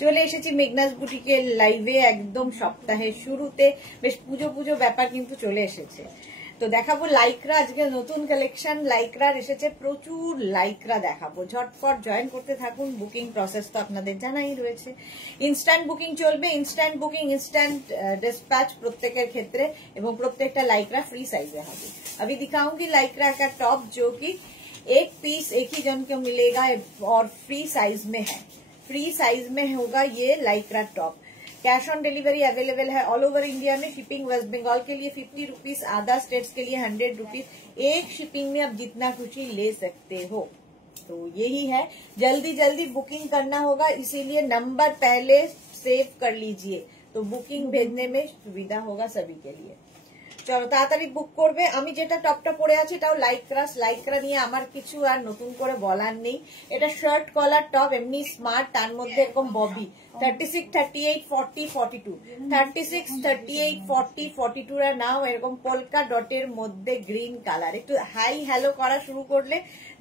চলে এসেছি মেঘনাস বুটিকের লাইভে একদম সপ্তাহের শুরুতে। বেশ পুজো পুজো ব্যাপার কিন্তু চলে এসেছে। তো দেখাবো লাইক্রা, আজকে নতুন কালেকশন লাইক্রার এসেছে, প্রচুর লাইক্রা দেখাবো। ঝটপট জয়েন করতে থাকুন। বুকিং প্রসেস তো আপনাদের জানাই রয়েছে। ইনস্ট্যান্ট বুকিং চলবে, ইনস্ট্যান্ট বুকিং, ইনস্ট্যান্ট डिस्पैच प्रत्येक क्षेत्र এবং প্রত্যেকটা লাইক্রা फ्री साइज में होगी। अभी दिखाऊंगी लाइक्रा का टॉप जो कि एक पीस एक ही जन को मिलेगा और फ्री साइज में है। फ्री साइज में होगा ये Lycra top. Cash on delivery available है ऑल ओवर इंडिया में। शिपिंग वेस्ट बंगाल के लिए 50 रुपीज, अदर स्टेट्स के लिए 100 रुपीज। एक शिपिंग में आप जितना खुशी ले सकते हो। तो यही है, जल्दी जल्दी बुकिंग करना होगा, इसीलिए नंबर पहले सेव कर लीजिए तो बुकिंग भेजने में सुविधा होगा सभी के लिए। চলো তাড়াতাড়ি বুক করবে। আমি যেটা টপটা পরে আছি এটাও লাইক্রা নিয়ে আমার কিছু আর নতুন করে বলার নেই। এটা শার্ট কলার টপ, এমনি স্মার্ট, তার মধ্যে এরকম ববি। 36, 38, 40, 42, 36, 38, 40, 42 এর নাও এরকম পোলকা ডটের মধ্যে গ্রিন কালার। একটু হাই হ্যালো করা শুরু করলে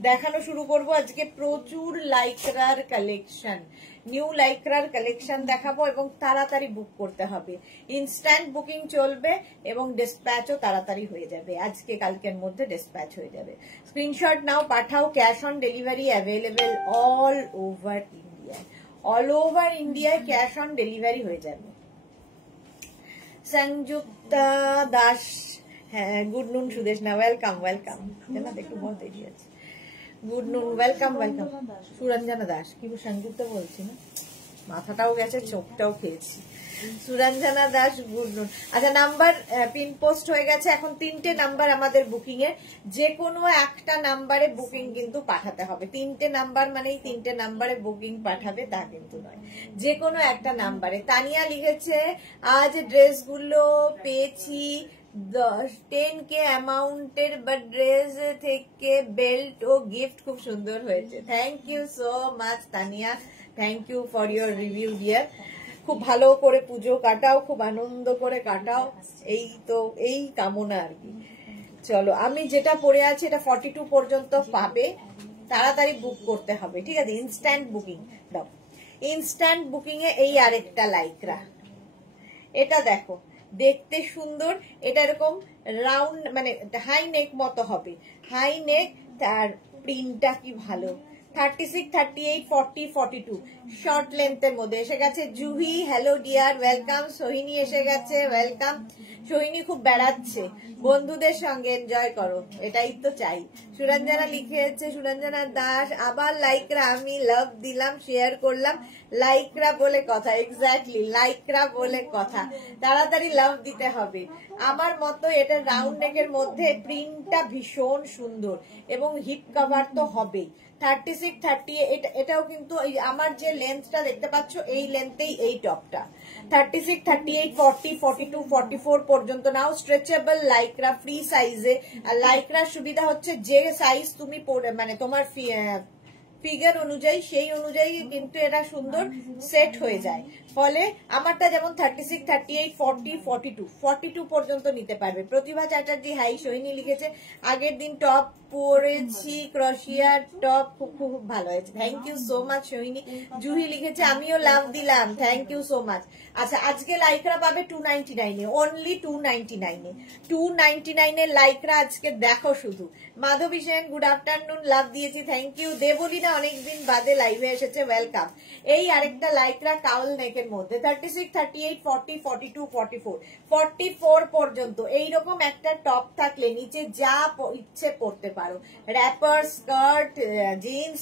দেখানো শুরু করব। আজকে প্রচুর লাইক্রার কালেকশন, নিউ লাইক্রার কালেকশন দেখাবো এবং তাড়াতাড়ি বুক করতে হবে। ইনস্ট্যান্ট বুকিং চলবে এবং ডিসপ্যাচও তাড়াতাড়ি হয়ে যাবে। আজকে কালকের মধ্যে ডিসপ্যাচ হয়ে যাবে। স্ক্রিনশট নাও, পাঠাও। Cash on delivery available all over India. All over ইন্ডিয়ায় ক্যাশ অন ডেলিভারি হয়ে যাবে। সংযুক্তা দাস, হ্যাঁ গুড নুন সুদেশ না, ওয়েলকাম ওয়েলকাম। জানা একটু বহুত দেরি আছে। গুড নুন, ওয়েলকাম ওয়েলকাম। সুরঞ্জনা দাস, কি সংযুক্ত বলছি না, মাথাটাও গেছে চোখটাও খেয়েছি। সুরঞ্জনা দাস, গুড নুন। আচ্ছা, নাম্বার পিন পোস্ট হয়ে গেছে। এখন 3টে নাম্বার আমাদের বুকিং এ, যে কোনো একটা নাম্বারে বুকিং কিন্তু পাঠাতে হবে। 3টে নাম্বার মানেই 3টে নাম্বারে বুকিং পাঠাবে তা কিন্তু নয়, যে কোনো একটা নাম্বারে। তানিয়া লিখেছে আজ ড্রেসগুলো পেয়েছি 10K অ্যামাউন্টের, বাট ড্রেস থেকে বেল্ট ও গিফট খুব সুন্দর হয়েছে। Thank you so much Tania, thank you for your review dear. খুব ভালো করে পুজো কাটাও, খুব আনন্দ করে কাটাও, এই তো এই কামনা আর কি। চলো, আমি যেটা পরে আছি এটা 42 পর্যন্ত পাবে, তাড়াতাড়ি বুক করতে হবে, ঠিক আছে? ইনস্ট্যান্ট বুকিং দাও। ইনস্ট্যান্ট বুকিং এ এই আরেকটা লাইক্রা, এটা দেখো দেখতে সুন্দর। এটা এরকম রাউন্ড মানে হাই নেক মতো হবে, হাই নেক, তার প্রিন্টটা কি ভালো। 36, 38, 40, 42 শর্ট লেন্থের মধ্যে এসে গেছে। Juhi, hello dear, welcome. Sohini এসে গেছে, ওয়েলকাম। সোহিনী খুব বেড়াচ্ছে, বন্ধুদের সঙ্গে এনজয় করো, এটাই তো চাই। সুরঞ্জনা লিখেছে, সুরঞ্জনা দাস, আবার লাইক্রা, আমি লাভ দিলাম, শেয়ার করলাম। লাইক্রা বলে কথা, এক্স্যাক্টলি লাইক্রা বলে কথা, তাড়াতাড়ি লাভ দিতে হবে। আমার মতো এটা রাউন্ড নেকের মধ্যে প্রিন্টটা ভীষণ সুন্দর এবং হিপ কভার তো হবেই। 36, 38 এটাও কিন্তু আমার যে লেন্থটা দেখতে পাচ্ছ এই লেন্থেই এই টপটা। 36, 38, 40, 42, 44 পর্যন্ত নাও। স্ট্রেচেবল লাইক্রা, ফ্রি সাইজে। আর লাইক্রার সুবিধা হচ্ছে যে সাইজ তুমি মানে তোমার ফিগার অনুযায়ী সেই অনুযায়ী কিন্তু এটা সুন্দর সেট হয়ে যায়। ফলে আমারটা যেমন 36, 38, 40, 42 পর্যন্ত নিতে পারবে। প্রতিভা চ্যাটার্জি, হাই। সোহিনী লিখেছে আগের দিন টপ পরেছি, ক্রশিয়ার টপ, খুব ভালো হয়েছে, thank you so much Sohini. Juhi লিখেছে আমিও লাভ দিলাম, থ্যাংক ইউ সো মাচ। আচ্ছা, আজকে লাইক্রা পাবে 299 এ, অনলি 299 এ। 299 এর লাইক্রা আজকে দেখো শুধু। মাধবী সেন, গুড আফটারনুন, লাভ দিয়েছি, থ্যাংক ইউ। দেবলীনা অনেকদিন বাদে লাইভে এসেছে, ওয়েলকাম। এই আরেকটা লাইক্রা কাউল নেকের মধ্যে 36, 38, 40, 42, 44 পর্যন্ত এইরকম একটা টপ থাকলে নিচে যা ইচ্ছে পড়তে পারো। র্যাপার, স্কার্ট, জিন্স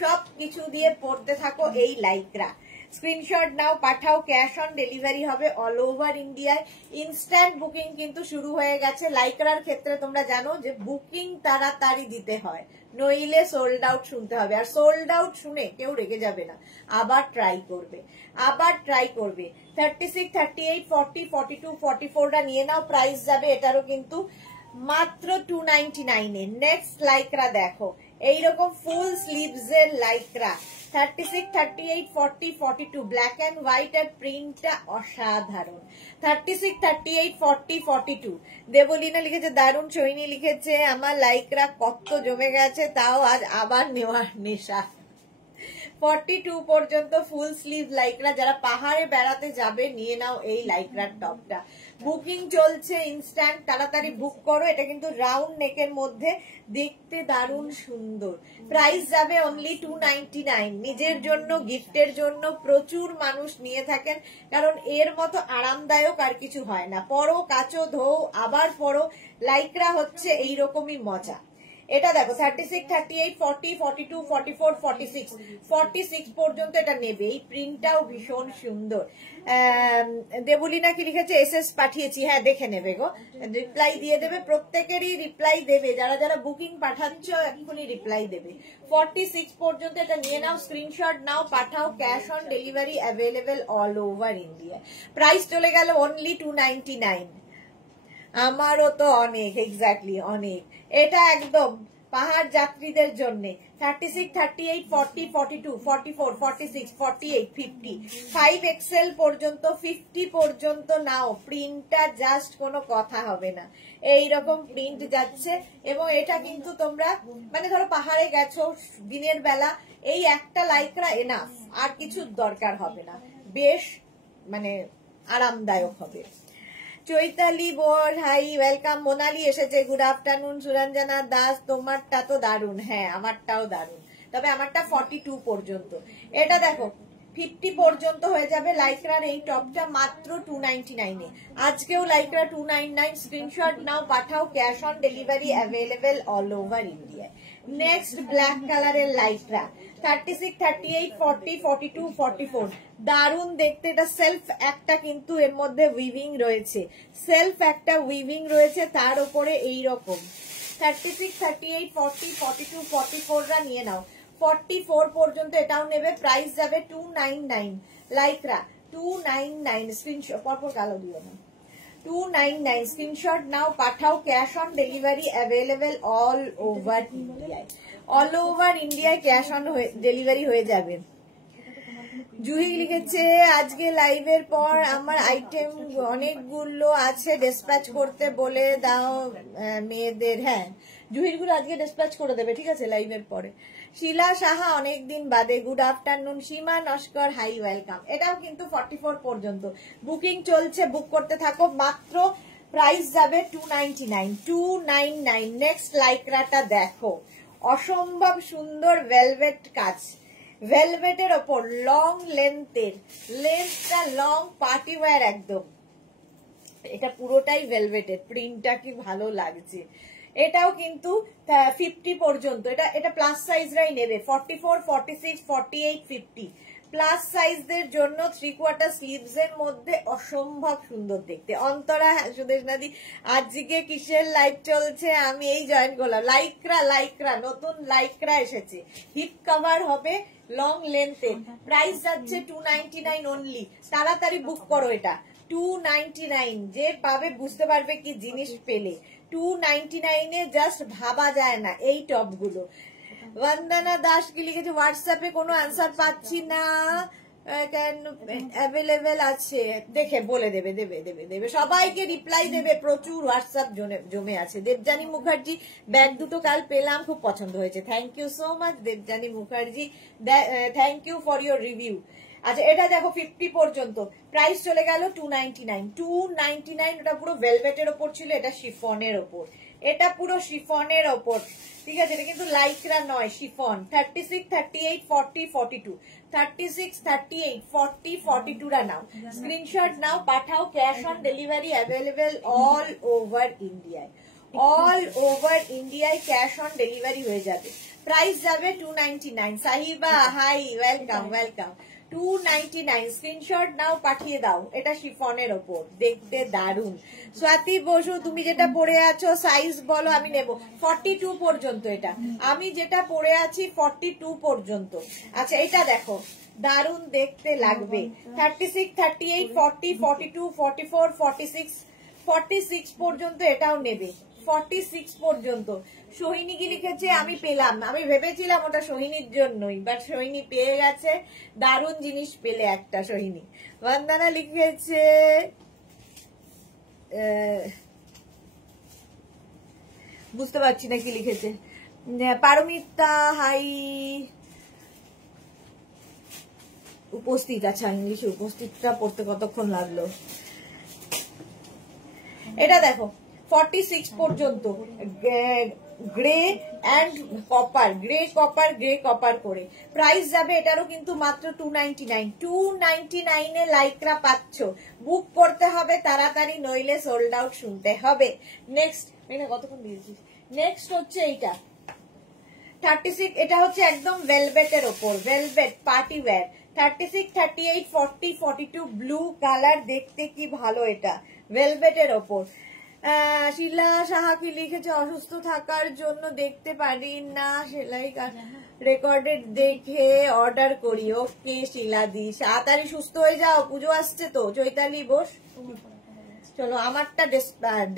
সবকিছু দিয়ে পড়তে থাকো এই লাইক্রা। স্ক্রিনশট নাও, পাঠাও। ক্যাশ অন ডেলিভারি হবে অল ওভার ইন্ডিয়ায়। ইনস্ট্যান্ট বুকিং কিন্তু শুরু হয়ে গেছে। লাইক্রার ক্ষেত্রে তোমরা জানো যে বুকিং তাড়াতাড়ি দিতে হয়, নইলে সোল্ড আউট শুনতে হবে। আর সোল্ড আউট শুনে কেউ রেগে যাবে না, আবার ট্রাই করবে। 36, 38, 40, 42, 44টা নিয়ে নাও, প্রাইস যাবে এটারও কিন্তু মাত্র 299 এ। নেক্সট লাইক্রা দেখো, এইরকম ফুল স্লিভস এর লাইক্রা 36, 38, 40, 42 ব্ল্যাক এন্ড হোয়াইট এর প্রিন্টটা অসাধারণ। 36, 38, 40, 42 দেবলীনা লিখেছে দারুণ। সোহিনী লিখেছে আমার লাইক্রা কত জমে গেছে, তাও আজ আবার নেওয়ার নেশা। 42 পর্যন্ত ফুল স্লিভ লাইক্রা, যারা পাহাড়ে বেড়াতে যাবে নিয়ে নাও এই লাইক্রার টপটা। বুকিং চলছে ইনস্ট্যান্ট, তাড়াতাড়ি বুক করো। এটা কিন্তু রাউন্ড নেকের মধ্যে, দেখতে দারুণ সুন্দর। প্রাইস যাবে অনলি 299। নিজের জন্য, গিফটের জন্য প্রচুর মানুষ নিয়ে থাকেন, কারণ এর মতো আরামদায়ক আর কিছু হয় না। পরো, কাচো, ধোও, আবার পরো। লাইক্রা হচ্ছে এইরকমই মজা। এটা দেখো 36, 38, 40, 42, 44, 46, 46 পর্যন্ত এটা নেবে। এই প্রিন্টটাও ভীষণ সুন্দর। দেবুলিনা কি লিখেছে? এসএস পাঠিয়েছি, হ্যাঁ দেখে নেবে গো, রিপ্লাই দিয়ে দেবে। প্রত্যেকেরই রিপ্লাই দেবে, যারা যারা বুকিং পাঠাচ্ছ এক্ষুনি রিপ্লাই দেবে। 46 পর্যন্ত এটা নিয়ে নাও, স্ক্রিনশট নাও, পাঠাও। Cash on delivery available all over India. Price চলে গেল অনলি 299। আমারও তো অনেক, এক্স্যাক্টলি অনেক। এটা একদম পাহাড় যাত্রীদের জন্য। 36, 38, 40, 42, 44, 46, 48, 50, 5XL পর্যন্ত, 50 পর্যন্ত নাও। প্রিন্টটা জাস্ট কোনো কথা হবে না, এইরকম প্রিন্ট যাচ্ছে। এবং এটা কিন্তু তোমরা মানে ধরো পাহাড়ে গেছো দিনের বেলা, এই একটা লাইক্রা এনাফ, আর কিছু দরকার হবে না। বেশ মানে আরামদায়ক হবে। Chaitali Bor hi, welcome. মোনালি এসেছে, গুড আফটারনুন। সুরঞ্জনা দাস, তোমারটা তো দারুন। হ্যাঁ আমারটাও দারুন, তবে আমারটা 42 পর্যন্ত। এটা দেখো 50 পর্যন্ত হয়ে যাবে লাইক্রার এই টপটা মাত্র 299 এ। আজকেও লাইক্রা 299। স্ক্রিনশট নাও, পাঠাও। Cash on delivery available all over India. Next black কালারের লাইক্রা 36, 38, 40, 42, 44, দারুন দেখতে। এটা সেলফ একটা কিন্তু এর মধ্যে উইভিং রয়েছে, সেলফ একটা উইভিং রয়েছে, তার উপরে এইরকম 36, 38, 40, 42, 44 রা নিয়ে নাও। 44 পর্যন্ত এটাও নেবে। প্রাইস যাবে 299। লাইক্রা 299। স্ক্রিনশট পরপর কালো দিও না। 299 স্ক্রিনশট নাও, পাঠাও। Cash on delivery available all over ইন্ডিয়ায়। অল ওভার ইন্ডিয়ায় ক্যাশ অন ডেলিভারি হয়ে যাবে। জুহি লিখেছে, আজকে লাইভের পর আমার আইটেম অনেকগুলো আছে, ডিসপ্যাচ করতে বলে দাও মেয়েদের। হ্যাঁ জুহির গুলো আজকে ডিসপ্যাচ করে দেবে, ঠিক আছে, লাইভের পরে। শিলা সাহা, অনেকদিন বাদে, গুড আফটারনুন। সীমা নস্কর, হাই, ওয়েলকাম। এটাও কিন্তু 44 পর্যন্ত বুকিং চলছে, বুক করতে থাকো। মাত্র প্রাইস যাবে 299। 299। নেক্সট লাইক্রাটা দেখো, অসম্ভব সুন্দর ভেলভেট কাজ, ভেলভেটের ওপর লং লেন্থের, লেন্থটা লং, পার্টি ওয়্যার একদম। এটা পুরোটাই ভেলভেটের, প্রিন্টটা কি ভালো লাগছে। এটাও কিন্তু 50 পর্যন্ত। এটা প্লাস সাইজরাই নেবে। 44, 46, 48, 50 প্লাস সাইজদের জন্য 3/4 স্লিভস এর মধ্যে অসম্ভব সুন্দর দেখতে। অন্তরা, সুদেশ নাদি, আজকে কিসের লাইভ চলছে? আমি এই জয়েন করলাম। লাইক্রা, লাইক্রা নতুন লাইক্রা এসেছে, হিপ কভার হবে, লং লেন্থে। প্রাইস যাচ্ছে 299 অনলি। তাড়াতাড়ি বুক করো। এটা 299, যে পাবে বুঝতে পারবে কি জিনিস পেলে। 299 এ জাস্ট ভাবা যায় না এই টপ গুলো। বন্দনা দাস কি লিখেছে, হোয়াটসঅ্যাপে কোনো আনসার পাচ্ছি না, অ্যাভেলেবেল আছে, দেখে বলে দেবে, দেবে দেবে দেবে সবাইকে রিপ্লাই দেবে। প্রচুর হোয়াটসঅ্যাপ জমে আছে। দেবজানী মুখার্জি, ব্যাগ দুটো কাল পেলাম, খুব পছন্দ হয়েছে। Thank you so much Debjani Mukherjee, thank you for your review. আচ্ছা এটা দেখো 50 পর্যন্ত, প্রাইস চলে গেল 299। 299। ওটা পুরো ভেলভেটের ওপর ছিল, এটা শিফনের ওপর। এটা পুরো শিফনের ওপর, ঠিক আছে, এটা কিন্তু লাইক্রা নয়, শিফন। 36, 38, 40, 42, 36, 38, 40, 42 রা নাও। স্ক্রিনশট নাও, পাঠাও। Cash on delivery available all over ইন্ডিয়ায়। অল ওভার ইন্ডিয়ায় ক্যাশ অন ডেলিভারি হয়ে যাবে। প্রাইস যাবে 299। Sahiba, hi, welcome, welcome. 299 screenshot নাও, পাঠিয়ে দাও। এটা শিফনের ওপর, দেখতে দারুন। স্বাতি বসু, তুমি যেটা পরে আছো সাইজ বলো, আমি নেব। 42 পর্যন্ত এটা, আমি যেটা পরে আছি 42 পর্যন্ত। আচ্ছা এটা দেখো, দারুন দেখতে লাগবে। 36, 38, 40, 42, 44, 46, 46 পর্যন্ত এটাও নেবে। 46 পর্যন্ত। সোহিনী কি লিখেছে, আমি পেলাম, আমি ভেবেছিলাম ওটা সোহিনীর জন্যই, বাট সোহিনী পেয়ে গেছে। দারুণ জিনিস পেলে একটা সোহিনী। বন্দনা লিখেছে, বুঝতে পারছি না কি লিখেছে। পারমিতা, হাই। উপস্থিত। আচ্ছা ইংলিশে উপস্থিতটা পড়তে কতক্ষণ লাগলো। এটা দেখো 46 পর্যন্ত grey and copper, grey copper করে প্রাইস যাবে এটারও কিন্তু মাত্র 299। 299 এ লাইক্রা পাচ্ছ, বুক করতে হবে তাড়াতাড়ি, নইলে সোল্ড আউট শুনতে হবে। নেক্সট কতক্ষণ দিয়েছিস। নেক্সট হচ্ছে এইটা 36, এটা হচ্ছে একদম ভেলভেটের ওপর, velvet party wear. 36, 38, 40, 42 blue colour, দেখতে কি ভালো এটা, ভেলভেটের ওপর। শিলা সাহা কি লিখেছে, অসুস্থ থাকার জন্য দেখতে পারি না, সেলাই রেকর্ডেড দেখে অর্ডার করি। ওকে শিলা দি, তাড়াতাড়ি সুস্থ হয়ে যাও, পুজো আসছে তো। চৈতালি বোস, চলো আমারটা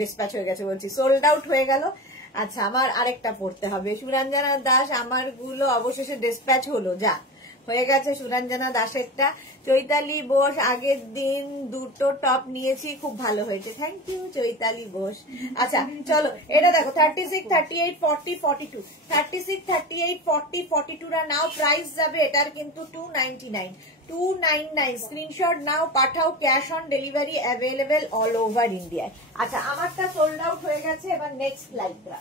ডিসপ্যাচ হয়ে গেছে বলছি, সোল্ড আউট হয়ে গেল। আচ্ছা আমার আরেকটা পড়তে হবে। সুরঞ্জনা দাস, আমার গুলো অবশেষে ডিসপ্যাচ হলো, যা হয়ে গেছে সুরঞ্জনা দাসেরটা। চৈতালি বোস, আগের দিন দুটো টপ নিয়েছি, খুব ভালো হয়েছে, থ্যাংক ইউ চৈতালি বোস। আচ্ছা চলো এটা দেখো 36, 38, 40, 42, 36, 38, 40, 42 রা নাও, প্রাইস যাবে এটার কিন্তু 299। 299 স্ক্রিনশট নাও, পাঠাও, cash on delivery available all over ইন্ডিয়ায়। আচ্ছা আমারটা সোল্ড আউট হয়ে গেছে, এবার নেক্সট লাইকরা।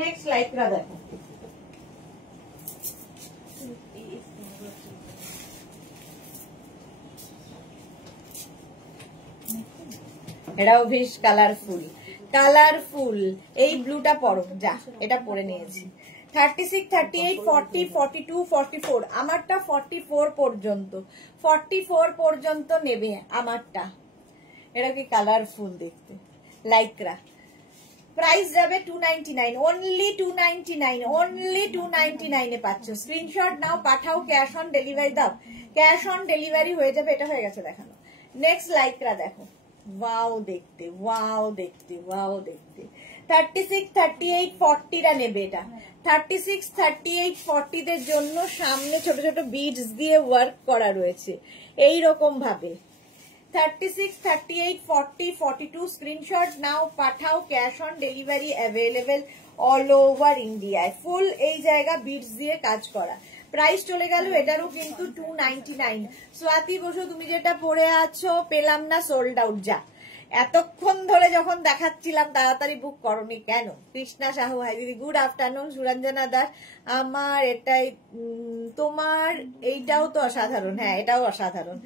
নেক্সট লাইকরা দেখো, এটাও বেশ কালারফুল, কালারফুল। এই ব্লুটা পরো, যা এটা পরে নিয়েছি। 36, 38, 40, 42, 44, আমারটা 44 পর্যন্ত, 44 পর্যন্ত নেবে আমারটা। এটা কি কালারফুল দেখতে, লাইকরা। প্রাইস যাবে 299, অনলি 299, অনলি 299 এ পাচ্ছ। স্ক্রিনশট নাও, পাঠাও, ক্যাশ অন ডেলিভারি দাও, ক্যাশ অন ডেলিভারি হয়ে যাবে। এটা হয়ে গেছে দেখানো। নেক্সট লাইকরা দেখো, ওয়াও দেখতে, ওয়াও দেখতে, ওয়াও দেখতে। 36, 38, 40 রা নেবে এটা। 36, 38, 40 দের জন্য সামনে ছোট ছোট বিডস দিয়ে ওয়ার্ক করা রয়েছে এইরকম ভাবে। 36, 38, 40, 42 স্ক্রিনশট নাও, পাঠাও, cash on delivery available all over ইন্ডিয়ায়। ফুল এই জায়গা বিডস দিয়ে কাজ করা। প্রাইস চলে গেল এটারও কিন্তু 299। স্বাতি বসু, তুমি যেটা পরে আছো পেলাম না, সোল্ড আউট। যা, এতক্ষণ ধরে যখন দেখাচ্ছিলাম তাড়াতাড়ি বুক করনি কেন? কৃষ্ণা সাহু, হাই দিদি, গুড আফটারনুন। সুরঞ্জনা দাস, আমার এটাই, তোমার এইটাও তো অসাধারণ। হ্যাঁ এটাও অসাধারণ।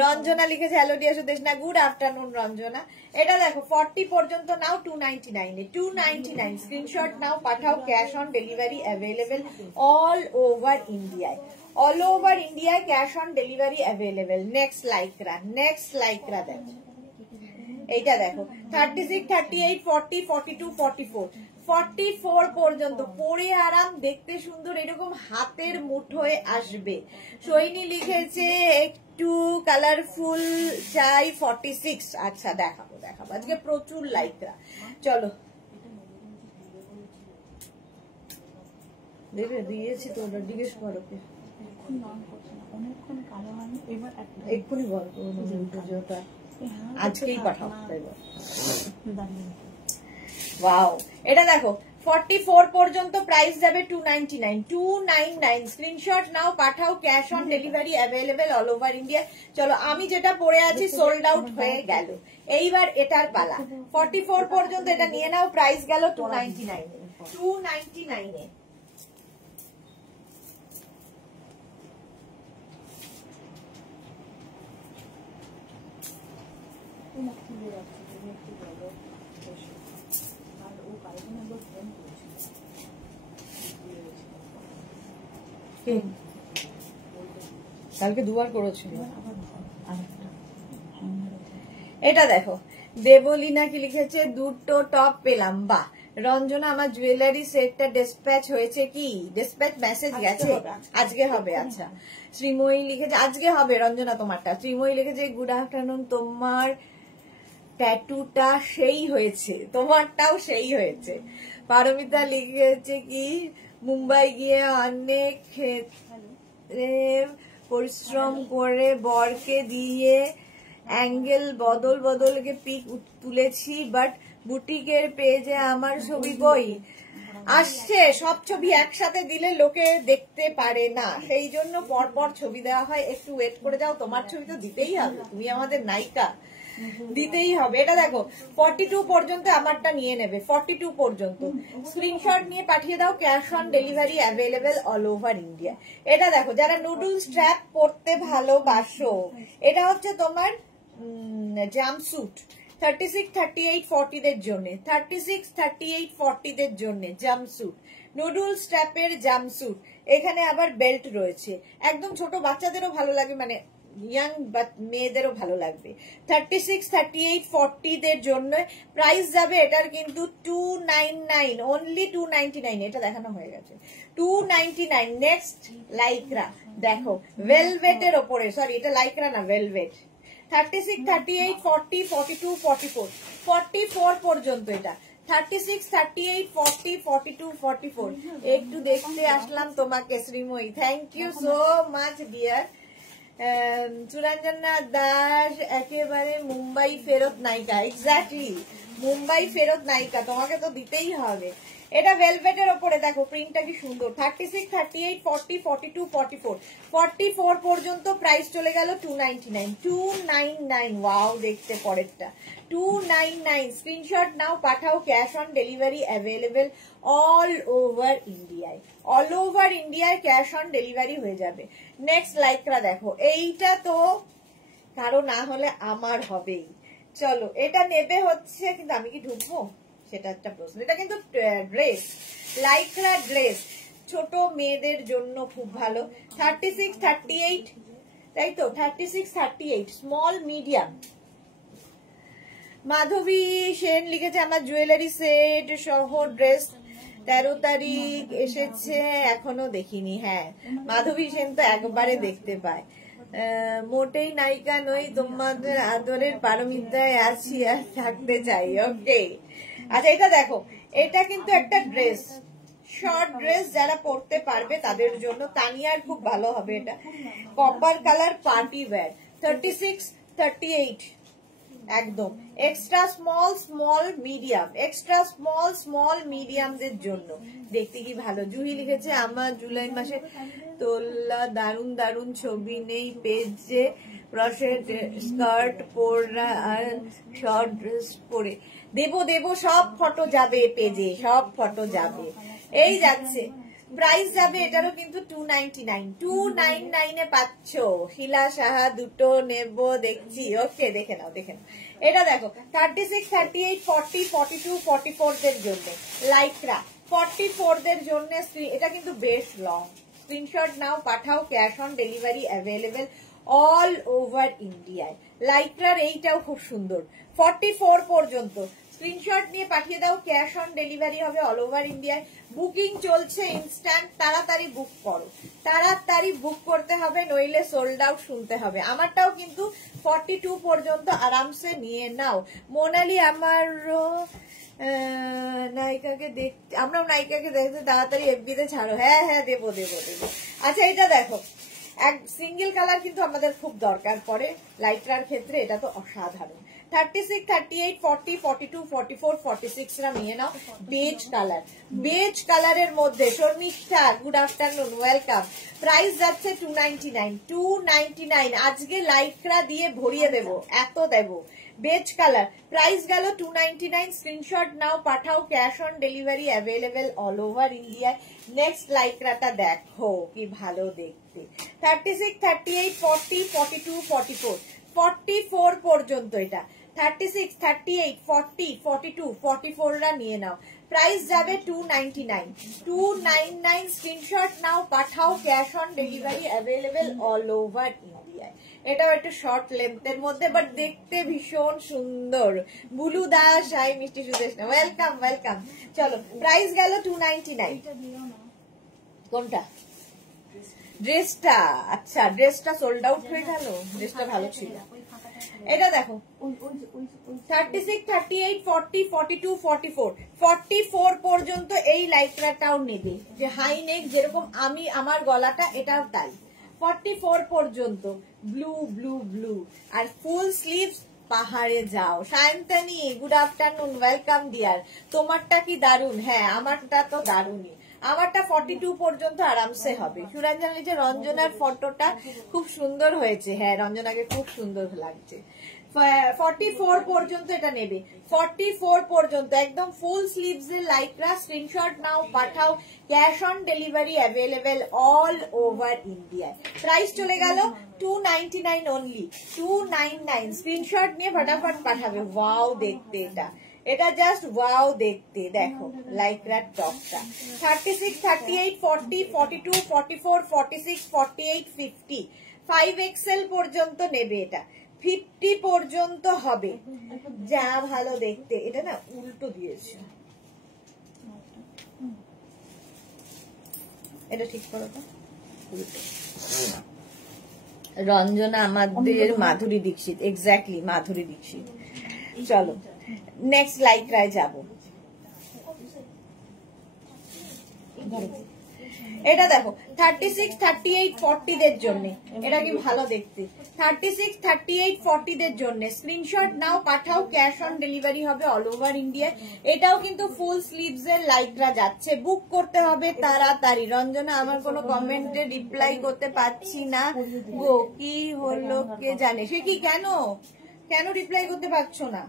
রঞ্জনা লিখেছে, হ্যালো ডিয়ার সুদেশ না, গুড আফটারনুন রঞ্জনা। এটা দেখো 40 পর্যন্ত নাও, 299 এ। 299 স্ক্রিনশট নাও, পাঠাও, cash on delivery available all over ইন্ডিয়ায়, অল ওভার ইন্ডিয়ায় cash on delivery available. Next Lycra, next লাইকরা দেখো, এইটা দেখো 36, 38, 40, 42, 44, 44 পর্যন্ত পরে আরাম, দেখতে সুন্দর, এরকম হাতের মুঠোয় আসবে। সৈনী লিখেছে একটু কালারফুল চাই, 46। আচ্ছা দেখাবো দেখাবো, আজকে প্রচুর লাইকরা। চলো দিয়েছি তো, ওটা জিজ্ঞেস করো কে, এক্ষুনি বল পুজোটা আজকেই পাঠাও। ওয়াও, এটা দেখো 44 পর্যন্ত প্রাইস যাবে 299। 299 স্ক্রিনশট নাও, পাঠাও, cash on delivery available all over India. চলো আমি যেটা পরে আছি সোল্ড আউট হয়ে গেল, এইবার এটার পালা। 44 পর্যন্ত এটা নিয়ে নাও, প্রাইস গেল 299। 299 এ কালকে দুবার করেছিল। এটা দেখো দেবলীনা কি লিখেছে, দুটো টপ পেলাম, বাহ। রঞ্জনা, আমার জুয়েলারি সেটটা ডিসপ্যাচ হয়েছে কি? ডিসপ্যাচ মেসেজ গেছে, আজকে হবে। আচ্ছা শ্রীময়ী লিখেছে আজকে হবে। রঞ্জনা তোমারটা। শ্রীময়ী লিখেছে গুড আফটারনুন, তোমার ট্যাটুটা সেই হয়েছে, তোমারটাও সেই হয়েছে। পারমিতা লিখেছে কি, মুম্বাই গিয়ে অনেক ক্ষেত্রে পরিশ্রম করে বরকে দিয়ে অ্যাঙ্গেল বদলকে পিক তুলেছি, বাট বুটিকের পেজে আমার ছবি কই আসছে? সব ছবি একসাথে দিলে লোকে দেখতে পারে না, সেই জন্য পরপর ছবি দেওয়া হয়। একটু ওয়েট করে যাও, তোমার ছবি তো দিতেই হবে, তুমি আমাদের নায়িকা, দিতেই হবে। এটা দেখো 42 পর্যন্ত আমারটা নিয়ে নেবে, 42 পর্যন্ত স্ক্রিনশট নিয়ে পাঠিয়ে দাও। Cash on delivery available all over India. এটা দেখো যারা নুডল স্ট্র্যাপ পরতে ভালোবাসো, এটা হচ্ছে তোমার জাম্পস্যুট 36, 38, 40 দের জন্য, 36, 38, 40 দের জন্য জাম্পস্যুট, নুডল স্ট্র্যাপের জাম্পস্যুট। এখানে আবার বেল্ট রয়েছে, একদম ছোট বাচ্চাদেরও ভালো লাগে, মানে ইয়াং মেয়েদেরও ভালো লাগবে। 36, 38, 40 দের জন্য প্রাইস যাবে এটার কিন্তু 299, অনলি 299। এটা দেখানো হয়ে গেছে 299। নেক্সট লাইক্রা দেখো, ভেলভেটের ওপরে, সরি এটা লাইক্রা না, ভেলভেট। 36, 38, 40, 42, 44, 44 পর্যন্ত এটা। 36, 38, 40, 42, 44। একটু দেখতে আসলাম তোমাকে Sreemoyee, thank you so much dear. Suranjana Das একেবারে মুম্বাই ফেরত নায়িকা, এক্স্যাক্টলি মুম্বাই ফেরত নায়িকা, তোমাকে তো দিতেই হবে। এটা ভেলভেটের ওপরে দেখো প্রিন্টটা কি সুন্দর। 36, 38, 40, 42, 44, 44 পর্যন্ত প্রাইস চলে গেল 299, 299। ওয়াও, দেখতে পরেরটা 299। স্ক্রিনশট নাও, পাঠাও। Cash on delivery available all over ইন্ডিয়ায়, অল ওভার ইন্ডিয়ায় ক্যাশ অন ডেলিভারি হয়ে যাবে। নেক্সট লাইক্রা দেখো, এইটা তো কারো না হলে আমার হবেই। চলো এটা নেবে হচ্ছে, কিন্তু আমি কি ঢুকবো সেটা একটা প্রশ্ন। এটা কিন্তু ড্রেস, লাইক্রা ড্রেস, ছোট মেয়েদের জন্য খুব ভালো। 36, 38, তাই তো 36, 38 স্মল মিডিয়াম। মাধবী সেন লিখেছে আমার জুয়েলারি সেট সহ ড্রেস 13 তারিখ এসেছে, এখনো দেখিনি। হ্যাঁ মাধবী সেন তো একবারে দেখতে পায়। মোটেই নায়িকা নই, তোমাদের আদরের পারমিতায় আছি আর থাকতে চাই। ওকে আচ্ছা, এটা দেখো, এটা কিন্তু একটা ড্রেস, শর্ট ড্রেস, যারা পরতে পারবে তাদের জন্য। তানিয়ার খুব ভালো হবে এটা, কপার কালার পার্টি ওয়্যার। 36, 38 একদম extra small, small medium, extra small, small মিডিয়ামদের জন্য। দেখতে কি ভালো। জুহি লিখেছে আমার জুলাই মাসে তোলা দারুন দারুন ছবি নেই পেজে, ক্রসের স্কার্ট পরা আর শর্ট ড্রেস পরে। দেবো দেবো, সব ফটো যাবে পেজে, সব ফটো যাবে। এই যাচ্ছে, প্রাইস যাবে এটারও কিন্তু 299, 299 এ পাচ্ছ। শিলা সাহা দুটো নেব দেখছি। ওকে দেখে নাও, দেখে নাও। এটা দেখো 36, 38, 40, 42, 44 দের জন্য লাইক্রা, 44 দের জন্য। এটা কিন্তু বেশ লং। স্ক্রিনশট নাও, পাঠাও। Cash on delivery available all over ইন্ডিয়ায়। লাইক্রার এইটাও খুব সুন্দর, 44 পর্যন্ত। স্ক্রিনশট নিয়ে পাঠিয়ে দাও, ক্যাশ অন ডেলিভারি হবে অল ওভার ইন্ডিয়ায়। বুকিং চলছে ইনস্ট্যান্ট, তাড়াতাড়ি বুক করো, তাড়াতাড়ি বুক করতে হবে, নইলে সোল্ড আউট শুনতে হবে। আমারটাও কিন্তু 42 পর্যন্ত আরামসে নিয়ে নাও। মোনালি আমার নায়িকাকে দেখতে, আমরাও নায়িকাকে দেখতে, তাড়াতাড়ি এফবিতে ছাড়ো। হ্যাঁ হ্যাঁ দেবো দেবো দেবো। আচ্ছা এটা দেখো, এক সিঙ্গেল কালার কিন্তু আমাদের খুব দরকার পড়ে লাইটরার ক্ষেত্রে, এটা তো অসাধারণ। 36, 38, 40, 42, 44, 46 রা নিয়ে নাও। বেজ কালার, বেজ কালারের মধ্যে। Sharmistha good afternoon, welcome. Price যাচ্ছে 299, 299। আজকে লাইটরা দিয়ে ভরিয়ে দেব, এত দেব। বেজ কালার, প্রাইস গেল 299। স্ক্রিনশট নাও, পাঠাও। Cash on delivery available all over ইন্ডিয়ায়। নেক্সট লাইক্রাটা দেখো কি ভালো দেখতে। 36, 38, 40, 42, 44, 44 পর্যন্ত এটা। 36, 38, 40, 42, 44 রা নিয়ে নাও। প্রাইস যাবে 299, 299। স্ক্রিনশট নাও, পাঠাও। Cash on delivery available all over ইন্ডিয়ায়। এটাও একটু শর্ট লেন্থের মধ্যে, বাট দেখতে ভীষণ সুন্দর। বুলু দাস, হাই মিষ্টি সুদেশ, ওয়েলকাম ওয়েলকাম। চলো প্রাইস গেল 299। কোনটা? ড্রেসটা, আচ্ছা ড্রেসটা সোল্ড আউট হয়ে গেল, ড্রেসটা ভালো ছিল। এটা দেখো 36, 38, 40, 42, 44, 44 পর্যন্ত এই লাইক্রাটাও নেবে, যে হাই নেক যেরকম আমি আমার গলাটা, এটাও তাই। 44 পর্যন্ত ব্লু ব্লু ব্লু, আর ফুল স্লিভস পাহাড়ে যাও। সায়ন্তানি গুড আফটারনুন, ওয়েলকাম ডিয়ার। তোমারটা কি দারুন? হ্যাঁ আমারটা তো দারুনই, আমারটা 42 পর্যন্ত আরামসে হবে। সুরঞ্জনা লিখেছে রঞ্জনার ফটোটা খুব সুন্দর হয়েছে। হ্যাঁ রঞ্জনাকে খুব সুন্দর লাগছে। 44 পর্যন্ত এটা নেবে, 44 পর্যন্ত একদম ফুল স্লিভস এর লাইক্রা। স্ক্রিনশট নাও, পাঠাও। Cash on delivery available all over India. Price চলে গেল 299 অনলি, 299। স্ক্রিনশট নিয়ে ফটাফট পাঠাবে। ওয়াও দেখতে এটা, এটা জাস্ট ওয়াও দেখতে। দেখো লাইক্রার টপটা 36, 38, 40, 42, 44, 46, 48, 50, 5XL পর্যন্ত নেবে। এটা 50 পর্যন্ত হবে। যা ভালো দেখতে। এটা না উল্টো দিয়েছে, এটা ঠিক করো তো। উল্টো। রঞ্জনা আমাদের মাধুরী দীক্ষিত, এক্স্যাক্টলি মাধুরী দীক্ষিত। চলো নেক্সট লাইক্রায় যাবো। এটা দেখো 36, 38, 40 দের জন্য। এটা কি ভালো দেখতে। 36, 38, 40 দের জন্য স্ক্রিনশট নাও, পাঠাও। ক্যাশ অন ডেলিভারি হবে অল ওভার ইন্ডিয়া। এটাও কিন্তু ফুল স্লিভস এর লাইক্রা যাচ্ছে। বুক করতে হবে তাড়াতাড়ি। রঞ্জনা আমার কোনো কমেন্টে রিপ্লাই করতে পারছি না গো, কি হলো কে জানে। সে কি, কেন কেন রিপ্লাই করতে পারছো না?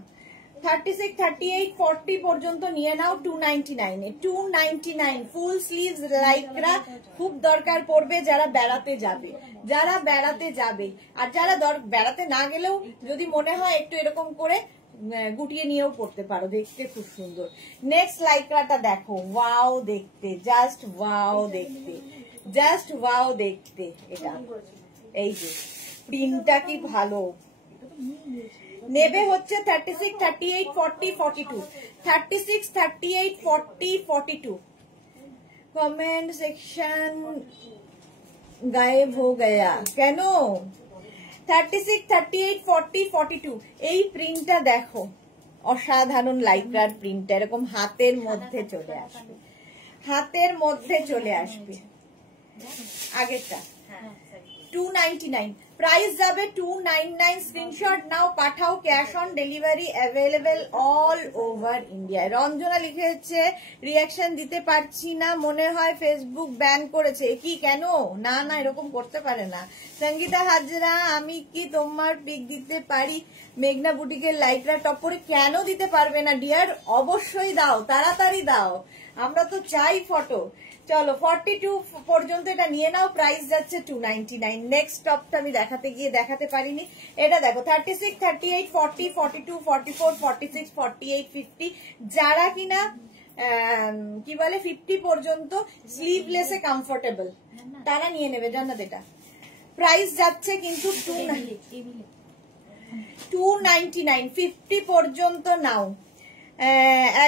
36, 38, 40 পর্যন্ত নিয়ে নাও 299 এ। 299 ফুল স্লিভস লাইক্রা খুব দরকার পড়বে যারা বেড়াতে যাবে, যারা বেড়াতে যাবে। আর যারা বেড়াতে না গেলেও যদি মনে হয় একটু এরকম করে গুটিয়ে নিয়েও পড়তে পারো, দেখতে খুব সুন্দর। নেক্সট লাইক্রাটা দেখো, ওয়াও দেখতে, জাস্ট ওয়াও দেখতে, জাস্ট ওয়াও দেখতে। এটা এই যে প্রিন্টটা কি ভালো। নেবে হচ্ছে 36, 38, 40, 42, 36, 38, 40, 42। কমেন্ট সেকশন গায়েব হো গয়া কেন? 36, 38, 40, 42 এই প্রিন্টটা দেখো, অসাধারণ লাইক্রার প্রিন্টটা। এরকম হাতের মধ্যে চলে আসবে, হাতের মধ্যে চলে আসবে। আগেরটা 299, প্রাইস যাবে 299। স্ক্রিনশট নাও, পাঠাও। Cash on delivery available all over India. Ranjana লিখেছে রিয়াকশন দিতে পারছি না, মনে হয় ফেসবুক ব্যান করেছে। কি কেন? না না এরকম করতে পারে না। সঙ্গীতা হাজরা আমি কি তোমার পিক দিতে পারি? মেঘনা বুটিকের লাইক্রা টপ পরে। কেন দিতে পারবে না ডিয়ার? অবশ্যই দাও, তাড়াতাড়ি দাও, আমরা তো চাই ফটো। চলো 42 পর্যন্ত এটা নিয়ে নাও। প্রাইস যাচ্ছে 299। নেক্সট টপটা আমি দেখাতে গিয়ে দেখাতে পারিনি। এটা দেখো 36, 38, 40, 42, 44, 46, 48, 50। যারা কিনা কি বলে 50 পর্যন্ত স্লিভলেসে কমফোর্টেবল তারা নিয়ে নেবে। জান্নাত এটা প্রাইস যাচ্ছে কিন্তু 299। 50 পর্যন্ত নাও,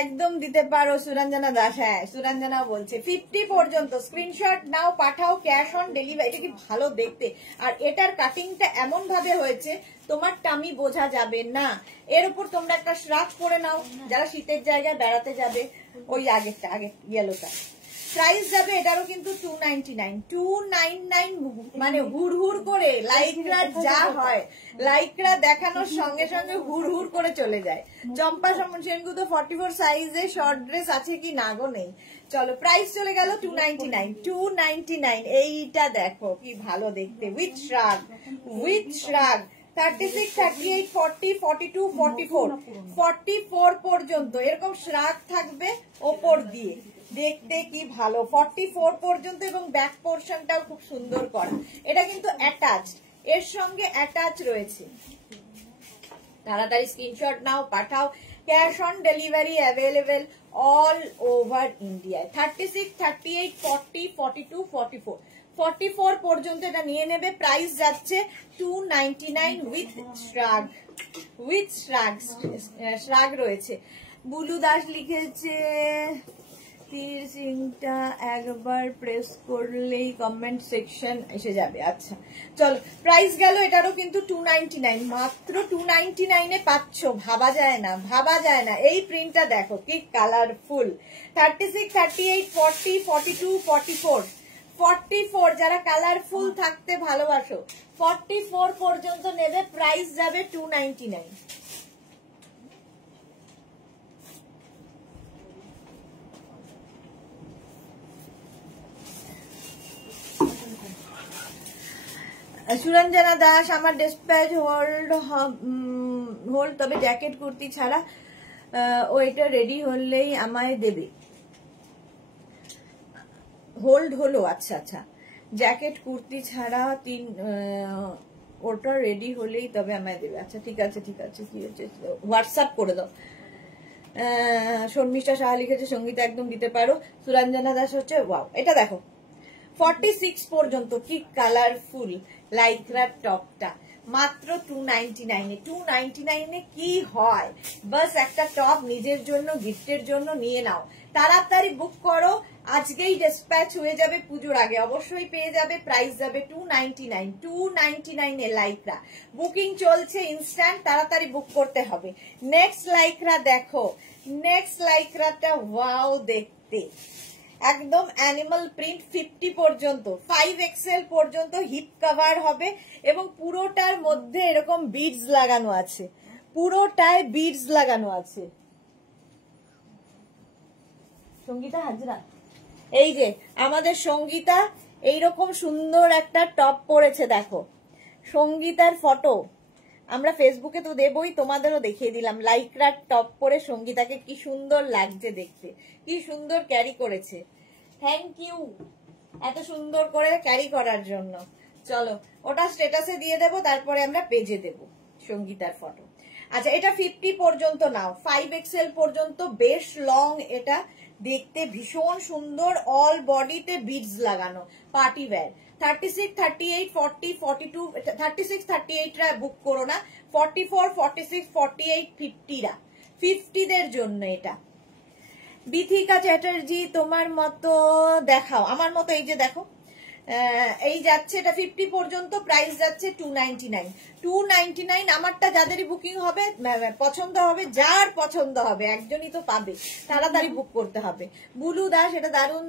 একদম দিতে পারো। সুরঞ্জনা দাস, হ্যাঁ সুরঞ্জনা বলছে 50 পর্যন্ত। স্ক্রিনশট নাও, পাঠাও। Cash on delivery. এটা কি ভালো দেখতে। আর এটার কাটিংটা এমন ভাবে হয়েছে তোমার টামি বোঝা যাবে না। এর উপর তোমরা একটা শ্রাগ করে নাও যারা শীতের জায়গায় বেড়াতে যাবে। ওই আগেরটা, আগে ইয়েলোটা। প্রাইস যাবে এটারও কিন্তু 299। 299 মানে হুড় হুড় করে লাইক্রা যা হয়, লাইক্রা দেখানোর সঙ্গে সঙ্গে হুড় হুড় করে চলে যায়। চম্পা সেনগুপ্ত 44 সাইজে শর্ট ড্রেস আছে কি? না গো নেই। চলো প্রাইস চলে গেল 299। 299 এইটা দেখো কি ভালো দেখতে, উইথ শ্রাগ, উইথ শ্রাগ। 36, 38, 40, 42, 44, 44 পর্যন্ত এরকম শ্রাগ থাকবে ওপর দিয়ে, দেখতে কি ভালো। 44 পর্যন্ত এবং ব্যাক পোর্শনটাও খুব সুন্দর করা। এটা কিন্তু অ্যাটাচ, এর সঙ্গে অ্যাটাচ রয়েছে। তাড়াতাড়ি স্ক্রিনশট নাও, পাঠাও। Cash on delivery available all over India. 36, 38, 40, 42, 44, 44 পর্যন্ত এটা নিয়ে নেবে। প্রাইস যাচ্ছে 299 উইথ শ্রাগ, উইথ শ্রাগ, শ্রাগ রয়েছে। বুলু দাস লিখেছে তীর সিংটা একবার প্রেস করলেই কমেন্ট সেকশন এসে যাবে। আচ্ছা চলো প্রাইস গেল এটারও কিন্তু 299। মাত্র 299 এ পাচ্ছ, ভাবা যায় না, ভাবা যায় না। এই প্রিন্টটা দেখো কি কালারফুল। 36, 38, 40, 42, 44, 44 যারা কালারফুল থাকতে ভালোবাসো 44 পর্যন্ত নেবে, প্রাইস যাবে 299। সুরঞ্জনা দাস, আমার ডিসপ্যাচ হোল্ড তবে জ্যাকেট কুর্তি ছাড়া ওইটা রেডি হলেই আমায় দেবে। হোল্ড হলো, আচ্ছা আচ্ছা, জ্যাকেট কুর্তি ছাড়া ওটা রেডি হলেই তবে আমায় দেবে। আচ্ছা ঠিক আছে ঠিক আছে, কি হচ্ছে হোয়াটসঅ্যাপ করে দাও। শর্মিষ্ঠা সাহা লিখেছে সঙ্গীতা একদম দিতে পারো। সুরঞ্জনা দাস হচ্ছে ওয়াও, এটা দেখো 46 পর্যন্ত কি কালারফুল লাইক্রার টপটা মাত্র 299 এ। 299 এ কি হয়, বাস একটা টপ নিজের জন্য গিফটের জন্য নিয়ে নাও, তাড়াতাড়ি বুক করো, আজকেই ডিসপ্যাচ হয়ে যাবে পুজোর আগে, অবশ্যই পেয়ে যাবে। প্রাইস যাবে 299। 299 এ লাইক্রা বুকিং চলছে ইনস্ট্যান্ট, তাড়াতাড়ি বুক করতে হবে। নেক্সট লাইক্রা দেখো, নেক্সট লাইক্রাটা ওয়াও দেখতে, একদম অ্যানিমাল প্রিন্ট 50 পর্যন্ত, 5XL পর্যন্ত হিপ কভার হবে এবং পুরোটার মধ্যে এরকম বিডস লাগানো আছে, পুরোটায় বিডস লাগানো আছে। সঙ্গীতা হাজরা, এই যে আমাদের সঙ্গীতা এইরকম সুন্দর একটা টপ পরেছে, দেখো সঙ্গীতার ফটো আমরা ফেসবুকে তো দেবই, তোমাদেরও দেখিয়ে দিলাম। লাইক্রার টপ পরে সঙ্গীতাকে কি সুন্দর লাগছে দেখতে, কি সুন্দর ক্যারি করেছে। থ্যাংক ইউ এত সুন্দর করে ক্যারি করার জন্য। চলো ওটা স্ট্যাটাসে দিয়ে দেবো, তারপরে আমরা পেজে দেব সঙ্গীতার ফটো। আচ্ছা এটা 50 পর্যন্ত নাও, 5XL পর্যন্ত, বেশ লং, এটা দেখতে ভীষণ সুন্দর, অল বডিতে বিডস লাগানো, পার্টি ওয়্যার। 36, 38, 40, 42, 36, 38 রা বুক করো না, 44, 46, 48, 50 রা, 50 দের জন্য এটা। বিথিকা চ্যাটার্জি, তোমার মতো দেখাও, আমার মতো এই যে দেখো, এই যাচ্ছে এটা 50 পর্যন্ত, প্রাইস যাচ্ছে 299। 299 আমারটা যাদেরই বুকিং হবে পছন্দ হবে, যার পছন্দ হবে একজনই তো পাবে, তাড়াতাড়ি বুক করতে হবে। বুলু দাস, এটা দারুণ,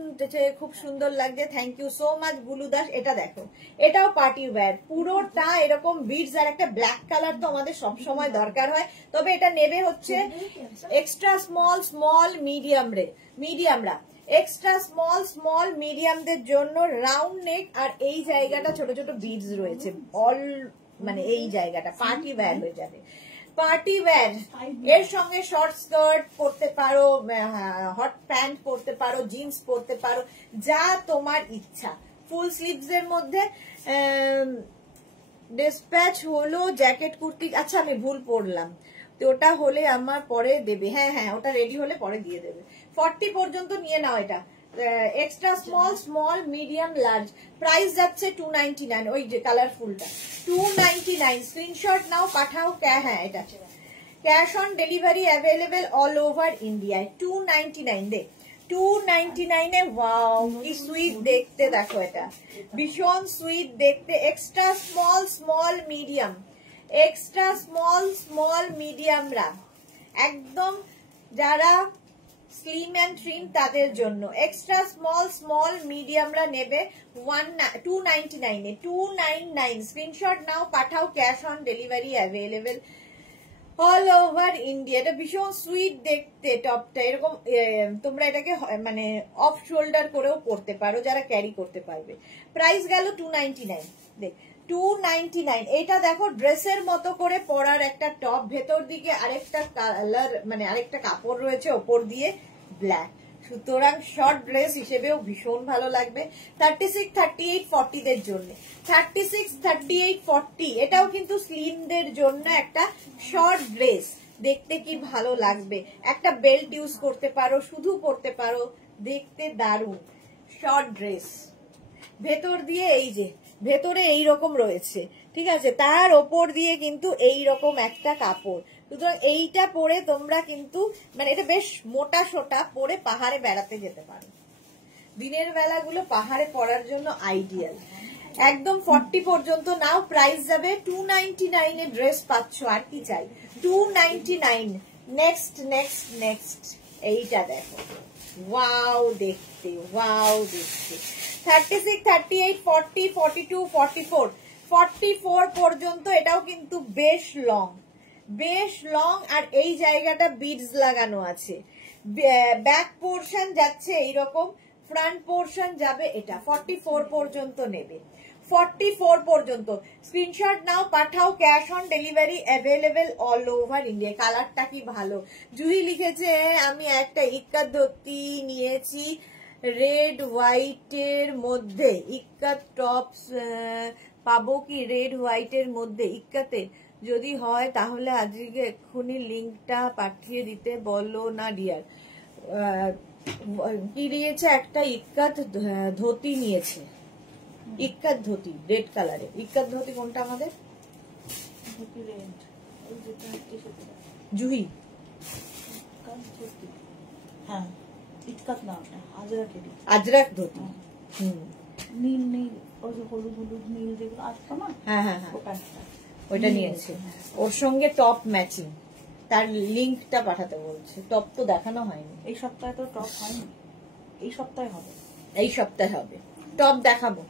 খুব সুন্দর লাগছে, thank you so much Bulu Das. এটা দেখো, এটাও পার্টি ওয়্যার, পুরোটা এরকম বিডস আর একটা ব্ল্যাক কালার তো আমাদের সব সময় দরকার হয়, তবে এটা নেবে হচ্ছে এক্সট্রা স্মল, স্মল, মিডিয়ামরা, এক্সট্রা স্মল, স্মল, মিডিয়ামদের জন্য রাউন্ড নেক, আর এই জায়গাটা ছোট ছোট বিডস রয়েছে, অল মানে এই জায়গাটা পার্টি ওয়্যার হয়ে যাবে। পার্টি ওয়্যার, এর সঙ্গে শর্ট স্কার্ট পরতে পারো, হট প্যান্ট পরতে পারো, জিন্স পরতে পারো, যা তোমার ইচ্ছা। ফুল স্লিভস এর মধ্যে ডিসপ্যাচ হলো জ্যাকেট কুর্তি, আচ্ছা আমি ভুল পড়লাম, তো ওটা হলে আমার পরে দেবে, হ্যাঁ হ্যাঁ ওটা রেডি হলে পরে দিয়ে দেবে। 40 পর্যন্ত নিয়ে নাও, এটা extra small, small, medium, large, price যাচ্ছে 299। ওই যে কালারফুলটা 299, স্ক্রিনশট নাও, পাঠাও। হ্যাঁ এটা cash on delivery available all over ইন্ডিয়ায়। 299 দেখ, 299 এ ওয়াও কি সুইট দেখতে, দেখো এটা ভীষণ সুইট দেখতে। Extra small, small, medium, extra small, small, মিডিয়ামরা একদম যারা স্লিম অ্যান্ড ট্রিম তাদের জন্য। এক্সট্রা স্মল, স্মল, মিডিয়ামরা নেবে 299 এ। 299 স্ক্রিনশট নাও, পাঠাও, cash on delivery available all over India. এটা ভীষণ সুইট দেখতে টপটা, এরকম তোমরা এটাকে মানে অফ শোল্ডার করেও পরতে পারো যারা ক্যারি করতে পারবে। প্রাইস গেল 299, দেখ 299। এটা দেখো ড্রেসের মতো করে পরার একটা টপ, ভেতর দিকে আরেকটা কালার মানে আরেকটা কাপড় রয়েছে ওপর দিয়ে ব্ল্যাক, সুতরাং শর্ট ড্রেস হিসেবেও ভীষণ ভালো লাগবে। 36, 38, 40 দের জন্য, 36, 38, 40 এটাও কিন্তু স্লিমদের জন্য একটা শর্ট ড্রেস, দেখতে কি ভালো লাগবে, একটা বেল্ট ইউজ করতে পারো, শুধু পরতে পারো, দেখতে দারুণ শর্ট ড্রেস। ভেতর দিয়ে এই যে ভেতরে এইরকম রয়েছে, ঠিক আছে, তার ওপর দিয়ে কিন্তু এইরকম একটা কাপড়, সুতরাং এইটা পরে তোমরা কিন্তু মানে এটা বেশ মোটা সোটা পরে পাহাড়ে বেড়াতে যেতে পারো, দিনের বেলাগুলো পাহাড়ে পরার জন্য আইডিয়াল। একদম 40 পর্যন্ত নাও, প্রাইস যাবে 299 এ ড্রেস পাচ্ছ, আর কি চাই। 299। নেক্সট নেক্সট নেক্সট এইটা দেখো, ওয়াও দেখতে, ওয়াও দেখতে। 36, 38, 40, 42, 44, 44 পর্যন্ত। এটাও কিন্তু বেশ লং আর এই জায়গাটা বিডস লাগানো আছে। ব্যাক পোর্শন যাচ্ছে এইরকম, ফ্রন্ট পোর্শন যাবে এটা। 44 পর্যন্ত নেবে, 44 পর্যন্ত। স্ক্রিনশট নাও, পাঠাও, cash on delivery available all over India. কালারটা কি ভালো। জুহি লিখেছে আমি একটা ইক্কাত ধুতি নিয়েছি রেড হোয়াইটের মধ্যে, ইক্কাত টপস পাবো কি রেড হোয়াইটের মধ্যে ইক্কাতে? যদি হয় তাহলে আজকে এক্ষুনি লিঙ্কটা পাঠিয়ে দিতে বলো না ডিয়ার। কি নিয়েছে? একটা ইক্কাত ধুতি নিয়েছে, ইক্কাত ধুতি রেড কালারের। ইক্কাত ধুতি কোনটা আমাদের? জুহি হ্যাঁ, ইক্কাত না, আজরাক ধুতি। নীল নীল, ওই যে হলুদ হলুদ নীল যেগুলো আসতো না, হ্যাঁ, ওইটা নিয়েছে। ওর সঙ্গে টপ ম্যাচিং। তার লিঙ্কটা পাঠাতে বলছে। টপ তো দেখানো হয়নি এই সপ্তাহে, তো টপ হয়নি, এই সপ্তাহে হবে, এই সপ্তাহে হবে। টপ দেখাবো।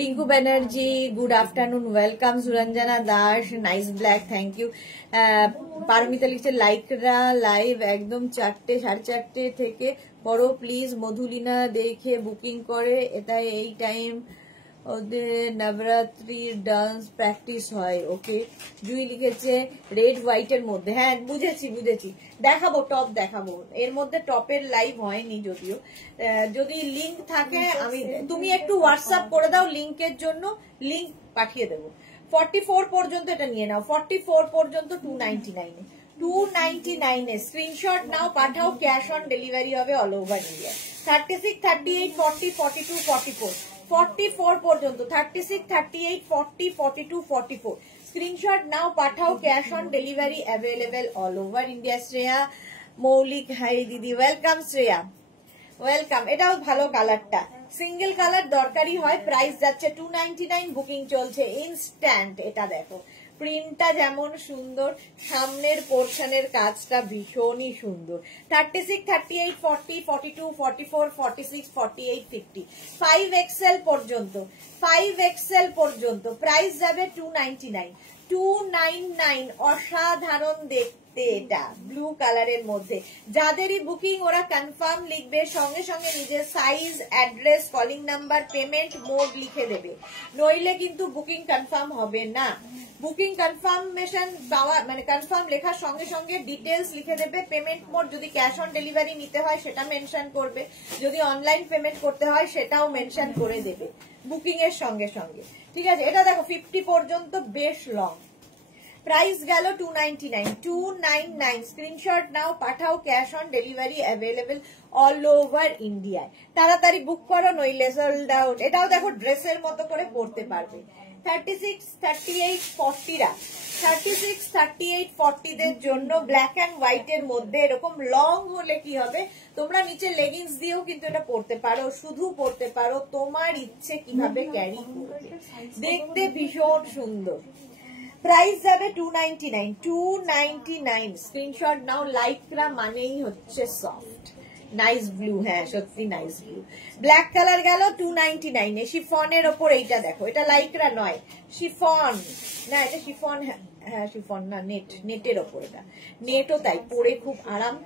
Rinku Banerjee good afternoon, welcome. Suranjana Das nice black, thank you. Paromita লিখছে লাইকরা লাইভ একদম 4টে 4:30 থেকে করো প্লিজ। মধুলিনা দেখে বুকিং করে, এটা এই টাইম ওদের নবরাত্রির ডান্স প্র্যাকটিস হয়। ওকে। জুই লিখেছে রেড হোয়াইটের মধ্যে। হ্যাঁ বুঝেছি, দেখাবো, টপ দেখাবো। এর মধ্যে টপের লাইভ হয়নি যদিও। যদি লিঙ্ক থাকে তুমি একটু হোয়াটসঅ্যাপ করে দাও লিঙ্কের জন্য, লিঙ্ক পাঠিয়ে দেবো। 44 পর্যন্ত এটা নিয়ে নাও। 44 পর্যন্ত 299 299 স্ক্রিনশট নাও, পাঠাও, ক্যাশ অন ডেলিভারি হবে অল ওভার ইন্ডিয়া। 36, 38, 40, 42, 44, 44 পর্যন্ত। 36, 38, 40, 42, 44 স্ক্রিনশট নাও, পাঠাও, cash on delivery available all over India. Shreya মৌলিক, হাই দিদি, ওয়েলকাম শ্রেয়া, ওয়েলকাম। এটাও ভালো কালারটা, সিঙ্গেল কালার দরকারি হয়। প্রাইস যাচ্ছে 299, বুকিং চলছে ইনস্ট্যান্ট। এটা দেখো প্রিন্টটা যেমন সুন্দর, সামনের পোর্শনের কাজটা ভীষণই সুন্দর। 36, 38, 40, 42, 44, 46, 48, 50 5XL পর্যন্ত, 5XL পর্যন্ত প্রাইস যাবে 299, 299। অসাধারণ দেখতে এটা ব্লু কালারের মধ্যে। যাদেরই বুকিং ওরা কনফার্ম লিখবে, সঙ্গে সঙ্গে নিজের size, address, calling number, payment mode লিখে দেবে, নইলে কিন্তু বুকিং কনফার্ম হবে না। বুকিং কনফার্মেশন পাওয়া মানে কনফার্ম লেখার সঙ্গে সঙ্গে ডিটেলস লিখে দেবে, পেমেন্ট মোড যদি ক্যাশ অন ডেলিভারি নিতে হয় সেটা মেনশন করবে, যদি অনলাইন পেমেন্ট করতে হয় সেটাও মেনশন করে দেবে বুকিং এর সঙ্গে সঙ্গে। ঠিক আছে। এটা দেখো 50 পর্যন্ত, বেশ লং। প্রাইস গেল 299, 299 স্ক্রিনশট নাও, পাঠাও, cash on delivery available all over ইন্ডিয়ায়। তাড়াতাড়ি বুক করো নইলে সোল্ড আউট। এটাও দেখো ড্রেসের মতো করে পরতে পারবে। 36, 38, 40রা 36, 38, 40 দের জন্য ব্ল্যাক অ্যান্ড হোয়াইট এর মধ্যে এরকম লং হলে কি হবে, তোমরা নিচে লেগিংস দিয়েও কিন্তু এটা পরতে পারো, শুধু পরতে পারো, তোমার ইচ্ছে কিভাবে ক্যারি করবে। দেখতে ভীষণ সুন্দর। প্রাইস যাবে 299, 299 স্ক্রিনশট নাও। লাইকরা মানেই হচ্ছে সফট, নাইস ব্লু। হ্যাঁ সত্যি নাইস ব্লু। ব্ল্যাক কালার গেল 299 এ। শিফনের ওপর এইটা দেখো, এটা লাইকরা নয়, শিফন না, এটা শিফন। হ্যাঁ শিফন না, নেটের ওপর। এটা নেটও তাই, পরে খুব আরাম।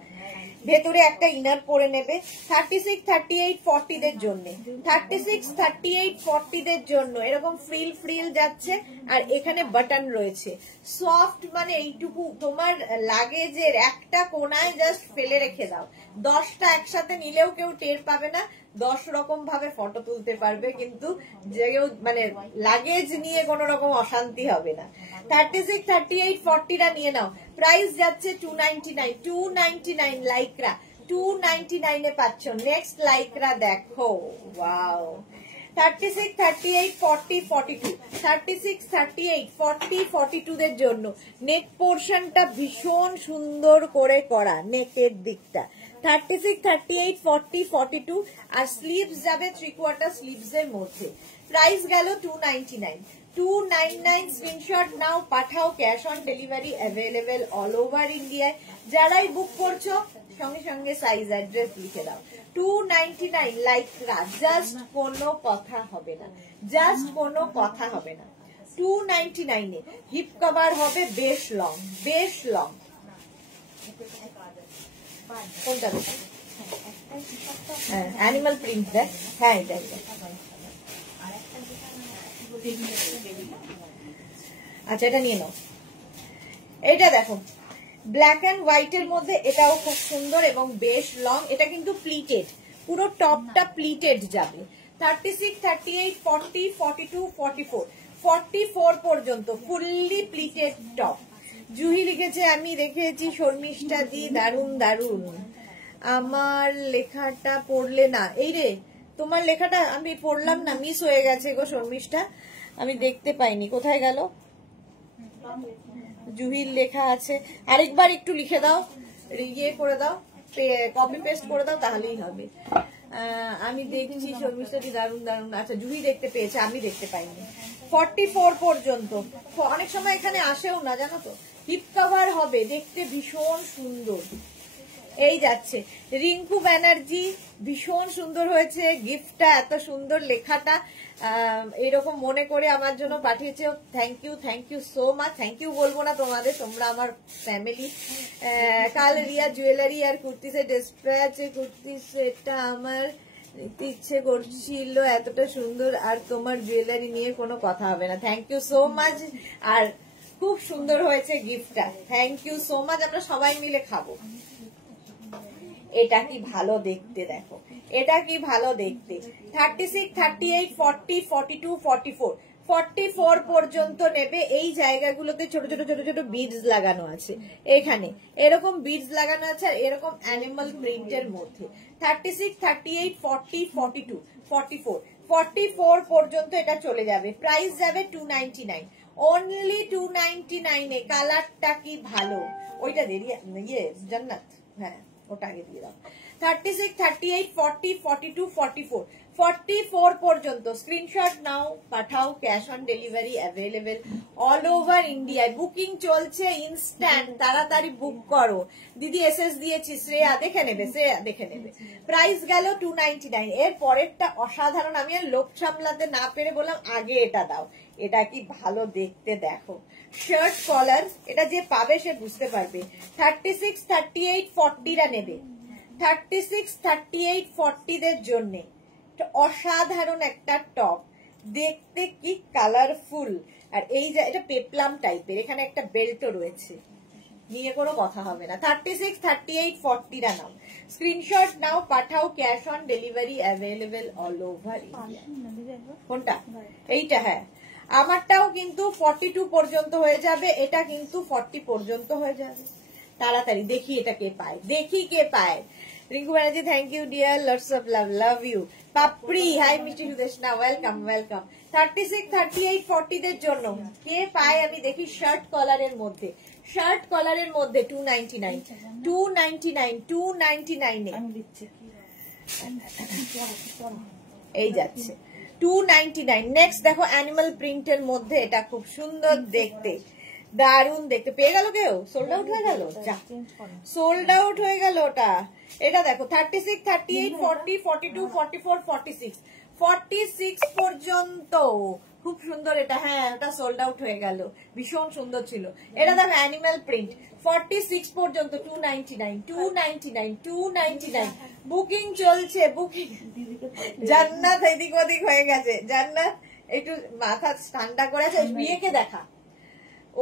ভেতরে একটা ইনার পরে নেবে। 36, 38, 40 দের জন্য, 36, 38, 40 দের জন্য এরকম ফ্রিল ফ্রিল যাচ্ছে, আর এখানে বাটন রয়েছে। সফট মানে এইটুকু তোমার লাগেজের একটা কোনায় জাস্ট ফেলে রেখে দাও, 10টা একসাথে নিলেও কেউ টের পাবে না, 10 রকম ভাবে ফটো তুলতে পারবে, কিন্তু যেও মানে লাগেজ নিয়ে কোনো রকম অশান্তি হবে না। 36, 38, 40টা নিয়ে নাও। প্রাইস যাচ্ছে 299, 299 লাইকরা 299 এ পাচ্ছ। নেক্সট লাইকরা দেখো, ওয়াও। 36, 38, 40, 42, 36, 38, 40, 42 দের জন্য নেক পোর্শনটা ভীষণ সুন্দর করে করা, নেকের দিকটা। 36, 38, 40, 42 আর স্লিভস যাবে 3/4 স্লিভস এর মধ্যে। প্রাইস গেল 299, 299 স্ক্রিনশট নাও, পাঠাও, cash on delivery available all over ইন্ডিয়ায়। যারাই বুক করছো সঙ্গে সঙ্গে সাইজ অ্যাড্রেস লিখে দাও। 299 লাইকরা, জাস্ট কোনো কথা হবে না, জাস্ট কোনো কথা হবে না। 299 এ হিপ কভার হবে বেশ লং, বেশ লং। কোনটা দেখো? হ্যাঁ অ্যানিমাল প্রিন্ট দেখ, হ্যাঁ এটা আচ্ছা এটা নিয়ে নাও। এটা দেখো ব্ল্যাক এন্ড হোয়াইট এর মধ্যে, এটাও খুব সুন্দর এবং বেশ লং। এটা কিন্তু প্লিটেড, পুরো টপটা প্লিটেড যাবে। 36, 38, 40, 42, 44, 44 পর্যন্ত ফুললি প্লিটেড টপ। জুহি লিখেছে আমি রেখেছি শর্মিষ্ঠা দি, দারুন দারুন। আমার লেখাটা পড়লে না, এই রে তোমার লেখাটা আমি পড়লাম না, মিস হয়ে গেছে গো শর্মিষ্ঠা, আমি দেখতে পাইনি, কোথায় গেল? জুহির লেখা আছে, আরেকবার একটু লিখে দাও, ইয়ে করে দাও, কপি পেস্ট করে দাও, তাহলেই হবে। আমি দেখছি শর্মিষ্ঠাটি দারুন দারুন। আচ্ছা জুহি দেখতে পেয়েছে, আমি দেখতে পাইনি। 44 পর্যন্ত, অনেক সময় এখানে আসেও না জানো তো। হিপ কভার হবে, দেখতে ভীষণ সুন্দর। এই যাচ্ছে রিঙ্কু ব্যানার্জি, ভীষণ সুন্দর হয়েছে গিফটটা, এত সুন্দর লেখাটা এরকম মনে করে আমার জন্য পাঠিয়েছে, thank you so much. Thank you বলবো না তোমাদের, তোমরা আমার ফ্যামিলি। কাল রিয়া জুয়েলারি আর কুর্তিসে ডিসপ্যাচ কুর্তিস, এটা আমার ইচ্ছে করছিল, এতটা সুন্দর, আর তোমার জুয়েলারি নিয়ে কোনো কথা হবে না। থ্যাংক ইউ সো মাচ, আর খুব সুন্দর হয়েছে গিফটটা, থ্যাংক ইউ সো মাচ। আমরা সবাই মিলে খাবো। এটা কি ভালো দেখতে, দেখো এটা কি ভালো দেখতে। 36, 38, 40, 42, 44, 44 পর্যন্ত নেবে। এই জায়গাগুলোতে ছোট ছোট ছোট ছোট বিডস লাগানো আছে, এখানে এরকম বিডস লাগানো আছে, আর এরকম অ্যানিমাল প্রিন্টের মধ্যে। 36, 38, 40, 42, 44, 44 পর্যন্ত এটা চলে যাবে। প্রাইস যাবে 299, অনলি 299 এ। কালারটা কি ভালো, ওইটা দেরিয়ে ইয়ে জান্নাত, হ্যাঁ ওটা আগে দিয়ে দাও। 36, 38, 40, 42, 44, 44 পর্যন্ত স্ক্রিনশট নাও, পাঠাও। Cash on delivery available all over ইন্ডিয়ায়। বুকিং চলছে ইনস্ট্যান্ট, তাড়াতাড়ি বুক করো। দিদি এসএস দিয়েছি, শ্রেয়া দেখে নেবে, শ্রেয়া দেখে নেবে। প্রাইস গেল 299। এর পরেরটা অসাধারণ, আমি আর লোভ সামলাতে না পেরে বললাম আগে এটা দাও। এটা কি ভালো দেখতে দেখো, শার্ট কলার, এটা যে পাবে সে বুঝতে পারবে। 36, 38, 40রা নেবে, 36, 38, 40 দের জন্য অসাধারণ একটা টপ, দেখতে কি কালারফুল। আর এই যে এটা পেপলাম টাইপের, এখানে একটা বেল্টও রয়েছে, নিয়ে কোনো কথা হবে না। 36, 38, 40রা নাও, স্ক্রিনশট নাও, পাঠাও। Cash on delivery available all over India. কোনটা? এইটা, হ্যাঁ আমারটাও কিন্তু 42 পর্যন্ত হয়ে যাবে, এটা কিন্তু 40 পর্যন্ত হয়ে যাবে। তাড়াতাড়ি দেখি এটা কে পায়, দেখি কে পায়। Rinku Banerjee thank you dear, lots of love, love you. Papri hi মিষ্টি সুদেশনা, ওয়েলকাম ওয়েলকাম। 36, 38, 40 দের জন্য কে পায় আমি দেখি। শার্ট কলারের মধ্যে, শার্ট কলারের মধ্যে 299, 299, 299 এ এই যাচ্ছে 299। নেক্সট দেখো অ্যানিমাল প্রিন্টের মধ্যে, এটা খুব সুন্দর দেখতে, দারুন দেখতে। পেয়ে গেল কেউ? সোল্ড আউট হয়ে গেল, সোল্ড আউট হয়ে গেল ওটা। এটা দেখো 36, 38, 40, 42, 44, 46, 46 পর্যন্ত খুব সুন্দর এটা। হ্যাঁ ওটা সোল্ড আউট হয়ে গেল, ভীষণ সুন্দর ছিল। এটা দেখো অ্যানিমাল প্রিন্ট 46 পর্যন্ত 299, 299, 299 বুকিং চলছে, বুকিং। জান্নাত এদিক ওদিক হয়ে গেছে, জান্নাত একটু মাথা ঠান্ডা করে আছে। বিয়েকে দেখা,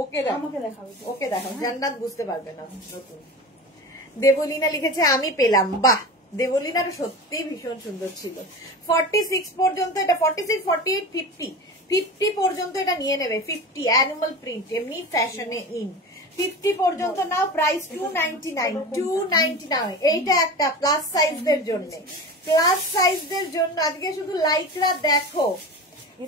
ওকে ওকে দেখা, জান্নাত বুঝতে পারবে না। নতুন দেবলীনা লিখেছে আমি পেলাম, বাহ দেবলীনার সত্যি ভীষণ সুন্দর ছিল। 46 পর্যন্ত এটা, 46, 48, 50, 50 পর্যন্ত এটা নিয়ে নেবে। 50 অ্যানিমাল প্রিন্ট, এমনি ফ্যাশনে ইন। 50 পর্যন্ত নাও, প্রাইস 299, 299। এইটা একটা প্লাস সাইজদের জন্য, প্লাস সাইজদের জন্য আজকে শুধু লাইকরা দেখো।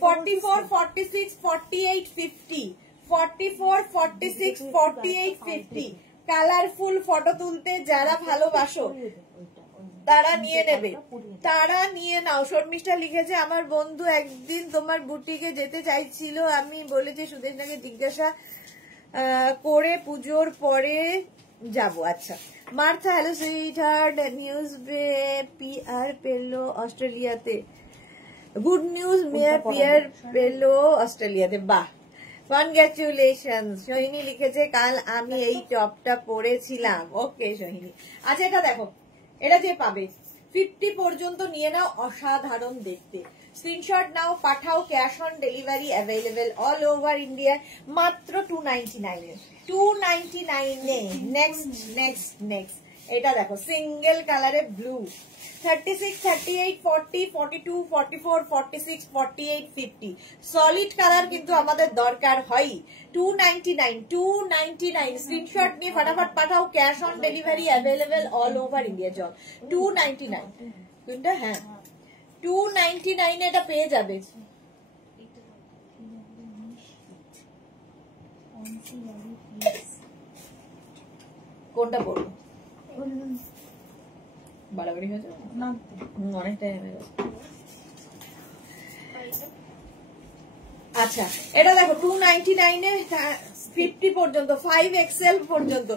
44, 46, 48, 50, 44, 46, 48, 50 কালারফুল ফটো তুলতে যারা ভালোবাসো তারা নিয়ে নেবে, তারা নিয়ে নাও। শর্মিষ্ঠা লিখেছে আমার বন্ধু একদিন তোমার বুটিকে যেতে চাইছিল, আমি বলেছি সুদেশনাকে জিজ্ঞাসা করে পুজোর পরে যাবো। আচ্ছা মার্থা, হ্যালো সুইটহার্ট, নিউজ পিয়ার পেলো অস্ট্রেলিয়াতে, গুড নিউজ, মেয়ার পিয়ার পেলো অস্ট্রেলিয়াতে, বাহ কনগ্রাচুলেশন। সোহিনী লিখেছে কাল আমি এই টপটা পরেছিলাম। ওকে সোহিনী। আচ্ছা এটা দেখো, এটা যে পাবে 50 পর্যন্ত নিয়ে নাও, অসাধারণ দেখতে। স্ক্রিনশট নাও, পাঠাও, cash on delivery available all over India, মাত্র 299 এ। 299 এ। নেক্সট নেক্সট নেক্সট এটা দেখো, সিঙ্গেল কালারে ব্লু, 36, 38, 40, 42, 44, 46, 48, 50 সলিড কালার কিন্তু আমাদের দরকার হয়। 299, 299 স্ক্রিনশট নিয়ে ফটাফট পাঠাও, cash on delivery available all over India. জল 299 কিন্তু, হ্যাঁ 299 এটা পেয়ে যাবে। কোনটা বলবো? বাড়াবাড়ি হয়ে যাবে না, অনেক টাইম হয়ে গেছে। আচ্ছা এটা দেখো 299 এ 50 পর্যন্ত, 5XL পর্যন্ত,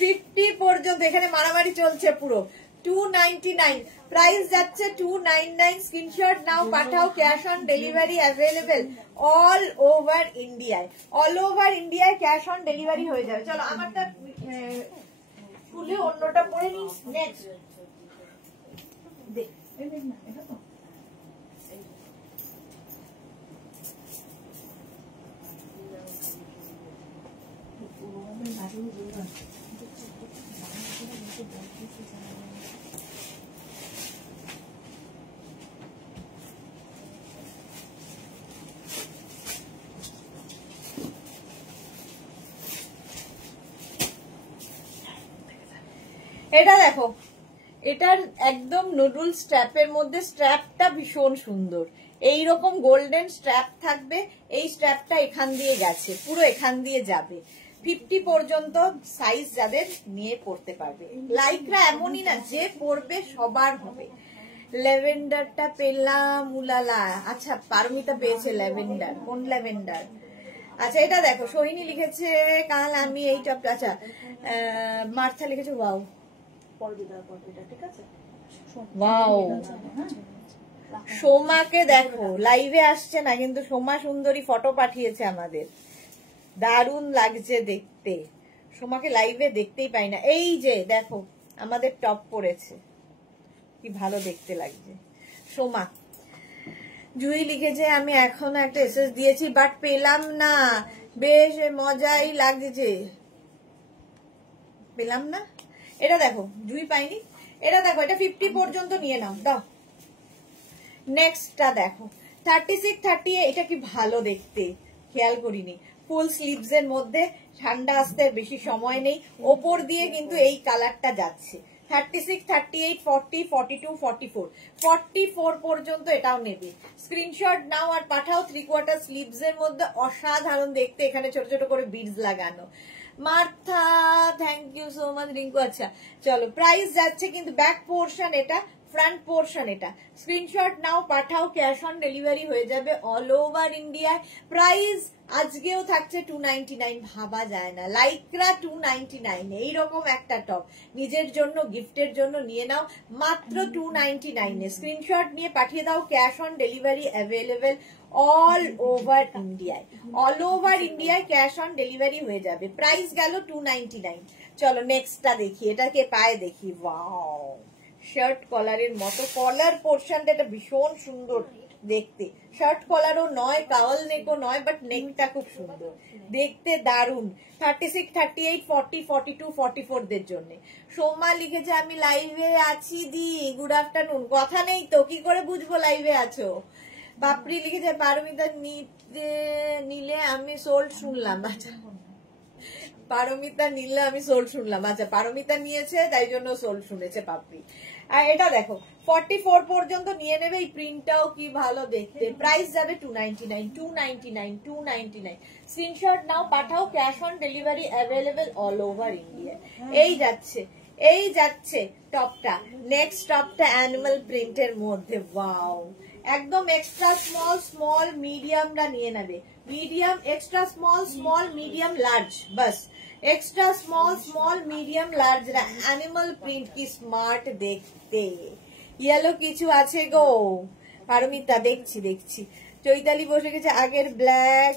50 পর্যন্ত এখানে মারামারি চলছে পুরো। 299 প্রাইস যাচ্ছে 299। স্ক্রিনশট নাও, পাঠাও, cash on delivery available all over ইন্ডিয়ায়। অল ওভার ইন্ডিয়ায় ক্যাশ অন ডেলিভারি হয়ে যাবে। চলো আমারটা খুলে অন্যটা পরে নিই। নেক্সট এটা দেখো, এটার একদম নুডল স্ট্র্যাপের মধ্যে, স্ট্র্যাপটা ভীষণ সুন্দর, এইরকম গোল্ডেন স্ট্র্যাপ থাকবে। এই স্ট্র্যাপটা এখান দিয়ে গেছে, পুরো এখান দিয়ে যাবে। 50 পর্যন্ত সাইজ যাদের নিয়ে পড়তে পারবে। লাইকরা এমনই না, যে পড়বে সবার হবে। ল্যাভেন্ডারটা পেলাম, উলালা। আচ্ছা পারমিতা পেয়েছে ল্যাভেন্ডার, কোন ল্যাভেন্ডার? আচ্ছা এটা দেখো, সোহিনী লিখেছে কাল আমি এই টপটা, আচ্ছা মার্থা লিখেছে ওয়াও, ওয়াও। সোমাকে দেখো লাইভে আসছে না, কিন্তু সোমা সুন্দরী ফটো পাঠিয়েছে আমাদের, দারুণ লাগছে দেখতে। সোমাকে লাইভে দেখতেই পাই না। এই যে দেখো আমাদের টপ পরেছে, কি ভালো দেখতে লাগছে সোমা। জুই লিখেছে আমি এখনো একটা এসএস দিয়েছি বাট পেলাম না, বেশ মজাই লাগছে, পেলাম না। এটা দেখো জুই পাইনি, এটা দেখো, এটা 50 পর্যন্ত নিয়ে নাও, দাও। নেক্সটটা দেখো 36, 38, এটা কি ভালো দেখতে, খেয়াল করিনি। ফুল স্লিভস এর মধ্যে, ঠান্ডা আসতে বেশি সময় নেই, ওপর দিয়ে কিন্তু এই কালারটা যাচ্ছে। 36, 38, 40, 42, 44, 44 পর্যন্ত এটাও নেবে। স্ক্রিনশট নাও আর পাঠাও। 3/4 স্লিভস এর মধ্যে, অসাধারণ দেখতে, এখানে ছোট ছোট করে বিডস লাগানো। Martha thank you so much. Rinku আচ্ছা চলো, প্রাইস যাচ্ছে কিন্তু ব্যাক পোর্শন এটা, ফ্রন্ট পোর্শন এটা। স্ক্রিনশট নাও, পাঠাও, ক্যাশ অন ডেলিভারি হয়ে যাবে অল ওভার ইন্ডিয়ায়। প্রাইস আজকেও থাকছে 299, ভাবা যায় না। লাইকরা 299, এইরকম একটা টপ নিজের জন্য, গিফটের জন্য নিয়ে নাও, মাত্র 299 স্ক্রিনশট নিয়ে পাঠিয়ে দাও, cash on delivery available all over ইন্ডিয়ায়। অল ওভার ইন্ডিয়ায় ক্যাশ অন ডেলিভারি হয়ে যাবে। প্রাইস গেল 299। চলো নেক্সটটা দেখি, এটাকে পায়ে দেখি। ওয়াও, শার্ট কলারের মতো, কলার পোর্শনটা এটা ভীষণ সুন্দর দেখতে। শার্ট কলারও নয়, কাওয়াল নেকও নয়, বাট নেকটা খুব সুন্দর দেখতে, দারুন। 36, 38, 40, 42, 44 দের জন্য। সোমা লিখেছে আমি লাইভে আছি দি, গুড আফটারনুন। কথা নেই তো, কি করে বুঝবো লাইভে আছো? বাপরি লিখেছে পারমিতা নিলে আমি সোল্ড শুনলাম। আচ্ছা পারমিতা নিলে আমি সোল্ড শুনলাম, আচ্ছা পারমিতা নিয়েছে তাই জন্য সোল্ড শুনেছে পাপড়ি। আর এটা দেখো 44 পর্যন্ত নিয়ে নেবে। এই প্রিন্টটাও কি ভালো দেখতে। প্রাইস যাবে 299, 299, 299। স্ক্রিনশট নাও, পাঠাও, cash on delivery available all over India. এই যাচ্ছে, এই যাচ্ছে টপটা। নেক্সট টপটা অ্যানিমাল প্রিন্টের মধ্যে, ওয়াও, একদম এক্সট্রা স্মল, স্মল মিডিয়ামটা নিয়ে নেবে। Medium, extra small, small, medium, large, বাস extra small small medium large animal print की स्मार्ट देखते येलो किचु आछे गो पारमिता देखছি দেখছি চৈতালি বসে গেছে আগের ব্ল্যাক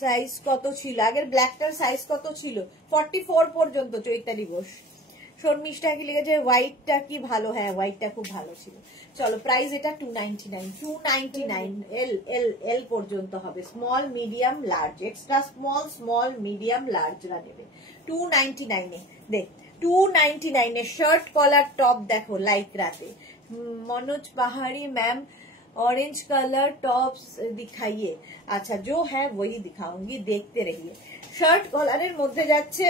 সাইজ কত ছিল আগের ব্ল্যাকটার সাইজ কত ছিল 44 পর্যন্ত চৈতালি ঘোষ শর্মিষ্ঠা কি লিখেছে হোয়াইটটা কি ভালো হ্যাঁ হোয়াইটটা খুব ভালো ছিল চলো প্রাইস এটা 299 এল এল এল পর্যন্ত হবে small medium large extra small small medium লার্জরা নেবে 299 এ দেখ 299 এ শার্ট কলার টপ দেখো লাইক রাতে मनोज पहाड़ी मैम ऑरेंज कलर टॉप्स दिखाइए अच्छा जो है वही दिखाऊंगी देखते रहिए शर्ट कॉलर मध्य जाच्छे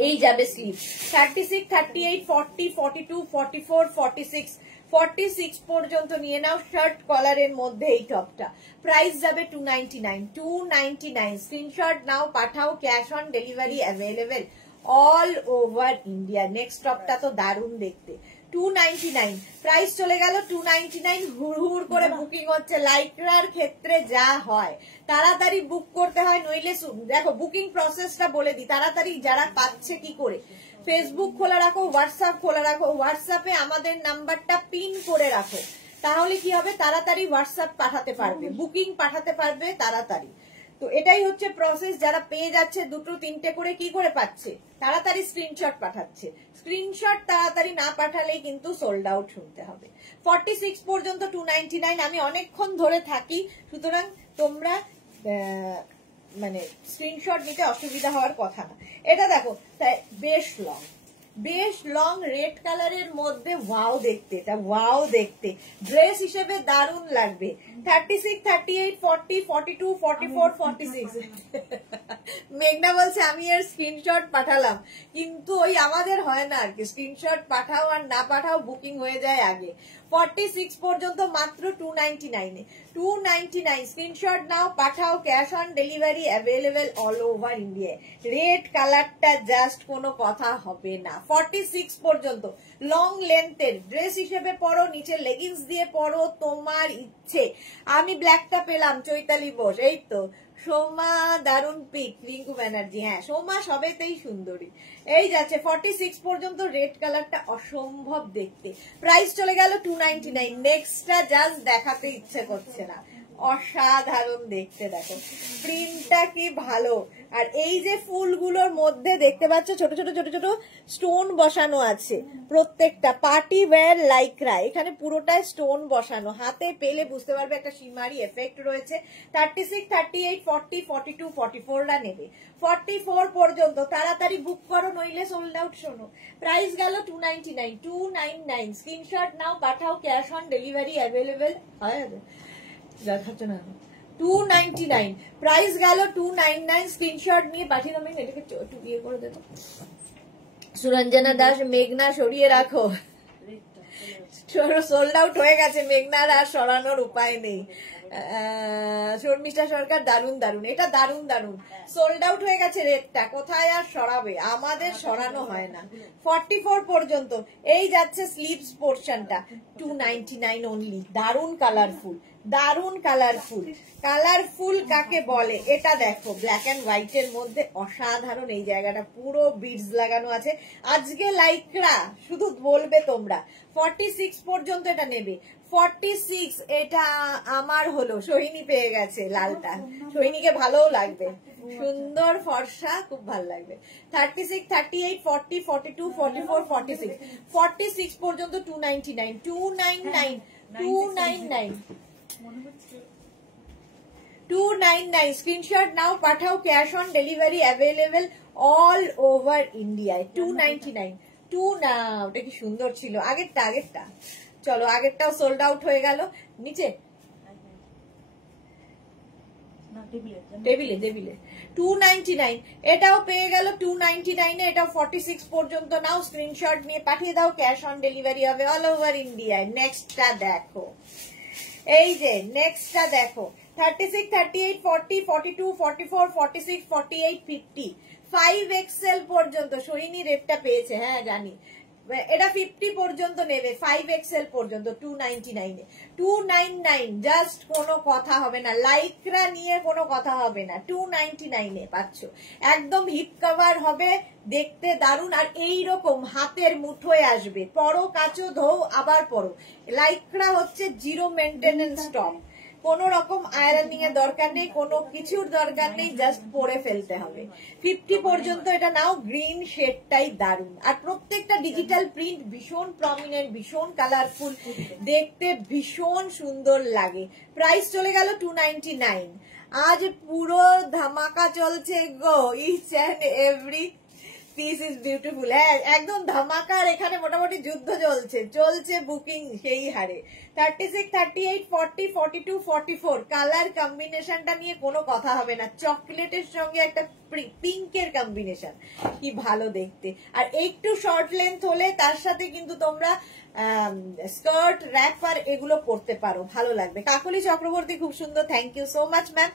এই যাবে স্লিভ 36 38 40 42 44 46 46 পর্যন্ত নিয়ে নাও শার্ট কলারের মধ্যে এই টপটা প্রাইস যাবে 299 স্ক্রিনশট নাও পাঠাও cash on delivery available all over India next টপটা তো দারুণ দেখতে 299 প্রাইস চলে গেল 299 হুড় করে বুকিং হচ্ছে লাইক্রার ক্ষেত্রে যা হয় তাড়াতাড়ি বুক করতে হয় নইলে দেখো বুকিং প্রসেসটা বলে দিই তাড়াতাড়ি যারা পাচ্ছে কি করে ফেসবুক খোলা রাখো হোয়াটসঅ্যাপ খোলা রাখো হোয়াটসঅ্যাপে আমাদের নাম্বারটা পিন করে রাখো তাহলে কি হবে তাড়াতাড়ি হোয়াটসঅ্যাপ পাঠাতে পারবে বুকিং পাঠাতে পারবে তাড়াতাড়ি তো এটাই হচ্ছে প্রসেস যারা পেয়ে যাচ্ছে দুটো তিনটে করে কি করে পাচ্ছে তাড়াতাড়ি স্ক্রিনশট পাঠাচ্ছে স্ক্রিনশট তাড়াতাড়ি না পাঠালেই কিন্তু সোল্ড আউট শুনতে হবে 46 পর্যন্ত 299 আমি অনেকক্ষণ ধরে থাকি সুতরাং তোমরা মানে স্ক্রিনশট নিতে অসুবিধা হওয়ার কথা না এটা দেখো তাই বেশ লং রেড কালারের মধ্যে ওয়াও দেখতে এটা ওয়াও দেখতে ড্রেস হিসেবে দারুণ লাগবে 36 38 40 42 44 46 মেঘনা বলছে আমি এর স্ক্রিনশট পাঠালাম কিন্তু ওই আমাদের হয় না আর কি স্ক্রিনশট পাঠাও আর না পাঠাও বুকিং হয়ে যায় আগে 46 পর্যন্ত মাত্র 299 এ 299 স্ক্রিনশট নাও পাঠাও cash on delivery available all over India red কালারটা জাস্ট কোনো কথা হবে না 46 পর্যন্ত লং লেন্থের ড্রেস হিসেবে পরো নিচে লেগিংস দিয়ে পরো তোমার ইচ্ছে আমি ব্ল্যাকটা পেলাম চৈতালি বোস এই তো সোমা দারুন পিক রিঙ্কু ব্যানার্জি হ্যাঁ সোমা সবেতেই সুন্দরী এই যাচ্ছে 46 পর্যন্ত রেড কালারটা অসম্ভব দেখতে প্রাইস চলে গেল 299 নেক্সটটা জাস্ট দেখাতে ইচ্ছে করছে না অসাধারণ দেখতে দেখো প্রিন্টটা কি ভালো আর এই যে ফুলগুলোর মধ্যে দেখতে পাচ্ছ ছোট ছোট ছোট ছোট স্টোন বসানো আছে প্রত্যেকটা পার্টি ওয়্যার লাইক্রা এখানে পুরোটাই স্টোন বসানো হাতে পেলে বুঝতে পারবে একটা শিমারি এফেক্ট রয়েছে 36 38 40 42 44 রা নেবে 44 পর্যন্ত তাড়াতাড়ি বুক করো নইলে সোল্ড আউট শোনো প্রাইস গেল 299 স্ক্রিনশট নাও পাঠাও ক্যাশ অন ডেলিভারি অ্যাভেলেবল হয় দেখাচ্ছ না 299 প্রাইস গেল 299 স্ক্রিনশট নিয়ে পাঠিয়ে দেবেন এটাকে একটু ইয়ে করে দেবো সুরঞ্জনা দাস মেঘনা সরিয়ে রাখো সোল্ড আউট হয়ে গেছে মেঘনার আর সরানোর উপায় নেই শর্মিষ্ঠা সরকার দারুন দারুন এটা দারুন দারুন সোল্ড আউট হয়ে গেছে রেটটা কোথায় আর সরাবে আমাদের সরানো হয় না 44 পর্যন্ত এই যাচ্ছে স্লিভস পোর্শনটা 299 অনলি দারুন কালারফুল কালারফুল কাকে বলে এটা দেখো ব্ল্যাক এন্ড হোয়াইট এর মধ্যে অসাধারণ এই জায়গাটা পুরো বিডস লাগানো আছে আজকে লাইকরা শুধু বলবে তোমরা 46 পর্যন্ত এটা নেবে 46 এটা আমার হলো সোহিনী পেয়ে গেছে লালটা সোহিনীকে ভালোও লাগবে সুন্দর ফর্সা খুব ভালো লাগবে 36 38 40 42 44 46 46 পর্যন্ত 299 স্ক্রিনশট নাও পাঠাও cash on delivery available all over ইন্ডিয়ায় 299 নাও ওটা কি সুন্দর ছিল আগেরটা চলো আগেরটাও সোল্ড আউট হয়ে গেল নিচে টেবিলে 299 এটাও পেয়ে গেল 299 এ এটাও 46 পর্যন্ত নাও স্ক্রিনশট নিয়ে পাঠিয়ে দাও ক্যাশ অন ডেলিভারি হবে অল ওভার ইন্ডিয়ায় নেক্সটটা দেখো এই যে নেক্সটটা দেখো 36 38 40 42 44 46 48 50 5 এক্সেল পর্যন্ত সোহিনী রেটটা পেয়েছে হ্যাঁ জানি এটা 50 পর্যন্ত নেবে, 5XL পর্যন্ত 299 এ 299, জাস্ট কোনো কথা হবে না, লাইক্রা নিয়ে কোনো কথা হবে না, 299 এ পাচ্ছ। একদম হিপ কভার হবে, দেখতে দারুণ, আর এইরকম হাতের মুঠোয় আসবে, পরো কাচো ধো আবার পরো। লাইক্রা হচ্ছে জিরো মেনটেনেন্স টপ, কোনো রকম আয়রনিং এর দরকার নেই, কোনো কিছুর দরকার নেই, জাস্ট পরে ফেলতে হবে। 50 পর্যন্ত এটা নাও, গ্রিন শেডটাই দারুণ, আর প্রত্যেকটা ডিজিটাল প্রিন্ট ভীষণ প্রমিনেন্ট, ভীষণ কালারফুল, দেখতে ভীষণ সুন্দর লাগে। প্রাইস চলে গেল 299। আজ পুরো ধামাকা চলছে গো, each and every piece is beautiful. হ্যাঁ একদম ধামাকার, এখানে মোটামুটি যুদ্ধ চলছে বুকিং সেই হারে। 36, 38, 40, 42, 44 কালার কম্বিনেশনটা নিয়ে কোনো কথা হবে না। চকলেটের সঙ্গে একটা পিঙ্কের কম্বিনেশন, কি ভালো দেখতে। আর একটু শর্ট লেন্থ হলে তার সাথে কিন্তু তোমরা স্কার্ট, র্যাপার এগুলো পরতে পারো, ভালো লাগবে। কাকলি চক্রবর্তী খুব সুন্দর, thank you so much ma'am.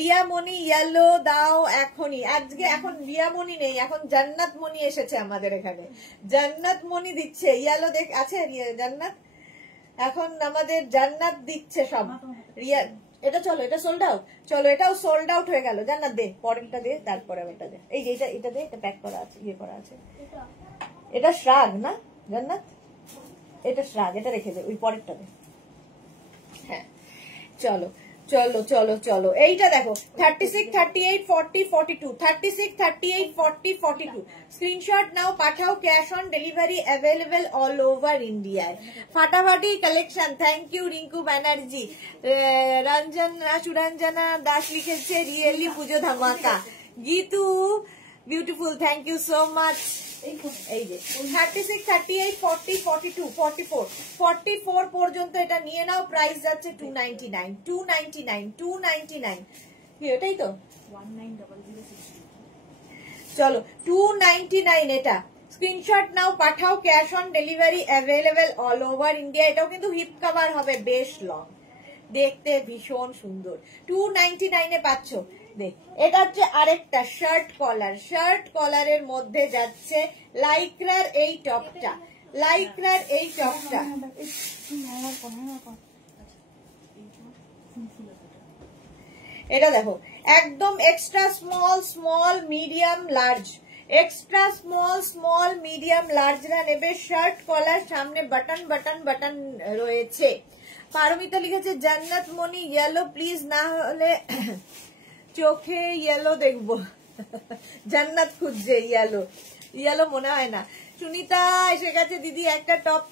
Riyamoni yellow দাও এখনই, আজকে এখন রিয়ামণি নেই, এখন জান্নাত মণি এসেছে আমাদের এখানে, জান্নাত মণি দিচ্ছে ইয়েলো, দেখ আছে জান্নাত, এখন আমাদের জান্নাত দিচ্ছে সব। রিয়া এটা চলো, এটা সোল্ড আউট, চলো এটাও সোল্ড আউট হয়ে গেল। জান্নাত দে, পরেরটা দে, তারপরে এটা দে, এই যে এটা দে, এটা প্যাক করা আছে, ইয়ে করা আছে, এটা শ্রাগ না জান্নাত, এটা শ্রাগ, এটা রেখে দে, ওই পরেরটা দে। হ্যাঁ চলো চলো চলো চলো, এইটা দেখো 36, 38, 40, 42, 36, 38, 40, 42 স্ক্রিনশট নাও, পাঠাও, cash on delivery available all over ইন্ডিয়ায়। ফাটাফাটি collection, thank you Rinku Banerjee. Suranjana Das লিখেছে রিয়েলি পুজো ধামাকা। Gitu beautiful, thank you so much. এই যে 36, 38, 40, 42, 44, 44 পর্যন্ত এটা নিয়ে নাও। প্রাইস যাচ্ছে 299, 299, 299, এটাই তো 190062। চলো 299 এটা। স্ক্রিনশট নাও, পাঠাও, cash on delivery available all over India. এটাও কিন্তু হিপ কভার হবে, বেশ লং, দেখতে ভীষণ সুন্দর। 299 এ পাচ্ছ। দেখ এটা হচ্ছে আরেকটা শার্ট কলার, শার্ট কলারের মধ্যে যাচ্ছে লাইক্রার এই টপটা, লাইক্রার এই টপটা। এটা দেখো একদম extra small, small, medium, large, extra small, small, medium, লার্জরা নেবে। শার্ট কলার, সামনে বাটন বাটন বাটন রয়েছে। পারমিতা লিখেছে জান্নাত মনি ইয়েলো প্লিজ, না হলে চোখে ইয়েলো দেখবো। জান্নাত খুঁজছে ইয়েলো, ইয়েলো মনে হয় না। সুনিতা এসে গেছে, দিদি একটা টপ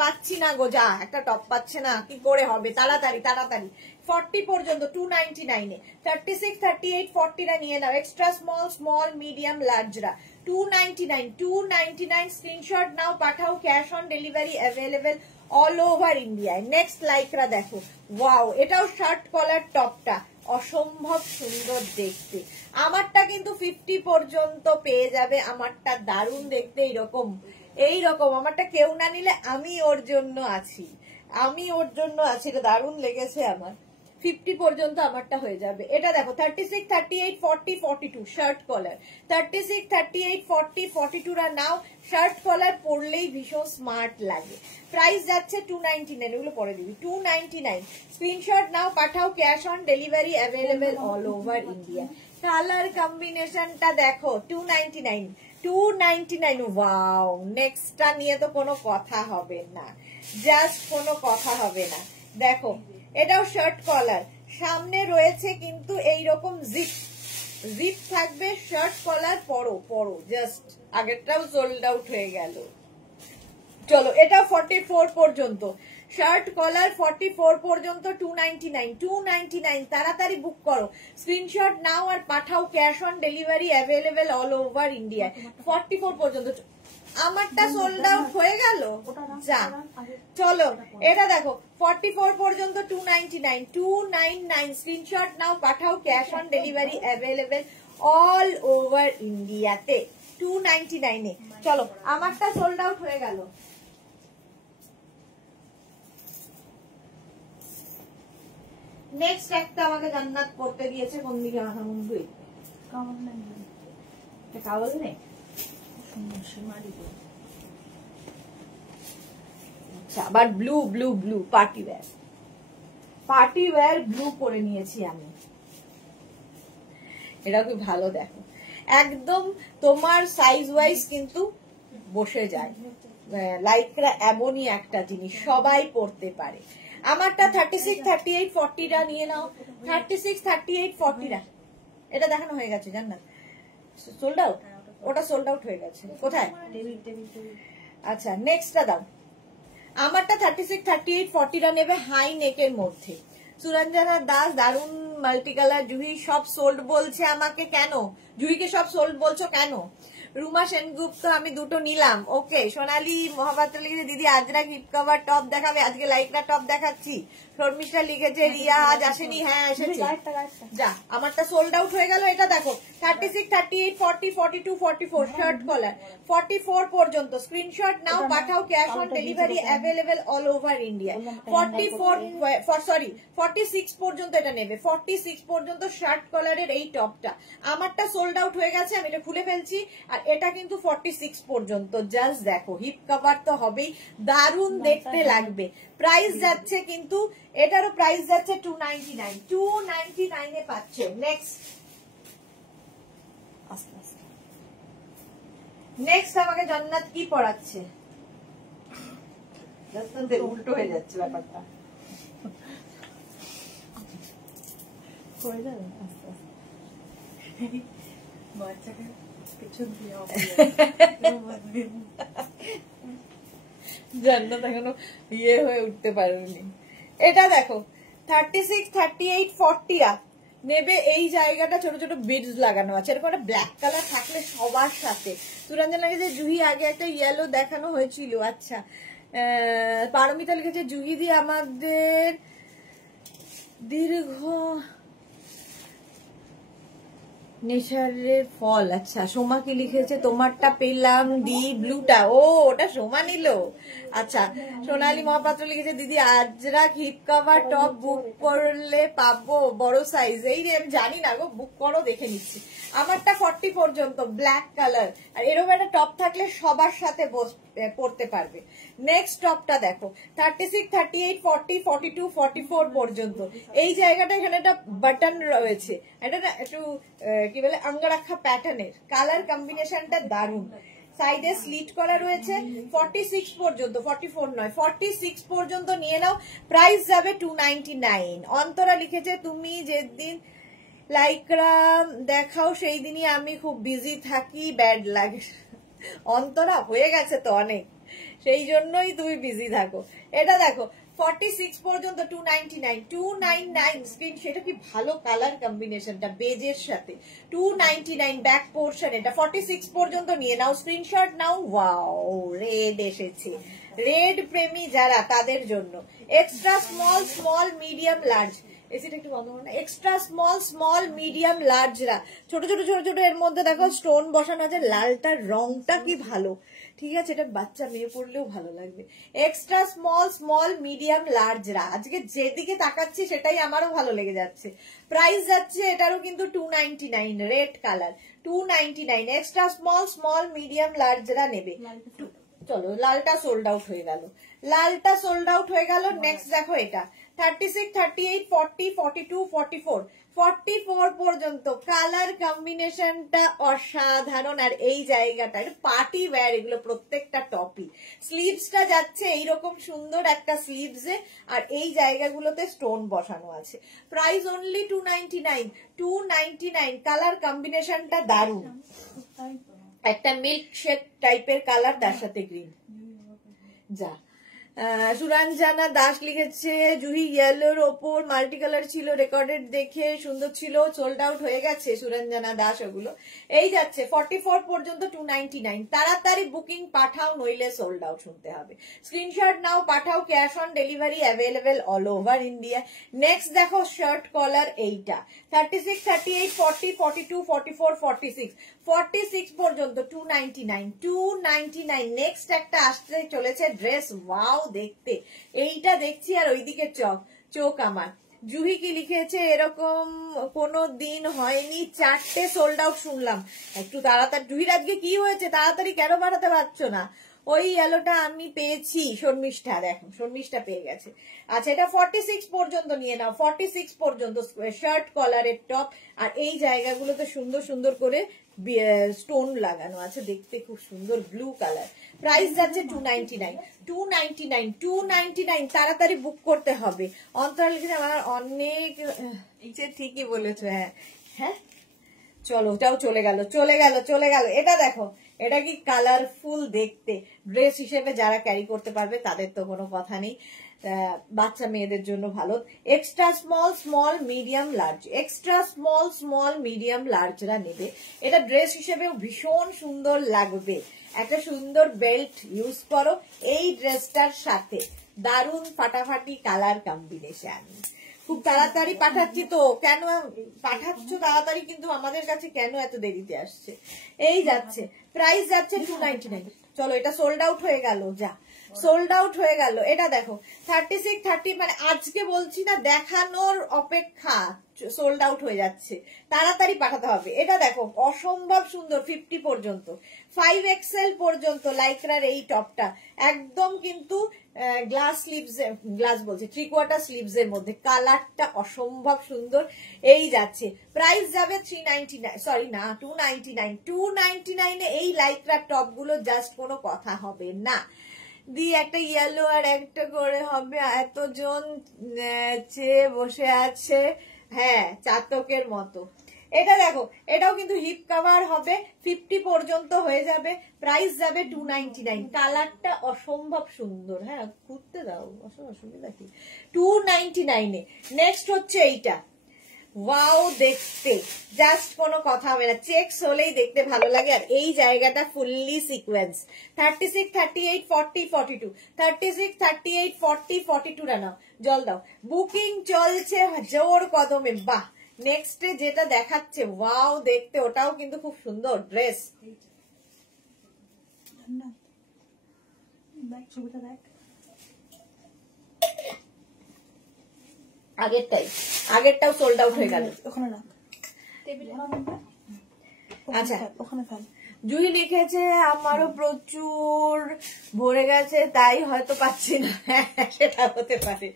পাচ্ছি না গো, যা একটা টপ পাচ্ছে না, কি করে হবে, তাড়াতাড়ি তাড়াতাড়ি। 40 পর্যন্ত 299 এ, 36, 38, 40 রা নিয়ে নাও। এক্সট্রা স্মল, স্মল, মিডিয়াম, লার্জরা 299, 299। স্ক্রিনশট নাও, পাঠাও, cash on delivery available all over ইন্ডিয়ায়। নেক্সট লাইক্রা দেখো, ওয়াও, এটাও শার্ট কলার টপটা অসম্ভব সুন্দর দেখতে। আমারটা কিন্তু 50 পর্যন্ত পেয়ে যাবে, আমারটা দারুণ দেখতে, এইরকম এইরকম। আমারটা কেউ না নিলে আমি ওর জন্য আছি, আমি ওর জন্য আছি, এটা দারুণ লেগেছে আমার। 50 পর্যন্ত আমারটা হয়ে যাবে। এটা দেখো 36, 38, 40, 42 শার্ট কলার, 36, 38, 40, 42 রা নাও। শার্ট কলার পরলেই ভীষণ স্মার্ট লাগে। প্রাইস যাচ্ছে 299, এগুলো পরে দিবি, 299। স্ক্রিনশট নাও, পাঠাও, cash on delivery available all over India. Colour কম্বিনেশনটা দেখো, 299, 299, ওয়াও। নেক্সটটা নিয়ে তো কোনো কথা হবে না, জাস্ট কোনো কথা হবে না। দেখো এটাও শার্ট কলার, সামনে রয়েছে কিন্তু এইরকম জিপ, জিপ থাকবে, শার্ট কলার, পরো পরো, জাস্ট। আগেরটাও সোল্ড আউট হয়ে গেল। চলো এটা 44 পর্যন্ত, শার্ট কলার 44 পর্যন্ত 299, 299। তাড়াতাড়ি বুক করো, স্ক্রিনশট নাও আর পাঠাও, cash on delivery available all over India. 44 পর্যন্ত। আমারটা সোল্ড আউট হয়ে গেল, যা। চলো এটা দেখো 44 পর্যন্ত 299, 299। স্ক্রিনশট নাও, পাঠাও, cash on delivery available all over ইন্ডিয়াতে 299 এ। চলো আমারটা সোল্ড আউট হয়ে গেল। নেক্সট একটা আমাকে জান্নাত করতে দিয়েছে, কোন দিকে মাথা মুন্ডুই, কামড় নেই, কাগজ নেই, সুন্দর সীমারি। আচ্ছা, আবার blue blue blue party wear blue পরে নিয়েছি আমি। এটা খুব ভালো, দেখো একদম তোমার সাইজ ওয়াইজ কিন্তু বসে যায়। লাইকরা এমনই একটা জিনিস, সবাই পরতে পারে। আমারটা 36, 38, 40টা নিয়ে নাও। 36, 38, 40টা এটা দেখানো হয়ে গেছে, জান না? সোল্ড আউট, ওটা সোল্ড আউট হয়ে গেছে। কোথায়? আচ্ছা, নেক্সটটা দাও। আমারটা 36, 38, 40টা নেবে হাই নেকের মধ্যে। সুরঞ্জনা দাস দারুন মাল্টি কালার। জুহি সব সোল্ড বলছে আমাকে, কেন? জুহিকে সব সোল্ড বলছো কেন? রুমা সেনগুপ্ত আমি দুটো নিলাম। ওকে। সোনালী মহাপাত্র লিখেছে দিদি আজরাক হিপ কভার টপ দেখাবে, আজকে লাইকরা টপ দেখাচ্ছি। শর্মিষ্ঠা লিখেছে রিয়া আজ আসেনি। হ্যাঁ এসেছে। যা, আমারটা সোল্ড আউট হয়ে গেল। এটা দেখো 36, 38, 40, 42, 44 শার্ট কলার 44 পর্যন্ত। স্ক্রিনশট নাও, পাঠাও, cash on delivery available all over India. 46 পর্যন্ত এটা নেবে। 46 পর্যন্ত শার্ট কলারের এই টপটা আমারটা সোল্ড আউট হয়ে গেছে, আমি এটা খুলে ফেলছি। আর এটা কিন্তু 46 পর্যন্ত। জাস্ট দেখো, হিপ কভার তো হবেই, দারুণ দেখতে লাগবে। প্রাইস যাচ্ছে কিন্তু, এটারও প্রাইস যাচ্ছে 299। 299 এ পাচ্ছে। নেক্সট আমাকে জান্নাত কি পড়াচ্ছে? উল্টো হয়ে যাচ্ছে ব্যাপারটা। জান্নাত এখনো ইয়ে হয়ে উঠতে পারেনি। এটা দেখো 36, 38, 40 নেবে। এই জায়গাটা ছোট ছোট বিডস লাগানো আছে, এরকম একটা ব্ল্যাক কালার থাকলে সবার সাথে। সুরঞ্জন লিখেছে জুহি আগে একটা ইয়েলো দেখানো হয়েছিল। আচ্ছা, পারমিতা লিখেছে জুহি দি আমাদের দীর্ঘ নেশারের ফল। আচ্ছা, সোমা কি লিখেছে তোমারটা পেলাম দি ব্লুটা। ও, ওটা সোমা নিল। আচ্ছা, সোনালী মহাপাত্র লিখেছে দিদি আজরাক হিপ কভার টপ বুক করলে পাবো বড় সাইজ। এই রে, আমি জানি না গো, বুক করো, দেখে নিচ্ছি। আমারটা 40 পর্যন্ত, ব্ল্যাক কালার। আর এরকম একটা টপ থাকলে সবার সাথে পরতে পারবে। নেক্সট টপটা দেখো 36, 38, 40, 42, 44 পর্যন্ত। এই জায়গাটা এখানে একটা বাটন রয়েছে, এটা না একটু কি বলে অঙ্গরাখা প্যাটার্নের। কালার কম্বিনেশনটা দারুণ। সাইডে স্লিট করা রয়েছে। 46 পর্যন্ত, 44 নয়, 46 পর্যন্ত নিয়ে নাও। প্রাইস যাবে 299। অন্তরা লিখেছে তুমি যেদিন লাইকরা দেখাও সেই দিনই আমি খুব বিজি থাকি, ব্যাড লাগে। অন্তরা হয়ে গেছে তো অনেক, সেই জন্যই তুমি বিজি থাকো। এটা দেখো 46 পর্যন্ত 299। 299 স্ক্রিন, সেটা কি ভালো কালার কম্বিনেশনটা বেজের সাথে। 299 ব্যাক পোর্শন। এটা 46 পর্যন্ত নিয়ে নাও, স্ক্রিনশট নাও। ওয়াও, রেড এসেছে। রেড প্রেমী যারা তাদের জন্য extra small, small, medium, large. এসিটা একটু বন্ধ করো না। এক্সট্রা স্মল, স্মল, মিডিয়াম, লার্জরা ছোট ছোট ছোট ছোট। এর মধ্যে দেখো স্টোন বসানো আছে। লালটার রংটা কি ভালো, ঠিক আছে, এটা বাচ্চা মেয়ে পড়লেও ভালো লাগবে। এক্সট্রা স্মল, স্মল, মিডিয়াম, লার্জরা আজকে যেদিকে তাকাচ্ছি সেটাই আমারও ভালো লেগে যাচ্ছে। প্রাইস যাচ্ছে এটারও কিন্তু 299। Red colour 299। Extra small, small, medium, লার্জরা নেবে। চলো, লালটা সোল্ড আউট হয়ে গেল। লালটা সোল্ড আউট হয়ে গেল। নেক্সট দেখো এটা 36, 38, 40, 42, 44, 44 পর্যন্ত। কালার কম্বিনেশনটা অসাধারণ। আর এই জায়গাটা পার্টি ওয়্যার, এগুলো প্রত্যেকটা টপই। স্লিভসটা যাচ্ছে এইরকম সুন্দর একটা স্লিভসে, আর এই জায়গাগুলোতে স্টোন বসানো আছে। Price only 299। 299। কালার কম্বিনেশনটা দারুণ, একটা মিল্ক শেক টাইপের কালার, তার সাথে গ্রিন। যা, সুরঞ্জনা দাস লিখেছে জুহি ইয়েলোর ওপর মাল্টি কালার ছিল, রেকর্ডেড দেখে সুন্দর ছিল, সোল্ড আউট হয়ে গেছে সুরঞ্জনা দাস। ওগুলো এই যাচ্ছে 44 পর্যন্ত 299। তাড়াতাড়ি বুকিং পাঠাও, নইলে সোল্ড আউট শুনতে হবে। স্ক্রিনশট নাও, পাঠাও, cash on delivery available all over India. Next দেখো শার্ট কলার এইটা 36, 38, 40, 42, 44, 46, 46 পর্যন্ত 299। 299। নেক্সট একটা আসতে চলেছে ড্রেস। ওয়াও দেখতে, এইটা দেখছি আর ওইদিকে চোখ আমার। জুহি কি লিখেছে এরকম কোনো দিন হয়নি, 4টে সোল্ড আউট শুনলাম। একটু তাড়াতাড়ি, জুহির আজকে কি হয়েছে, তাড়াতাড়ি কেন পাঠাতে পারছো না? ওই ইয়েলোটা আমি পেয়েছি শর্মিষ্ঠা, দেখো শর্মিষ্ঠা পেয়ে গেছে। আচ্ছা এটা 46 পর্যন্ত নিয়ে নাও, 46 পর্যন্ত শার্ট কলারের টপ, আর এই জায়গাগুলোতে সুন্দর সুন্দর করে স্টোন লাগানো আছে, দেখতে খুব সুন্দর, ব্লু কালার। প্রাইস যাচ্ছে 299, 299, 299। তাড়াতাড়ি বুক করতে হবে। অন্তরাল লিখেছে আমার অনেক, ঠিকই বলেছো। হ্যাঁ হ্যাঁ চলো, ওটাও চলে গেল চলে গেল চলে গেল। এটা দেখো, এটা কি কালারফুল দেখতে, ড্রেস হিসেবে যারা ক্যারি করতে পারবে তাদের তো কোনো কথা নেই, বাচ্চা মেয়েদের জন্য ভালো। Extra small, small, medium, large, extra small, small, medium, লার্জরা নেবে। এটা ড্রেস হিসেবেও ভীষণ সুন্দর লাগবে। একটা সুন্দর বেল্ট ইউজ করো এই ড্রেসটার সাথে, দারুণ ফাটাফাটি কালার কম্বিনেশন। খুব তাড়াতাড়ি পাঠাচ্ছি তো, কেন পাঠাচ্ছ তাড়াতাড়ি, কিন্তু আমাদের কাছে কেন এত দেরিতে আসছে? এই যাচ্ছে, প্রাইস যাচ্ছে 299। চলো এটা সোল্ড আউট হয়ে গেল, যা সোল্ড আউট হয়ে গেল। এটা দেখো 36, 30, মানে আজকে বলছি না, দেখানোর অপেক্ষা, সোল্ড আউট হয়ে যাচ্ছে, তাড়াতাড়ি পাঠাতে হবে। এটা দেখো অসম্ভব সুন্দর, 50 পর্যন্ত, 5XL পর্যন্ত লাইক্রার এই টপটা, একদম কিন্তু গ্লাস স্লিভস, গ্লাস বলছে 3/4 স্লিভস এর মধ্যে, কালারটা অসম্ভব সুন্দর। এই যাচ্ছে, প্রাইস যাবে 399, সরি না 299। 299 এ এই লাইক্রার টপ গুলো জাস্ট কোনো কথা হবে না। দি একটা ইয়েলো আর একটা করে হবে, এতজন চেয়ে বসে আছে, হ্যাঁ চাতকের মতো। এটা দেখো, এটাও কিন্তু হিপ কভার হবে, 50 পর্যন্ত হয়ে যাবে, প্রাইস যাবে 299। কালারটা অসম্ভব সুন্দর, হ্যাঁ ঘুরতে দাও, অসুবিধা কি। 299 এ নেক্সট হচ্ছে এইটা, ওয়াও দেখতে জাস্ট কোনো কথা হবে না, চেকস হলেই দেখতে ভালো লাগে। আর এই জায়গাটা ফুললি সিকোয়েন্স, 36, 38, 40, 42, 36, 38, 40, 42 নাও, জল দাও, বুকিং চলছে জোর কদমে। বাহ, নেক্সট যেটা দেখাচ্ছে ওয়াও দেখতে, ওটাও কিন্তু খুব সুন্দর ড্রেস। আগেরটাও সোল্ড আউট হয়ে গেল। আচ্ছা জুহি লিখেছে আমারও প্রচুর ভরে গেছে তাই হয়তো পাচ্ছি না, সেটা হতে পারে।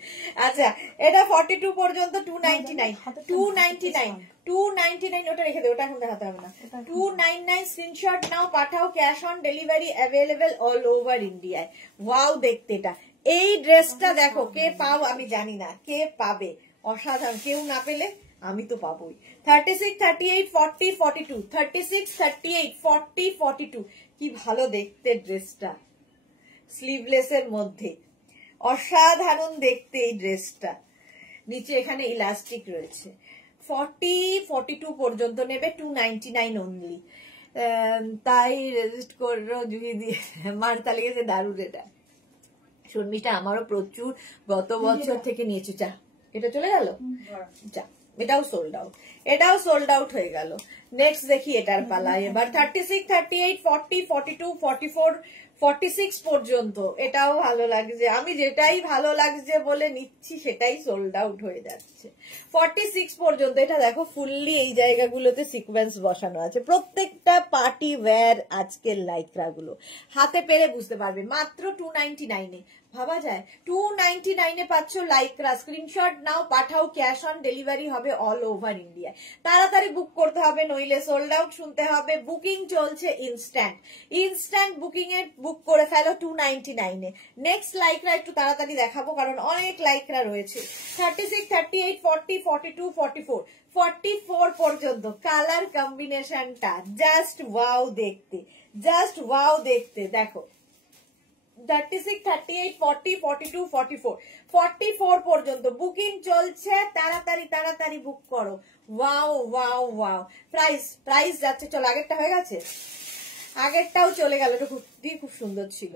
আচ্ছা এটা 42 পর্যন্ত 299, 299, 299, ওটা রেখে দে, ওটা এখন দেখাতে হবে না। 299 স্ক্রিনশট নাও, পাঠাও, cash on delivery available all over ইন্ডিয়ায়। ওয়াও দেখতে এটা, এই ড্রেসটা দেখো, কে পাও আমি জানি না, কে পাবে, অসাধারণ, কেউ না পেলে আমি তো পাবোই। 36, 38, 40, 42, 36, 38, 40, 42, কি ভালো দেখতে ড্রেসটা, স্লিভলেস এর মধ্যে, অসাধারণ দেখতে এই ড্রেসটা। নিচে এখানে ইলাস্টিক রয়েছে। 40, 42 পর্যন্ত নেবে, 299 অনলি। তাই রেজিস্ট করো জুহি দিয়ে, মারতা লেগেছে দারুণ। এটা শর্মিষ্ঠা আমারও প্রচুর, গত বছর থেকে নিয়েছি। চা এটা চলে গেল, চা এটাও সোল্ড আউট, এটাও সোল্ড আউট হয়ে গেল। নেক্সট দেখি এটার পালা এবার, 36, 38, 40, 42, 44, 46 পর্যন্ত। এটাও ভালো লাগছে, আমি যেটাই ভালো লাগছে বলে নিচ্ছি সেটাই সোল্ড আউট হয়ে যাচ্ছে। 46 পর্যন্ত। এটা দেখো ফুললি এই জায়গাগুলোতে সিকোয়েন্স বসানো আছে, প্রত্যেকটা পার্টি ওয়্যার আজকের লাইক্রা গুলো হাতে পেরে বুঝতে পারবে, মাত্র 299 এ। ভাবা যায় 299 এ পাচ্ছ লাইক্রা। স্ক্রিনশট নাও, পাঠাও, ক্যাশ অন ডেলিভারি হবে অল ওভার ইন্ডিয়ায়। তাড়াতাড়ি বুক করতে হবে, নইলে সোল্ড আউট শুনতে হবে। বুকিং চলছে ইনস্ট্যান্ট, ইনস্ট্যান্ট বুকিং এ বুক করে ফেলো 299 এ। নেক্সট লাইক্রা একটু তাড়াতাড়ি দেখাবো কারণ অনেক লাইক্রা রয়েছে। 36, 38, 40, 42, 44, 44 পর্যন্ত। কালার কম্বিনেশনটা জাস্ট ওয়াও দেখতে, জাস্ট ওয়াও দেখতে। দেখো 36, 38, 40, 42, 44, 44 পর্যন্ত বুকিং চলছে, তাড়াতাড়ি তাড়াতাড়ি বুক করো। Wow wow wow. প্রাইস যাচ্ছে, চলো আগেরটা হয়ে গেছে, আগেরটাও চলে গেল, এটা খুব সুন্দর ছিল।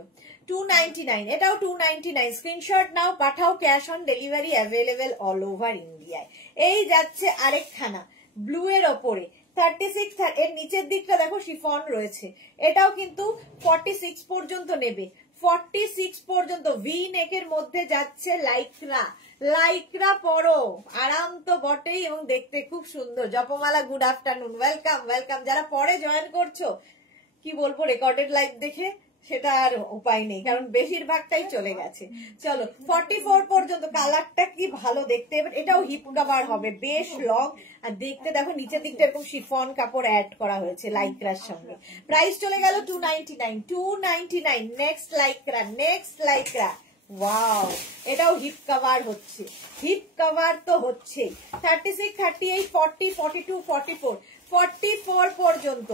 299, এটাও 299। স্ক্রিনশট নাও, পাঠাও, cash on delivery available all over ইন্ডিয়ায়। এই যাচ্ছে আরেকখানা ব্লু এর ওপরে, 36, এর নিচের দিকটা দেখো শিফন রয়েছে, এটাও কিন্তু 46 পর্যন্ত নেবে, 46 পর্যন্ত। ভি নেকের মধ্যে যাচ্ছে লাইক্রা, লাইক্রা পরো, আরাম তো বটেই এবং দেখতে খুব সুন্দর। জপমালা গুড আফটারনুন, ওয়েলকাম ওয়েলকাম। যারা পরে জয়েন করছো, কি বলবো রেকর্ডেড লাইভ দেখে, সেটা আর উপায় নেই, কারণ বেশিরভাগটাই চলে গেছে। চলো 44 পর্যন্ত, কালারটা কি ভালো দেখতে। এবার এটাও হিপ কভার হবে, বেশ লং, আর দেখতে দেখো নিচের দিকটা এরকম শিফন কাপড় অ্যাড করা হয়েছে লাইক্রার সঙ্গে। প্রাইস চলে গেল 299, 299। নেক্সট লাইক্রা, ওয়াও, এটাও হিপ কভার হচ্ছে, হিপ কভার তো হচ্ছে। 36, 38, 40, 42, 44, 44 পর্যন্ত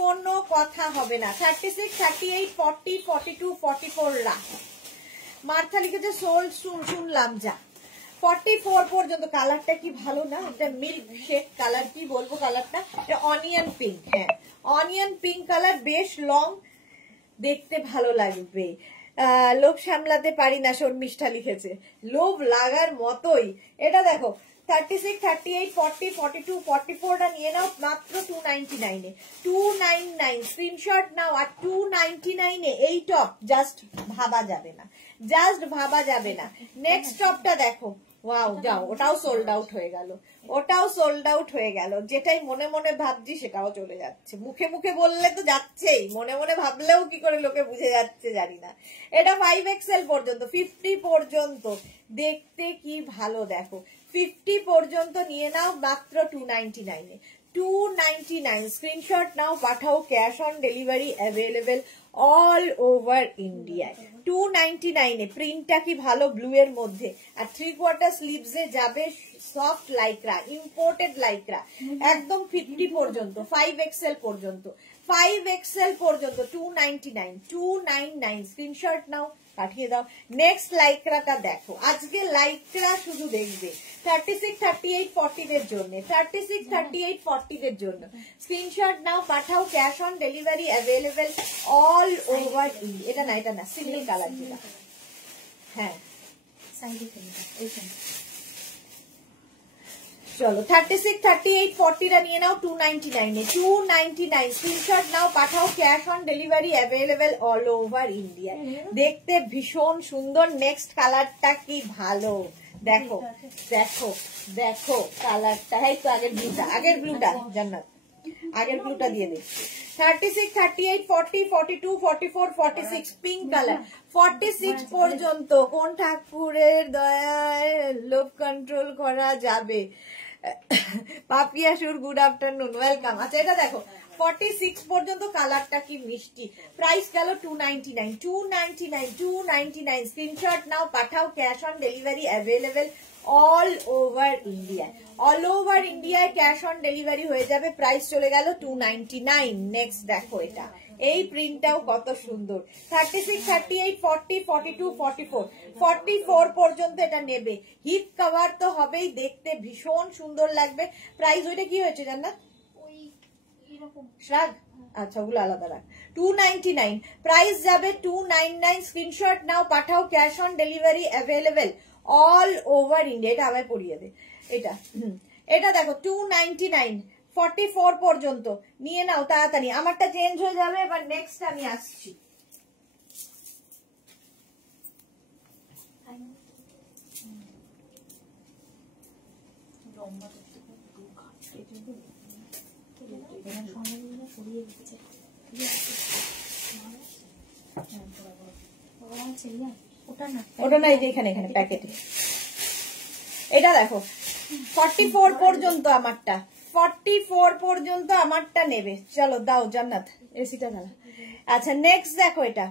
কোনো কথা হবে না। 36, 38, 40, 42, 44 রা মার্থা লিখেছে সোল, শুনলাম যা। 44 পর্যন্ত। কালারটা কি ভালো না, এটা মিল্ক শেড কালার, কি বলবো কালারটা, এটা অনিয়ন পিঙ্ক। হ্যাঁ, অনিয়ন পিঙ্ক কালার, বেশ লং, দেখতে ভালো লাগবে। লোভ সামলাতে পারি না শর্মিষ্ঠা লিখেছে, লোভ লাগার মতোই। এটা দেখো 36, 38, 40, 42, 44টা নিয়ে নাও মাত্র 299 এ। 299 স্ক্রিনশট নাও। আর 299 এ এই টপ জাস্ট ভাবা যাবে না, জাস্ট ভাবা যাবে না। নেক্সট টপটা দেখো, ওয়াও, যাও, ওটাও সোল্ড আউট হয়ে গেল, ওটাও সোল্ড আউট হয়ে গেল। যেটাই মনে মনে ভাবছি সেটাও চলে যাচ্ছে। মুখে মুখে বললে তো যাচ্ছেই, মনে মনে ভাবলেও কি করে লোকে বুঝে যাচ্ছে জানি না। এটা 5XL পর্যন্ত, 50 পর্যন্ত, দেখতে কি ভালো দেখো। 50 পর্যন্ত নিয়ে নাও মাত্র 299 এ। 299 স্ক্রিনশট নাও, পাঠাও, cash on delivery available all over ইন্ডিয়ায়। 299 এ। প্রিন্টটা কি ভালো, ব্লু এর মধ্যে, আর 3/4 স্লিভস এ যাবে সফট লাইক্রা, ইম্পোর্টেড লাইক্রা, একদম 50 পর্যন্ত, 5XL পর্যন্ত, 5XL পর্যন্ত 299, 299 স্ক্রিনশট নাও, পাঠিয়ে দাও। নেক্সট লাইক্রাটা দেখো, আজকে লাইক্রা শুধু দেখবে 36, 38, 40 দের জন্য, 36, 38, 40 দের জন্য স্ক্রিনশট নাও, পাঠাও, cash on delivery available all over India. এটা না, এটা না, সিঙ্গেল কালার যেটা, হ্যাঁ চলো 36, 38, 40 টা নিয়ে নাও 299 এ। 299 স্ক্রিনশট নাও, পাঠাও, cash on delivery available all over India. দেখতে ভীষণ সুন্দর। নেক্সট কালারটা কি ভালো দেখো, দেখো দেখো কালারটা। এই তো আগের ব্লুটা জান্নাত, আগের ব্লুটা দিয়ে দে। 36, 38, 40, 42, 44, 46 পিঙ্ক কালার। 46 পর্যন্ত কোন ঠাকুরের দয়ায় লোভ কন্ট্রোল করা যাবে। পাপিয়া সুর, গুড আফটারনুন, ওয়েলকাম। আচ্ছা এটা দেখো 46 পর্যন্ত, কালারটা কি মিষ্টি। প্রাইস গেল 299, 299, 299 স্ক্রিনশট নাও, পাঠাও, cash on delivery available all over India, all over ইন্ডিয়ায় ক্যাশ অন ডেলিভারি হয়ে যাবে। প্রাইস চলে গেল 299। নেক্সট দেখো, এটা এই প্রিন্টটাও কত সুন্দর। 36, 38, 40, 42, 44, 44 পর্যন্ত এটা নেবে। হিপ কভার তো হবেই, দেখতে ভীষণ সুন্দর লাগবে। প্রাইস ওইটা কি হয়েছে জান্নাত, শ্রাগ, আচ্ছা ওগুলো আলাদা রাখ। 299 প্রাইস যাবে 299। স্ক্রিনশট নাও, পাঠাও, cash on delivery available all over India. এটা আবার পরিয়ে দে। এটা দেখো 299, 44 পর্যন্ত নিয়ে নাও তাড়াতাড়ি। আমারটা চেঞ্জ হয়ে যাবে, এবার নেক্সট আমি আসছি। ওটা না, এই যে এখানে প্যাকেটে। এটা দেখো 44 পর্যন্ত আমারটা, 44 পর্যন্ত আমারটা নেবে। চলো দাও জান্নাত, এসিটা দাও। আচ্ছা নেক্সট দেখো, এটা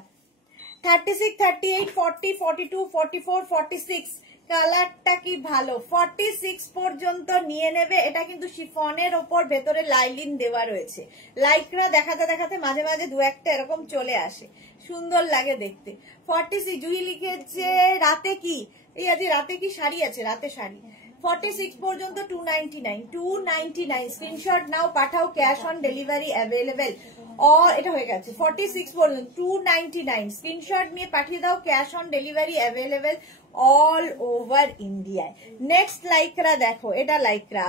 36, 38, 40, 42, 44, 46 কালারটা কি ভালো। 46 পর্যন্ত নিয়ে নেবে। এটা কিন্তু শিফনের ওপর ভেতরে লাইলিন দেওয়া রয়েছে। লাইকরা দেখাতে দেখাতে মাঝে মাঝে দু একটা এরকম চলে আসে, সুন্দর লাগে দেখতে। 46 জুহি লিখেছে রাতে কি, এই আজ রাতে কি শাড়ি আছে, রাতে শাড়ি। 46 পর্যন্ত 299, 299 স্ক্রিনশট নাও, পাঠাও, ক্যাশ অন ডেলিভারি অ্যাভেলেবেল এটা হয়ে গেছে। 46 পর্যন্ত 299 স্ক্রিনশট নিয়ে পাঠিয়ে দাও, cash on delivery available all over ইন্ডিয়ায়। নেক্সট লাইকরা দেখো, এটা লাইকরা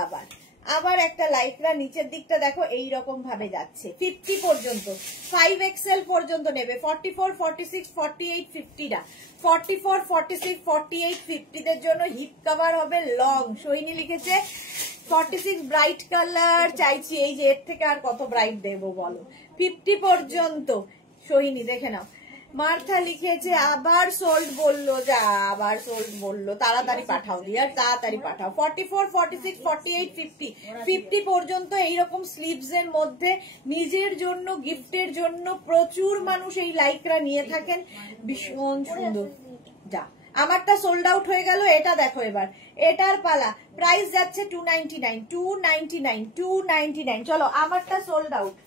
আবার একটা লাইকরা নিচের দিকটা দেখো এই রকম ভাবে যাচ্ছে। 50 পর্যন্ত, 5XL পর্যন্ত নেবে। 44, 46, 48, 50 টা 44, 46, 48, 50 দের জন্য হিপ কভার হবে লং। সোহিনী লিখেছে 46 ব্রাইট কালার চাইছি। এই যে এর থেকে আর কত ব্রাইট দেবো বলো। 50 পর্যন্ত সোহিনী দেখে নাও। মার্থা লিখেছে আবার সোল্ড বললো, যা আবার সোল্ড বললো, তাড়াতাড়ি পাঠাও ডিয়ার, তাড়াতাড়ি পাঠাও। 44, 46, 48, 50 50 পর্যন্ত এইরকম স্লিভস এর মধ্যে নিজের জন্য গিফটের জন্য প্রচুর মানুষ এই লাইকরা নিয়ে থাকেন, ভীষণ সুন্দর। যা আমারটা সোল্ড আউট হয়ে গেল, এটা দেখো এবার এটার পালা। প্রাইস যাচ্ছে 299, 299, 299। চলো আমারটা সোল্ড আউট।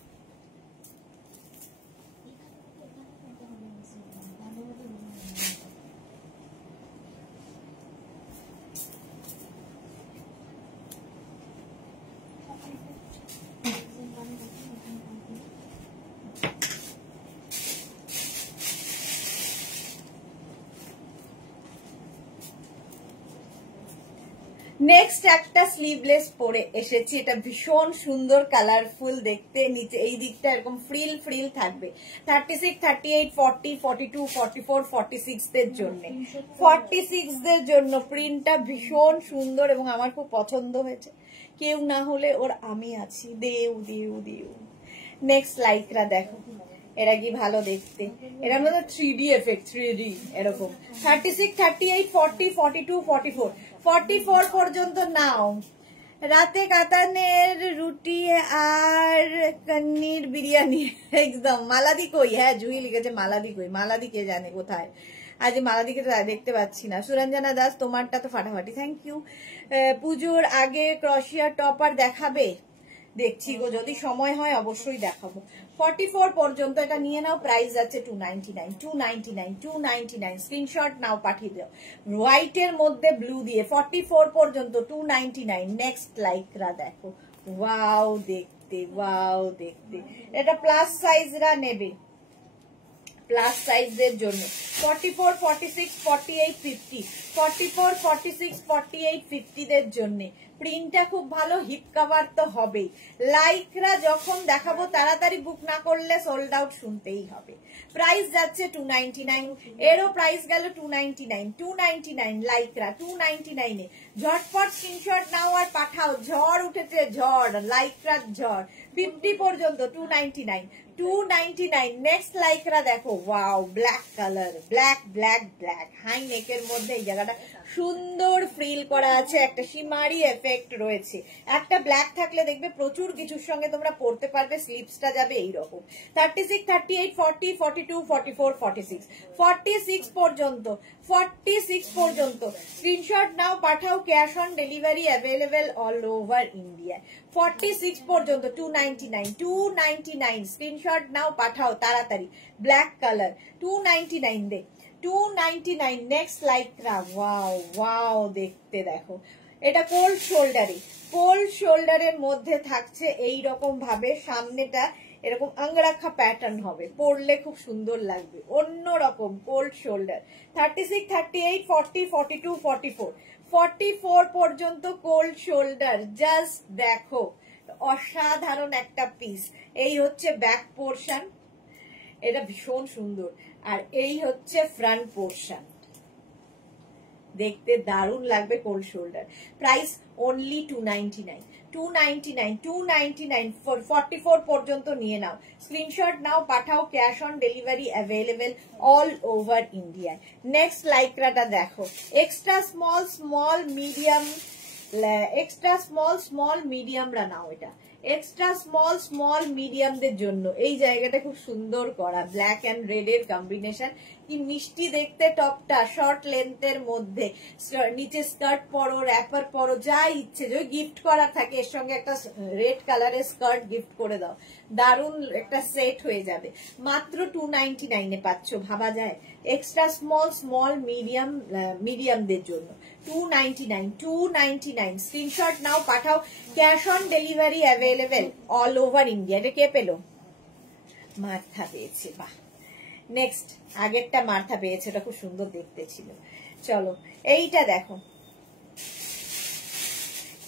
নেক্সট একটা স্লিভলেস পরে এসেছি, এটা ভীষণ সুন্দর কালারফুল দেখতে, নিচে এই দিকটা এরকম ফ্রিল ফ্রিল থাকবে। 36, 38, 40, 42, 44, 46 দের জন্য, 46 দের জন্য প্রিন্টটা ভীষণ সুন্দর এবং আমার খুব পছন্দ হয়েছে। কেউ না হলে ওর আমি আছি, দেউ দেউ দেউ। নেক্সট লাইকরা দেখো, এরা কি ভালো দেখতে, এরা মধ্যে 3D এফেক্ট, 3D এরকম। 36, 38, 40, 42, 44, 44 পর্যন্ত নাও। রাতে কাতানের রুটি আর কন্নির বিরিয়ানি, একদম। মালাদি কই? হ্যাঁ জুহি লিখেছে মালাদি কই, মালাদি কে জানে কোথায়। আজ মালাদিকে তো দেখতে পাচ্ছি না। সুরঞ্জনা দাস তোমারটা তো ফাটাফাটি, থ্যাংক ইউ। পুজোর আগে ক্রশিয়া টপার দেখাবে? দেখছি গো, যদি সময় হয় অবশ্যই দেখাবো। 44 পর্যন্ত এটা নিয়ে নাও, প্রাইস যাচ্ছে 299, 299, 299। স্ক্রিনশট নাও, পাঠিয়ে দাও হোয়াইট এর মধ্যে ব্লু দিয়ে। 44 পর্যন্ত 299। নেক্সট লাইকরা দেখো, ওয়াও দেখতে, ওয়াও দেখতে। এটা প্লাস সাইজরা নেবে, প্লাস সাইজের জন্য। 44, 46, 48, 50, 44, 46, 48, 50 দের জন্য। প্রিন্টটা খুব ভালো, হিপ কভার তো হবেই। লাইকরা যখন দেখাবো তাড়াতাড়ি বুক না করলে সোল্ড আউট শুনতেই হবে। প্রাইস যাচ্ছে 299, এরও প্রাইস গেল 299, 299 লাইকরা 299 এ। ঝটপট স্ক্রিনশট নাও আর পাঠাও, ঝড় উঠেছে ঝড়, লাইকরার ঝড়। 50 পর্যন্ত 299, 299। নেক্সট লাইকরা দেখো, wow black colour, black black black, high নেকের মধ্যে এই জায়গাটা সুন্দর ফ্রিল করা আছে, একটা শিমারি এফেক্ট রয়েছে। একটা ব্ল্যাক থাকলে দেখবে প্রচুর কিছুর সঙ্গে তোমরা পরতে পারবে, স্লিপসটা যাবে এইরকম। 36, 38, 40, 42, 44, 46, 46 পর্যন্ত, 46 পর্যন্ত। স্ক্রিনশট নাও, পাঠাও, cash on delivery available all over India. 46 পর্যন্ত 299, 299। স্ক্রিনশট নাও, পাঠাও তাড়াতাড়ি। ব্ল্যাক কালার 299 দে, 299। নেক্সট লাইকরা, ওয়াও ওয়াও দেখতে দেখো। এটা কোল্ড শোল্ডারে, কোল্ড শোল্ডারের মধ্যে থাকছে এই রকম ভাবে, সামনেটা এরকম আঙ্গরাখা প্যাটার্ন হবে, পরলে খুব সুন্দর লাগবে, অন্যরকম কোল্ড শোল্ডার। 36, 38, 40, 42, 44, 44 পর্যন্ত কোল্ড শোল্ডার। জাস্ট দেখো, অসাধারণ একটা পিস। এই হচ্ছে ব্যাক পোর্শন, এটা ভীষণ সুন্দর, আর এই হচ্ছে ফ্রন্ট পোর্শন, দেখতে দারুণ লাগবে কোল্ড শোল্ডার। Price only 299, 299, 299। 44 পর্যন্ত নিয়ে নাও, স্ক্রিনশট নাও, পাঠাও, cash on delivery available all over India. Next লাইকরাটা দেখো, extra small small medium, extra small small মিডিয়ামরা নাও। এটা এক্সট্রা স্মল স্মল মিডিয়ামদের জন্য। এই জায়গাটা খুব সুন্দর করা, ব্ল্যাক এন্ড রেড এর কম্বিনেশন, কি মিষ্টি দেখতে টপটা, শর্ট লেন্থের মধ্যে। নিচে স্কার্ট পরো, র্যাপার পরো, যা ইচ্ছে, যদি গিফট করা থাকে এর সঙ্গে একটা রেড কালারের স্কার্ট গিফট করে দাও, দারুণ একটা সেট হয়ে যাবে। মাত্র 299 এ পাচ্ছ, ভাবা যায়। এক্সট্রা স্মল স্মল মিডিয়াম, মিডিয়ামদের জন্য 299, 299। স্ক্রিনশট নাও, পাঠাও, cash on delivery available all over India. এটা কে পেলো? মার্থা পেয়েছে, বাহ। নেক্সট আগেরটা মার্থা পেয়েছে, এটা খুব সুন্দর দেখতে ছিল। চলো এইটা দেখো,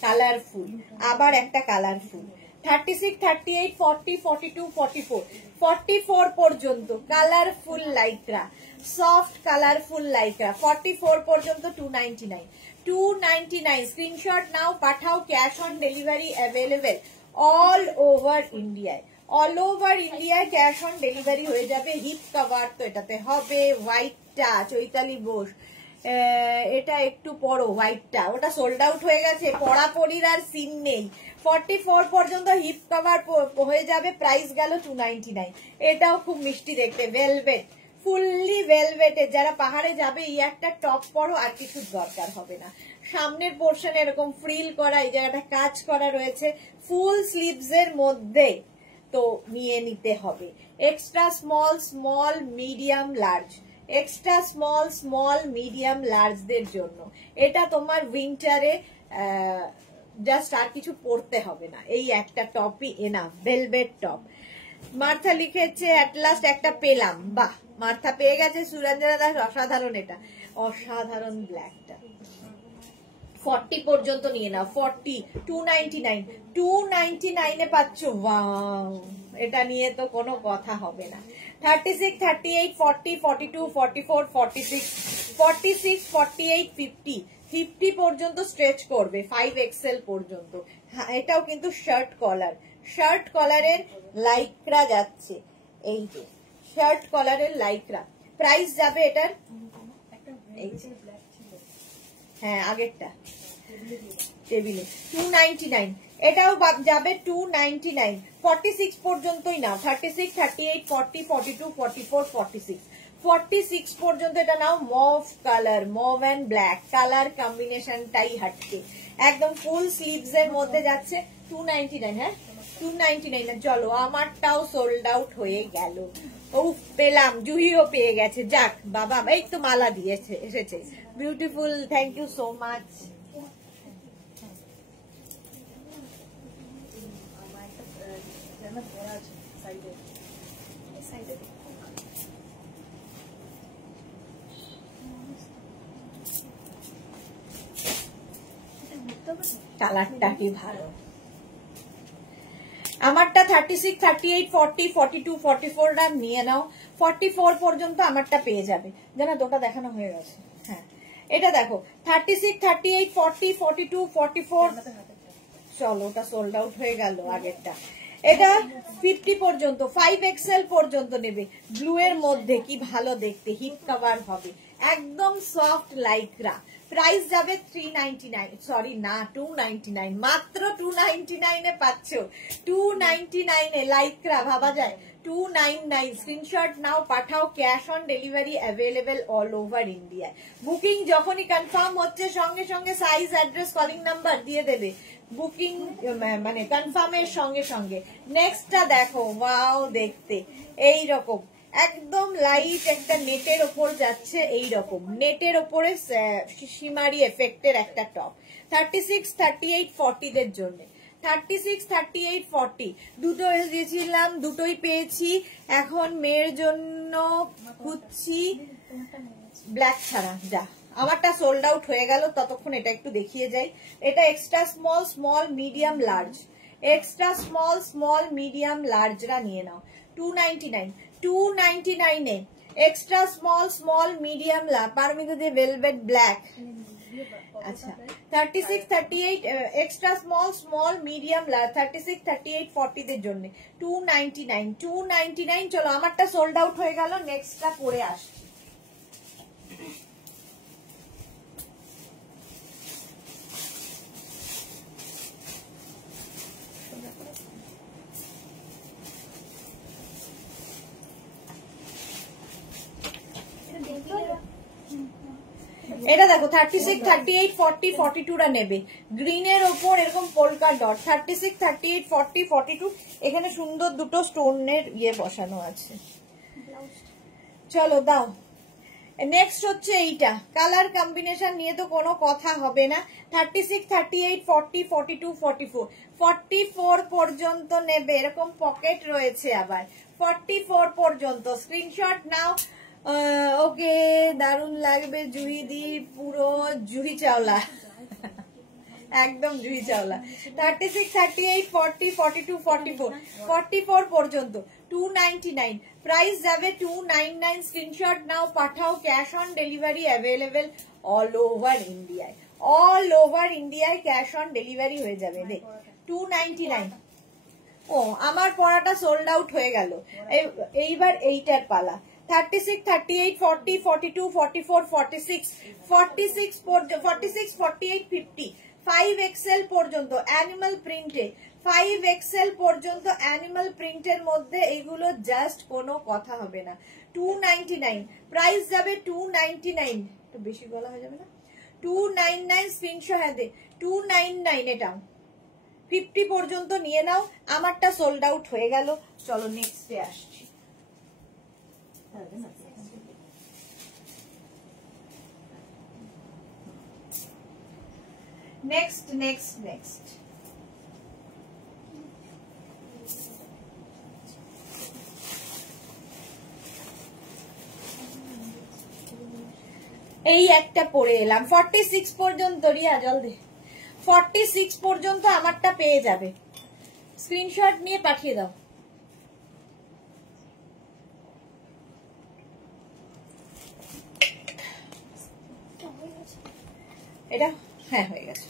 কালারফুল, আবার একটা কালারফুল। 36, 38, 40, 42, 44, 44 পর্যন্ত কালারফুল লাইকরা, সফট কালারফুল লাইকরা। 44 পর্যন্ত 299, 299। স্ক্রিনশট নাও, পাঠাও, cash on delivery available all over ইন্ডিয়ায়, অল ওভার ইন্ডিয়ায় ক্যাশ অন ডেলিভারি হয়ে যাবে। হিপ কভার তো এটাতে হবে, হোয়াইটটা চৈতালি বোস, এটা একটু পরো হোয়াইটটা, ওটা সোল্ড আউট হয়ে গেছে, পরাপরির আর সিন নেই। 44 পর্যন্ত হিপ কভার হয়ে যাবে, প্রাইস গেল 299। এটাও খুব মিষ্টি দেখতে, ভেলভেট, ফুললি ভেলভেটের। যারা পাহাড়ে যাবে এই একটা টপ পরো, আর কিছু দরকার হবে না। সামনের পোর্শন এরকম ফ্রিল করা, এই জায়গাটা কাজ করা রয়েছে, ফুল স্লিভস এর মধ্যে, তো নিয়ে নিতে হবে। Extra small, small, medium, large, extra small, small, medium, লার্জদের জন্য। এটা তোমার উইন্টারে জাস্ট আর কিছু পরতে হবে না, এই একটা টপই এনাফ, ভেলভেট টপ। মার্থা লিখেছে অ্যাট লাস্ট একটা পেলাম, বাহ, মার্থা পেয়ে গেছে। সুরঞ্জনা দাস, অসাধারণ, এটা অসাধারণ ব্ল্যাকটা। 40 পর্যন্ত নিয়ে নাও, 40, 299, 299 এ পাচ্ছ, ওয়াও, এটা নিয়ে তো কোনো কথা হবে না। 36, 38, 40, 42, 44, 46, 46, 48, 50, 50 পর্যন্ত স্ট্রেচ করবে, 5XL পর্যন্ত। হ্যাঁ, এটাও কিন্তু শার্ট কলার, শার্ট কলারের লাইক্রা যাচ্ছে, এই যে শার্ট কলারের লাইক্রা। প্রাইস যাবে এটার, হ্যাঁ আগেরটা টেবিলে, 299, এটাও যাবে 299। 46 পর্যন্তই নাও, 36, 38, 40, 42, 44, 46, 46 পর্যন্ত এটা নাও। Mauve colour, mauve and black colour কম্বিনেশনটাই হাটকে, একদম ফুল স্লিভস এর মধ্যে যাচ্ছে, 299। হ্যাঁ 299। চলো, আমারটাও সোল্ড আউট হয়ে গেল। ও পেলাম, জুহিও পেয়ে গেছে, যাক বাবা, এই তো মালা দিয়েছে, এসেছে, beautiful, thank you so much. কালারটা কি ভালো। আমারটা 36, 38, 40, 42, 44 নিয়ে নাও। 44 পর্যন্ত আমারটা পেয়ে যাবে, জানা তো ওটা দেখানো হয়ে গেছে। হ্যাঁ এটা দেখো, 36, 38, 40, 42, 44, চলো ওটা সোল্ড আউট হয়ে গেল আগেরটা। এটা 50 পর্যন্ত, 5XL পর্যন্ত নেবে, ব্লু এর মধ্যে, কি ভালো দেখতে, হিপ কভার হবে, একদম সফট লাইক্রা। প্রাইস যাবে 399, সরি না 299, মাত্র 299 এ পাচ্ছ, 299 এ লাইক্রা, ভাবা যায়। 299, স্ক্রিনশট নাও, পাঠাও, cash on delivery available all over India. Booking যখনই কনফার্ম হচ্ছে সঙ্গে সঙ্গে সাইজ, অ্যাড্রেস, কলিং নাম্বার দিয়ে দেবে, বুকিং মানে কনফার্মের সঙ্গে সঙ্গে। নেক্সটটা দেখো, ওয়াও দেখতে, এই রকম একদম লাইট একটা নেটের ওপর যাচ্ছে, এই রকম নেটের ওপরে শিমারি এফেক্টের একটা টপ। 36, 38, 40 দের জন্য, 36, 38, 40 দুটো দিয়েছিলাম, দুটোই পেয়েছি। এখন মেয়ের জন্য খুঁজছি ব্ল্যাক ছাড়া, যা আমারটা সোল্ড আউট হয়ে গেল, ততক্ষণ এটা একটু দেখিয়ে যাই। এটা extra small, small, medium, large, extra small, small, medium, লার্জরা নিয়ে নাও, 299, 299 এ এক্সট্রা স্মল, স্মল, মিডিয়াম, পারমিতা দিয়ে ভেলভেট ব্ল্যাক। আচ্ছা 36, 38 extra small, small, medium, large, 36, 38, 40 দের জন্য 299, 299। চলো আমারটা সোল্ড আউট হয়ে গেল, নেক্সটটা পরে আসছি। এটা দেখো 36, 38, 40, 42 রা নেবে, গ্রিনের ওপর এরকম পোলকা ডট, 36, 38, 40, 42, এখানে সুন্দর দুটো স্টোনের ইয়ে বসানো আছে। চলো দাও, নেক্সট হচ্ছে এইটা, কালার কম্বিনেশন নিয়ে তো কোনো কথা হবে না। 36, 38, 40, 42, 44, 44 পর্যন্ত নেবে, এরকম পকেট রয়েছে আবার, 44 পর্যন্ত স্ক্রিনশট নাও। ওকে, দারুণ লাগবে জুহি দি, পুরো জুহি চাওলা, একদম জুহি চাওলা। 36, 38, 40, 42, 44, 44 পর্যন্ত 299, প্রাইস যাবে 299। স্ক্রিনশট নাও, পাঠাও, cash on delivery available all over ইন্ডিয়ায়, অল ওভার ইন্ডিয়ায় ক্যাশ অন ডেলিভারি হয়ে যাবে। দেখ 299, ও আমার পড়াটা সোল্ড আউট হয়ে গেল। এইবার এইটার পালা। 36, 38, 40, 42, 44, 46, 46, 48, 50, 5XL পর্যন্ত অ্যানিমাল প্রিন্টে, 5XL পর্যন্ত অ্যানিমাল প্রিন্টের মধ্যে এগুলো জাস্ট কোনো কথা হবে না। 299 প্রাইস যাবে, 299, একটু বেশি বলা হয়ে যাবে না, 299 স্ক্রিনশট, হ্যাঁ দে 299, এটা 50 পর্যন্ত নিয়ে নাও। আমারটা সোল্ড আউট হয়ে গেল। চলো নেক্সটে আসছি। নেক্সট নেক্সট নেক্সট এই একটা পরে এলাম। 46 পর্যন্ত, রিয়া জলদি 46 পর্যন্ত আমারটা পেয়ে যাবে। স্ক্রিনশট নিয়ে পাঠিয়ে দাও। এটা হ্যাঁ হয়ে গেছে।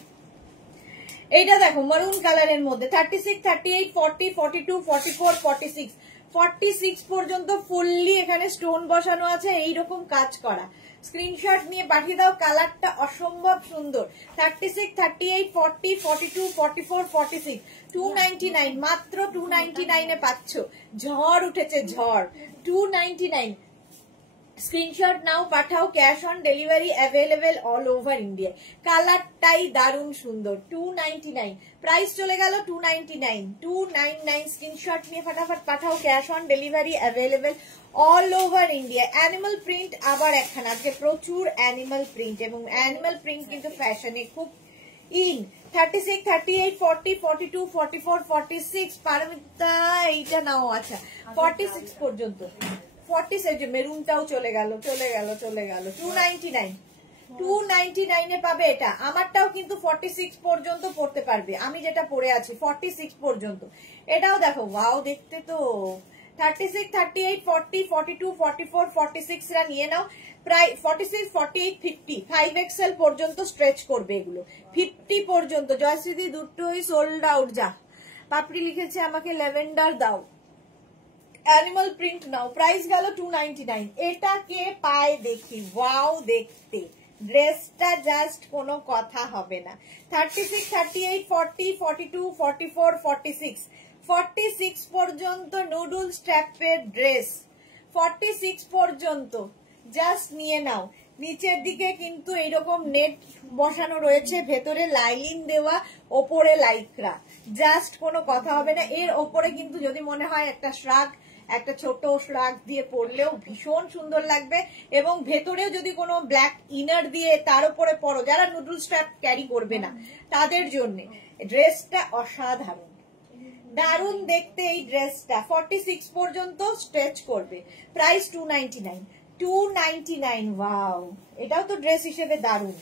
এইটা দেখো মারুন কালারের মধ্যে 36, 38, 40, 42, 44, 46, 46 পর্যন্ত ফুললি এখানে স্টোন বসানো আছে, এইরকম কাজ করা। স্ক্রিনশট নিয়ে পাঠিয়ে দাও। কালারটা অসম্ভব সুন্দর। 36, 38, 40, 42, 44, 46, 299, মাত্র 299 এ পাচ্ছ। ঝড় উঠেছে ঝড়। 299 স্ক্রিনশট নাও, পাঠাও। Cash on delivery available all over India. কালারটাই দারুণ সুন্দর। 299 প্রাইস চলে গেল 299, 299 স্ক্রিনশট নিয়ে ফটাফট পাঠাও। Cash on delivery available all over India. Animal print আবার একখানা, আজকে প্রচুর অ্যানিমাল প্রিন্ট, এবং অ্যানিমাল প্রিন্ট কিন্তু ফ্যাশনে খুব ইন। 36, 38, 40, 42, 44, 46, পারমিতা এইটা নাও। আচ্ছা 46 পর্যন্ত, 46 মেরুনটাও চলে গেল চলে গেল চলে গেল। 299, 299 এ পাবে এটা। আমারটাও কিন্তু 46 পর্যন্ত পড়তে পারবে, আমি যেটা পরে আছি 46 পর্যন্ত। এটাও দেখো ওয়াও দেখতে তো। 36, 38, 40, 42, 44, 46 রা নিয়ে নাও। প্রায় 46, 48, 50, 5XL পর্যন্ত স্ট্রেচ করবে এগুলো। 50 পর্যন্ত। জয়শ্রীদি দুটোই সোল্ড আউট। যা পাপড়ি লিখেছে আমাকে ল্যাভেন্ডার দাও। অ্যানিমাল প্রিন্ট নাও। প্রাইস গেল 299। এটা কে পায় দেখি। ওয়াও দেখতে, ড্রেসটা জাস্ট কোনো কথা হবে না। 36, 38, 40, 42, 44, 46, 46 পর্যন্ত নুডল স্ট্র্যাপের ড্রেস। 46 পর্যন্ত জাস্ট নিয়ে নাও। নিচের দিকে কিন্তু এইরকম নেট বসানো রয়েছে, ভেতরে লাইলিন দেওয়া, ওপরে লাইক্রা, জাস্ট কোনো কথা হবে না। এর ওপরে কিন্তু যদি মনে হয় একটা শ্রাগ, একটা ছোট শ্রাগ দিয়ে পরলেও ভীষণ সুন্দর লাগবে, এবং ভেতরেও যদি কোনো ব্ল্যাক ইনার দিয়ে তার উপরে পরো, যারা নুডল স্ট্র্যাপ ক্যারি করবে না তাদের জন্য ড্রেসটা অসাধারণ, দারুণ দেখতে এই ড্রেসটা। 46 পর্যন্ত স্ট্রেচ করবে। প্রাইস 299, 299। ওয়াও, এটাও তো ড্রেস হিসেবে দারুণ।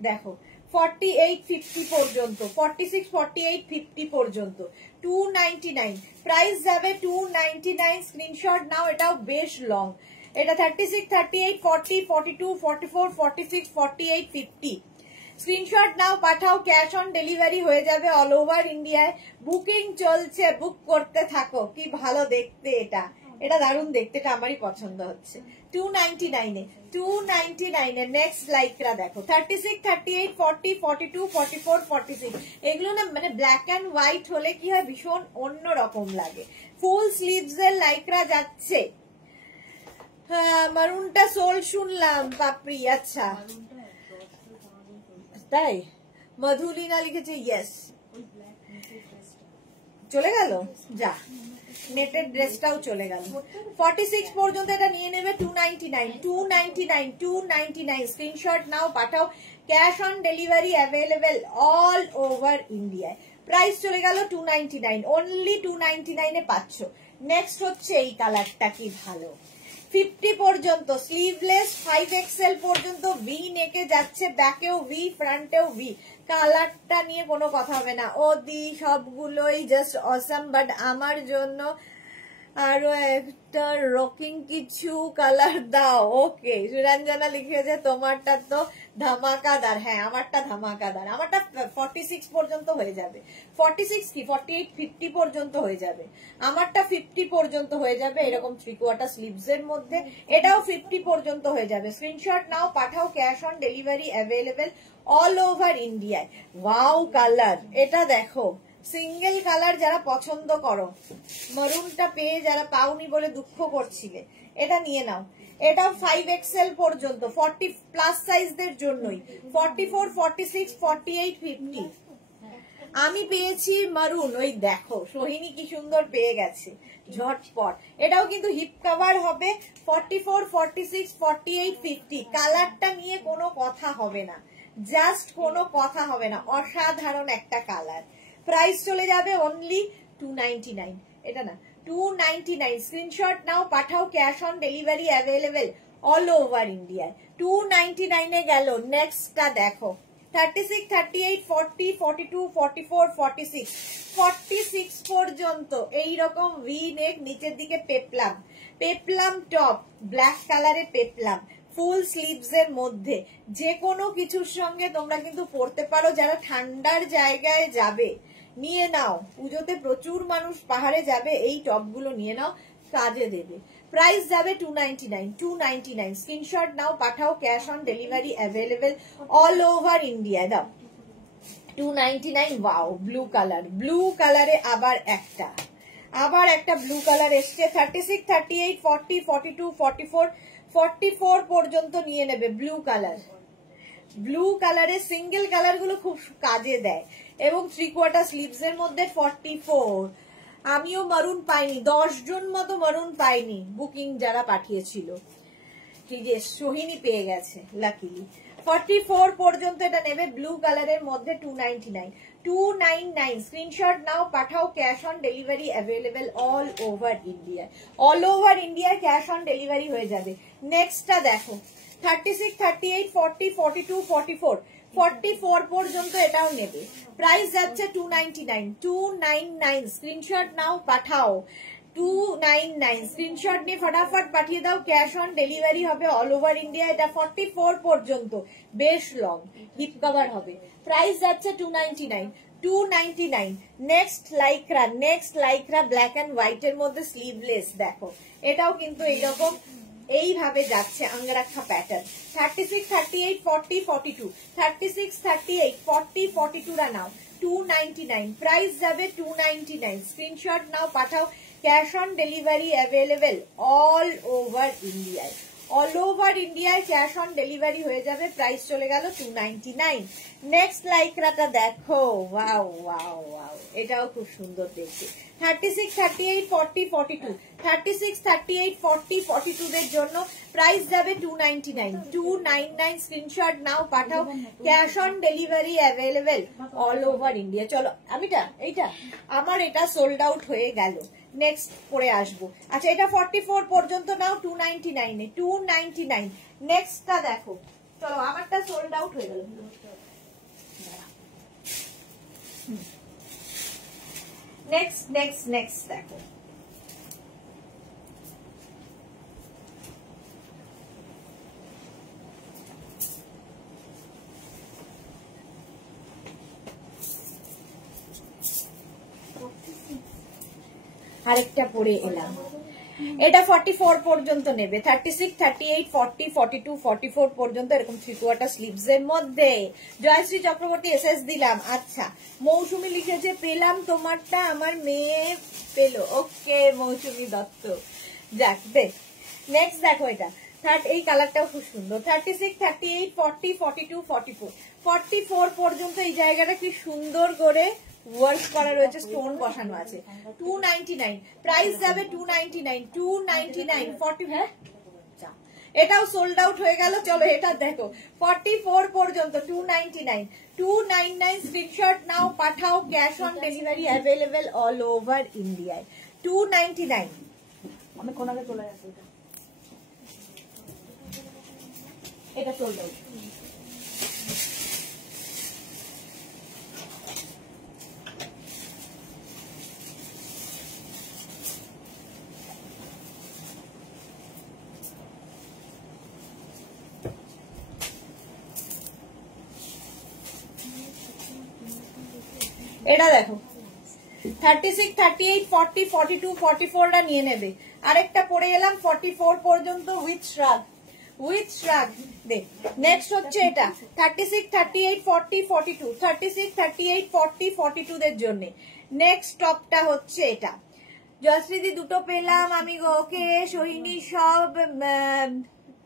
দেখো 48, 50 পর্যন্ত, 46, 48, 50 পর্যন্ত 299। প্রাইস যাবে 299। স্ক্রিনশট নাও। এটাও বেশ লং। এটা 36, 38, 40, 42, 44, 46, 48, 50। স্ক্রিনশট নাও, পাঠাও। ক্যাশ অন ডেলিভারি হয়ে যাবে অল ওভার ইন্ডিয়ায়। বুকিং চলছে, বুক করতে থাকো। কি ভালো দেখতে এটা, এটা দারুণ দেখতে, এটা আমারই পছন্দ হচ্ছে। 299 এ, 299 এ নেক্সট লাইকরা দেখো। 36, 38, 40, 42, 44, 46 এগুলো না মানে ব্ল্যাক এন্ড হোয়াইট হলে কি হয় ভীষণ অন্যরকম লাগে। ফুল স্লিভস এর লাইকরা যাচ্ছে। হ্যাঁ মারুনটা সোল শুনলাম পাপড়ি। আচ্ছা তাই মধুলিনা লিখেছে ইয়েস। চলে গেল যা, নেটের ড্রেসটাও চলে গেল। 46 পর্যন্ত এটা নিয়ে নেবে 299, 299, 299। স্ক্রিনশট নাও, পাঠাও। Cash on delivery available all over ইন্ডিয়ায়। প্রাইস চলে গেল 299, অনলি 299 এ পাচ্ছ। নেক্সট হচ্ছে এই কালারটা, কি ভালো। 50 পর্যন্ত স্লিভলেস, 5XL পর্যন্ত, ভি নেকে যাচ্ছে, ব্যাকেও ভি, ফ্রন্টেও ভি। কালারটা নিয়ে কোনো কথা হবে না। ও দি সবগুলোই জাস্ট অসাম, বাট আমার জন্য আরো একটা রকিং কিছু কালার দাও। ওকে, সুরঞ্জনা লিখেছে তোমারটা তো ধামাকাদার। হ্যাঁ, আমারটা ধামাকাদার। আমারটা 46 পর্যন্ত হয়ে যাবে। 46 কি 48 50 পর্যন্ত হয়ে যাবে। আমারটা 50 পর্যন্ত হয়ে যাবে, এরকম 3/4 স্লিভস এর মধ্যে। এটাও 50 পর্যন্ত হয়ে যাবে। স্ক্রিনশট নাও, পাঠাও, cash on delivery available all over ইন্ডিয়ায়। ওয়াও কালার, এটা দেখো সিঙ্গেল কালার যারা পছন্দ করো, মারুনটা পেয়ে যারা পাওনি বলে দুঃখ করছিলে, এটা নিয়ে নাও। এটা 5XL পর্যন্ত 40 প্লাস সাইজদের জন্যই। 44 46 48 50 আমি পেয়েছি মারুন। ওই দেখো সোহিনী কি সুন্দর পেয়ে গেছে ঝটপট। এটাও কিন্তু হিপ কভার হবে। 44 46 48 50 কালারটা নিয়ে কোনো কথা হবে না, জাস্ট কোনো কথা হবে না। অসাধারণ একটা কালার। প্রাইস চলে যাবে অনলি 299। এটা না 299। স্ক্রিনশট নাও, পাঠাও, cash on delivery available all over ইন্ডিয়ায়। 299 এ গেল। নেক্সটটা দেখো 36 38 40 42 44 46 46 পর্যন্ত এইরকম ভি নেক, নিচের দিকে পেপলাম, পেপলাম টপ, ব্ল্যাক কালারে পেপলাম, ফুল স্লিভস এর মধ্যে। যে কোনো কিছুর সঙ্গে তোমরা কিন্তু পরতে পারো। যারা ঠান্ডার জায়গায় যাবে নিয়ে নাও, পুজোতে প্রচুর মানুষ পাহাড়ে যাবে, এই টপগুলো নিয়ে নাও, কাজে দেবে। প্রাইস যাবে 299। 299 স্ক্রিনশট নাও, পাঠাও, cash on delivery available all over India. দাও 299। ওয়াও ব্লু কালার, ব্লু কালারে আবার একটা ব্লু কালার এসছে। 36 38 40 42 44 44 পর্যন্ত নিয়ে নেবে। ব্লু কালার, ব্লু কালারের সিঙ্গেল কালার গুলো খুব কাজে দেয় এবং 3/4 স্লিভস এর মধ্যে 44। আমিও মারুন পাইনি, 10 জন মতো মারুন পাইনি বুকিং যারা পাঠিয়েছিল। ঠিক আছে, সোহিনী পেয়ে গেছে লাকিলি। 44 পর্যন্ত এটা নেবে ব্লু কালারের মধ্যে। 299 299 স্ক্রিনশট নাও, পাঠাও, cash on delivery available all over India. All over India cash on delivery হয়ে যাবে। নেক্সটটা দেখো 36 38 40 42 44 44 পর্যন্ত এটাও নেবে। প্রাইস যাচ্ছে 299। 299 স্ক্রিনশট নাও, পাঠাও। 299 স্ক্রিনশট নিয়ে ফটাফট পাঠিয়ে দাও। ক্যাশ অন ডেলিভারি হবে অল ওভার ইন্ডিয়া। এটা 44 পর্যন্ত, বেশ লং, হিপ কভার হবে। প্রাইস যাচ্ছে 299। 299 next lycra black and white এর মধ্যে স্লিভলেস। দেখো এটাও কিন্তু এইরকম এইভাবে যাচ্ছে, আঙ্গরাক্ষা প্যাটার্ন। 36 38 40 42 36 38 40 42 রা নাও। 299 প্রাইস যাবে 299। স্ক্রিনশট নাও, পাঠাও, cash on delivery available all over ইন্ডিয়ায়। অল ওভার ইন্ডিয়ায় ক্যাশ অন ডেলিভারি হয়ে যাবে। প্রাইস চলে গেল 299। নেক্সট লাইক্রাটা দেখো, ওয়াও ওয়াও ওয়াও, এটাও খুব সুন্দর দেখতে। 36 38 40 42 36 38 40 42 দের জন্য প্রাইস যাবে 299। 299 স্ক্রিনশট নাও, পাঠাও, cash on delivery available all over India. চলো এইটা আমার এটা সোল্ড আউট হয়ে গেল। নেক্সট পরে আসবো। আচ্ছা, এটা 44 পর্যন্ত নাও 299 এ। 299 নেক্সটটা দেখো। চলো, আমারটা সোল্ড আউট হয়ে গেল। নেক্সট দেখো। আরেকটা পরে এলাম। এটা 44 পর্যন্ত নেবে। 36 38 40 42 44 পর্যন্ত এরকম 3/4 স্লিভস এর মধ্যে। জয়শ্রী চক্রবর্তী এসএস দিলাম। আচ্ছা, মৌসুমী লিখেছে পেলাম তোমারটা, আমার মেয়ে পেলো। ওকে মৌসুমী দত্ত, যাক বেশ। নেক্সট দেখো, এটা এই কালারটাও খুব সুন্দর। 36 38 40 42 44 44 পর্যন্ত এই জায়গাটা কি সুন্দর করে ওয়ার্ক করা রয়েছে, স্টোন বসানো আছে। 299 প্রাইস যাবে 299। 299 40। হ্যাঁ, এটাও সোল্ড আউট হয়ে গেল। চলো এটা দেখো 44 পর্যন্ত 299। 299 স্ক্রিনশট নাও, পাঠাও, cash on delivery available all over ইন্ডিয়ায়। 299 আমি কোন আগে চলে যাচ্ছি। এটা সোল্ড আউট। এটা দেখো 36, 38, 40, 42, 44টা নিয়ে নেবে। আরেকটা পরে এলাম 44 পর্যন্ত উইথ শ্রাগ দে। নেক্সট হচ্ছে এটা 36, 38, 40, 42, 36, 38, 40, 42 দের জন্য। নেক্সট টপটা হচ্ছে এটা। জয়শ্রীদি দুটো পেলাম আমি গো। ওকে সোহিনী সব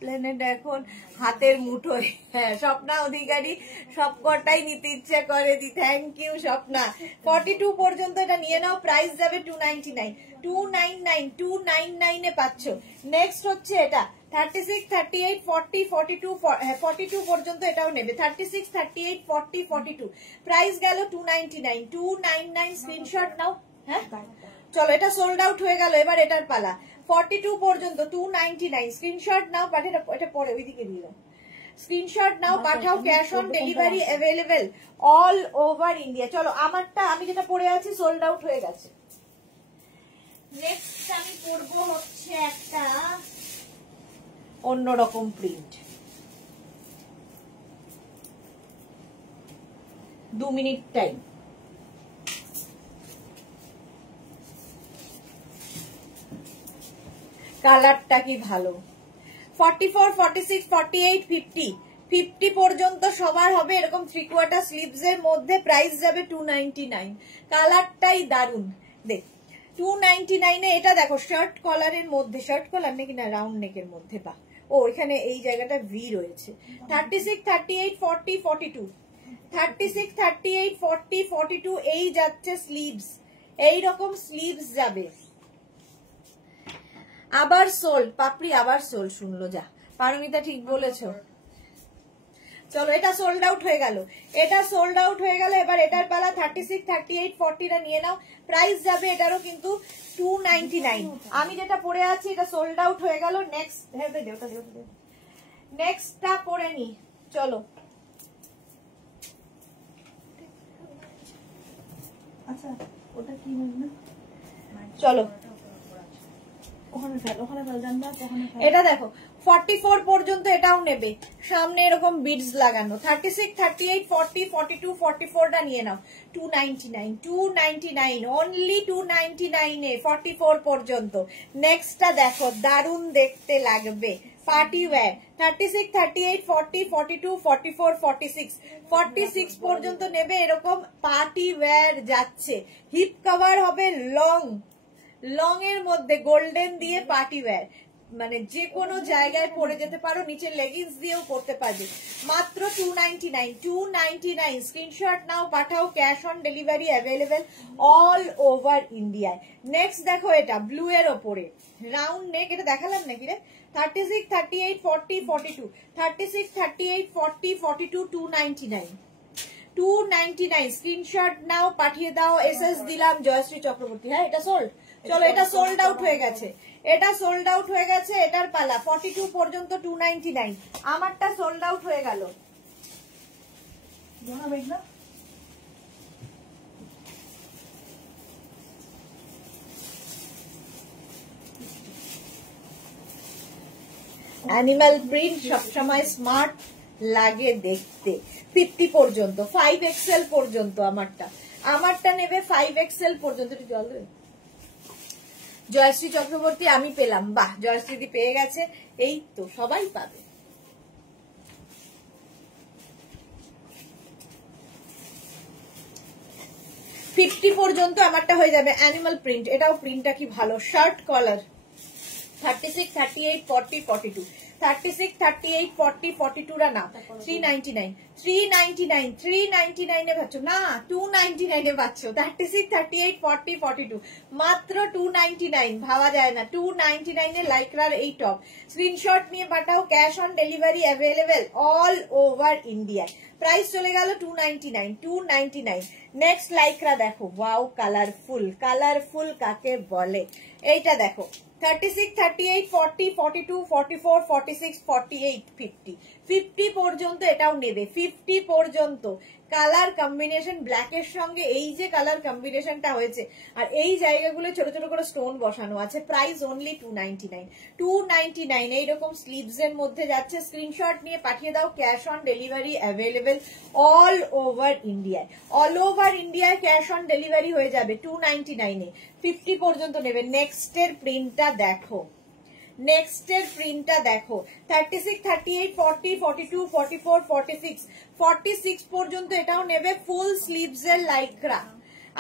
প্ল্যানেট এখন হাতের মুঠোয়। হ্যাঁ স্বপ্না অধিকারী সবকটাই নিতে ইচ্ছে করে দি। Thank you Swapna. 42 পর্যন্ত এটা নিয়ে নাও। প্রাইস যাবে 299, 299, 299 এ পাচ্ছ। নেক্সট হচ্ছে এটা 36, 38, 40, 42, 42 পর্যন্ত এটাও নেবে। 36, 38, 40, 42 প্রাইস গেল 299, 299 স্ক্রিনশট নাও। হ্যাঁ চলো এটা সোল্ড আউট হয়ে গেল। এবার এটার পালা। 42 পর্যন্ত 299 স্ক্রিনশট নাও। পাঠিয়ে এটা পরে ওইদিকে দিল। স্ক্রিনশট নাও, পাঠাও। Cash on delivery available all over India. চলো আমারটা আমি যেটা পরে আছি সোল্ড আউট হয়ে গেছে। নেক্সট আমি পরবো হচ্ছে একটা অন্যরকম প্রিন্ট। 2 minute time. কালারটা কি ভালো। 44, 46, 48, 50 50 পর্যন্ত সবার হবে এরকম 3/4 স্লিভস এর মধ্যে। প্রাইস যাবে 299। কালারটাই দারুন। দেখ 299 এ এটা দেখো শার্ট কলারের মধ্যে। শার্ট কলার নাকি না রাউন্ড নেকের মধ্যে। বা ও এখানে এই জায়গাটা ভি রয়েছে। 36, 38, 40, 42 36, 38, 40, 42 এই যাচ্ছে স্লিভস। এইরকম স্লিভস যাবে। আবার সোল্ড পাপড়ি, আবার সোল্ড। শুনলো যা পারমিতা ঠিক বলেছো। চলো এটা সোল্ড আউট হয়ে গেল। এটা সোল্ড আউট হয়ে গেল। এবার এটার পালা। 36, 38, 40টা নিয়ে নাও। প্রাইস যাবে এটারও কিন্তু 299। আমি যেটা পরে আছি এটা সোল্ড আউট হয়ে গেল। নেক্সট নেক্সটটা পরে নি। চলো আচ্ছা ওটা কি হবে? চলো এটা দেখো 44 পর্যন্ত এটাও নেবে। সামনে এরকম বিডস লাগানো। 36, 38, 40, 42, 44টা নিয়ে নাও। 299, 299 অনলি 299 এ 44 পর্যন্ত। নেক্সটটা দেখো দারুন দেখতে লাগবে। পার্টি ওয়্যার 36, 38, 40, 42, 44, 46 46 পর্যন্ত নেবে। এরকম পার্টি ওয়্যার যাচ্ছে। হিপ কভার হবে লং এর মধ্যে গোল্ডেন দিয়ে পার্টি ওয়্যার। মানে যে কোনো জায়গায় পরে যেতে পারো। নিচে লেগিংস দিয়েও পরতে পারবে। মাত্র 299, 299 স্ক্রিনশট নাও, পাঠাও। Cash on delivery available all over ইন্ডিয়ায়। নেক্সট দেখো এটা ব্লু এর ওপরে রাউন্ড নেক। এটা দেখালাম নাকি রে? 36, 38, 40, 42 36, 38, 40, 42 299 299 স্ক্রিনশট নাও, পাঠিয়ে দাও। এসএস দিলাম জয়শ্রী চক্রবর্তী। হ্যাঁ এটা সোল্ড। চলো এটা সোল্ড আউট হয়ে গেছে। এটা সোল্ড আউট হয়ে গেছে। এটার পালা 42 পর্যন্ত 299। আমারটা সোল্ড আউট হয়ে গেল। অ্যানিমাল প্রিন্ট সবসময় স্মার্ট লাগে দেখতে। 50 পর্যন্ত 5XL পর্যন্ত আমারটা নেবে 5XL পর্যন্ত। জল জয়শ্রী চক্রবর্তী আমি পেলাম। বাহ জয়শ্রীদি পেয়ে গেছে। এই তো সবাই পাবে। ফিফটি পর্যন্ত আমারটা হয়ে যাবে অ্যানিমাল প্রিন্ট। এটাও প্রিন্টটা কি ভালো। শার্ট কলার 36, 38, 40, 42 36, 38, 40, 42 রা না 399 399 399 এ পাচ্ছ না 299 এ পাচ্ছ। 36, 38, 40, 42 মাত্র 299। ভাবা যায় না 299 এ লাইক্রার এই টপ। স্ক্রিনশট নিয়ে পাঠাও। Cash on delivery available all over India. Price চলে গেল 299 299। নেক্সট লাইক্রা দেখো। ওয়াও কালারফুল কাকে বলে। এইটা দেখো 36, 38, 40, 42, 44, 46, 48, 50 50 পর্যন্ত এটাও নেবে, 50 পর্যন্ত। কালার কম্বিনেশন ব্ল্যাকের সঙ্গে এই যে কালার কম্বিনেশনটা হয়েছে, আর এই জায়গাগুলো ছোট ছোট করে স্টোন বসানো আছে। Price only 299, 299। এইরকম স্লিভস এর মধ্যে যাচ্ছে। স্ক্রিনশট নিয়ে পাঠিয়ে দাও, cash on delivery available all over ইন্ডিয়ায়। অল ওভার ইন্ডিয়ায় ক্যাশ অন ডেলিভারি হয়ে যাবে 299 এ। 50 পর্যন্ত নেবে। নেক্সট এর প্রিন্টটা দেখো, নেক্সট এর প্রিন্টটা দেখো। 36, 38, 40, 42, 44, 46, 46 পর্যন্ত এটাও নেবে। ফুল স্লিভস এর লাইক্রা।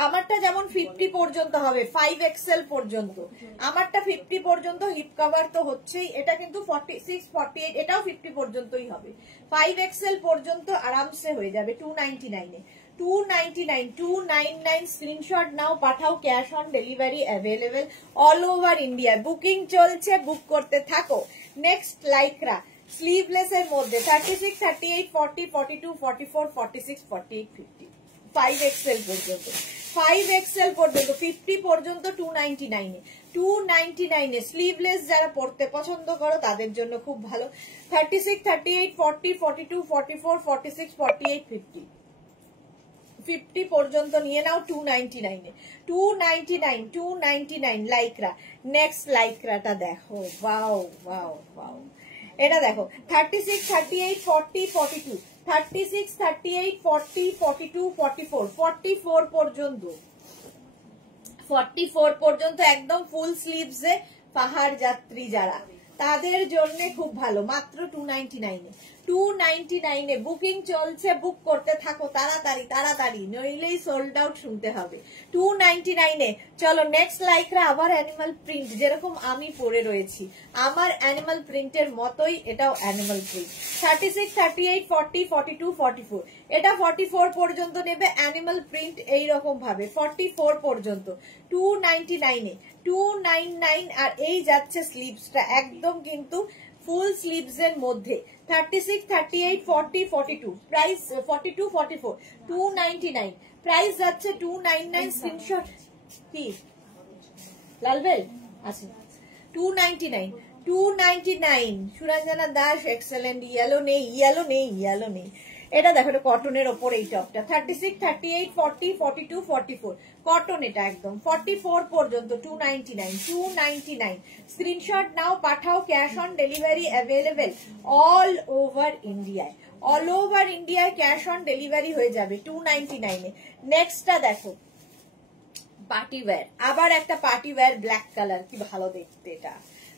আমারটা যেমন 50 পর্যন্ত হবে, 5XL পর্যন্ত। আমারটা 50 পর্যন্ত, হিপ কভার তো হচ্ছেই। এটা কিন্তু 46, 48, এটাও 50 পর্যন্তই হবে। 5XL পর্যন্ত আরামসে হয়ে যাবে 299 এ। 299, 299। স্ক্রিনশট নাও, পাঠাও, cash on delivery available all over India. Booking চলছে, বুক করতে থাকো। নেক্সট লাইক্রা স্লিভলেস এর মধ্যে 36, 38, 40, 42, 44, 46, 48, 50, 5XL পর্যন্ত। 5XL পর্যন্ত 50 পর্যন্ত 299 এ। 299 এ স্লিভলেস যারা পড়তে পছন্দ করো তাদের জন্য খুব ভালো। 36, 38, 40, 42, 44, 46, 48, 50, 50 পর্যন্ত নিয়ে নাও 299 এ। 299, 299 লাইক্রা। নেক্সট লাইক্রাটা দেখো, ওয়াও ওয়াও ওয়াও। এটা দেখো 36, 38, 40, 42, 36, 38, 40, 42, 44, 44 পর্যন্ত, 44 পর্যন্ত একদম ফুল স্লিভস এ পাহাড় যাত্রী যারা, তাদের জন্য খুব ভালো। মাত্র 299 এ। 299 এ বুকিং চলছে, বুক করতে থাকো তাড়াতাড়ি তাড়াতাড়ি, নইলেই সোল্ড আউট শুনতে হবে। 299 এ। চলো নেক্সট লাইক্রা, আবার অ্যানিমাল প্রিন্ট, যেরকম আমি পরে রয়েছি আমার অ্যানিমাল প্রিন্টের মতোই এটাও অ্যানিমাল প্রিন্ট। 36, 38, 40, 42, 44, এটা 44 পর্যন্ত নেবে। অ্যানিমাল প্রিন্ট এইরকম ভাবে 44 পর্যন্ত 299 এ। 299। আর এই যাচ্ছে স্লিভসটা একদম কিন্তু ফুল স্লিভস এর মধ্যে। 36, 38, 40, 42, প্রাইস 42, 44, 299, প্রাইস যাচ্ছে 299। স্ক্রিনশট কি লালবেল আছে 299, 299। সুরঞ্জনা দাস এক্সেলেন্ট। ইয়েলো নেই, ইয়েলো নেই, ইয়েলো নেই। এটা দেখো, এটা কটনের ওপর এই টপটা। 36, 38, 40, 42, 44, কটন। এটা একদম 44 পর্যন্ত 299, 299। স্ক্রিনশট নাও, পাঠাও, cash on delivery available all over ইন্ডিয়ায়। অল ওভার ইন্ডিয়ায় ক্যাশ অন ডেলিভারি হয়ে যাবে 299 এ। নেক্সটটা দেখো, পার্টি ওয়্যার। আবার একটা পার্টি ওয়্যার, ব্ল্যাক কালার, কি ভালো দেখতে। এটা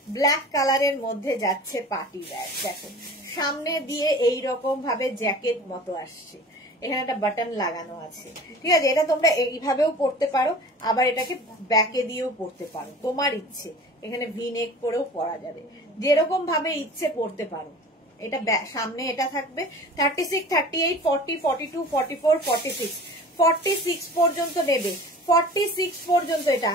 ব্ল্যাক কালারের মধ্যে যাচ্ছে পার্টি ওয়্যার। দেখো সামনে দিয়ে এইরকম ভাবে জ্যাকেট মতো আসছে, এখানে একটা বাটন লাগানো আছে। ঠিক আছে, এটা তোমরা এইভাবেও পরতে পারো, আবার এটাকে ব্যাকে দিয়েও পরতে পারো, তোমার ইচ্ছে। এখানে ভি নেক করেও পরা যাবে, যেরকম ভাবে ইচ্ছে পরতে পারো। এটা সামনে এটা থাকবে। 36, 38, 40, 42, 44, 46, 46 পর্যন্ত নেবে। 46 পর্যন্ত এটা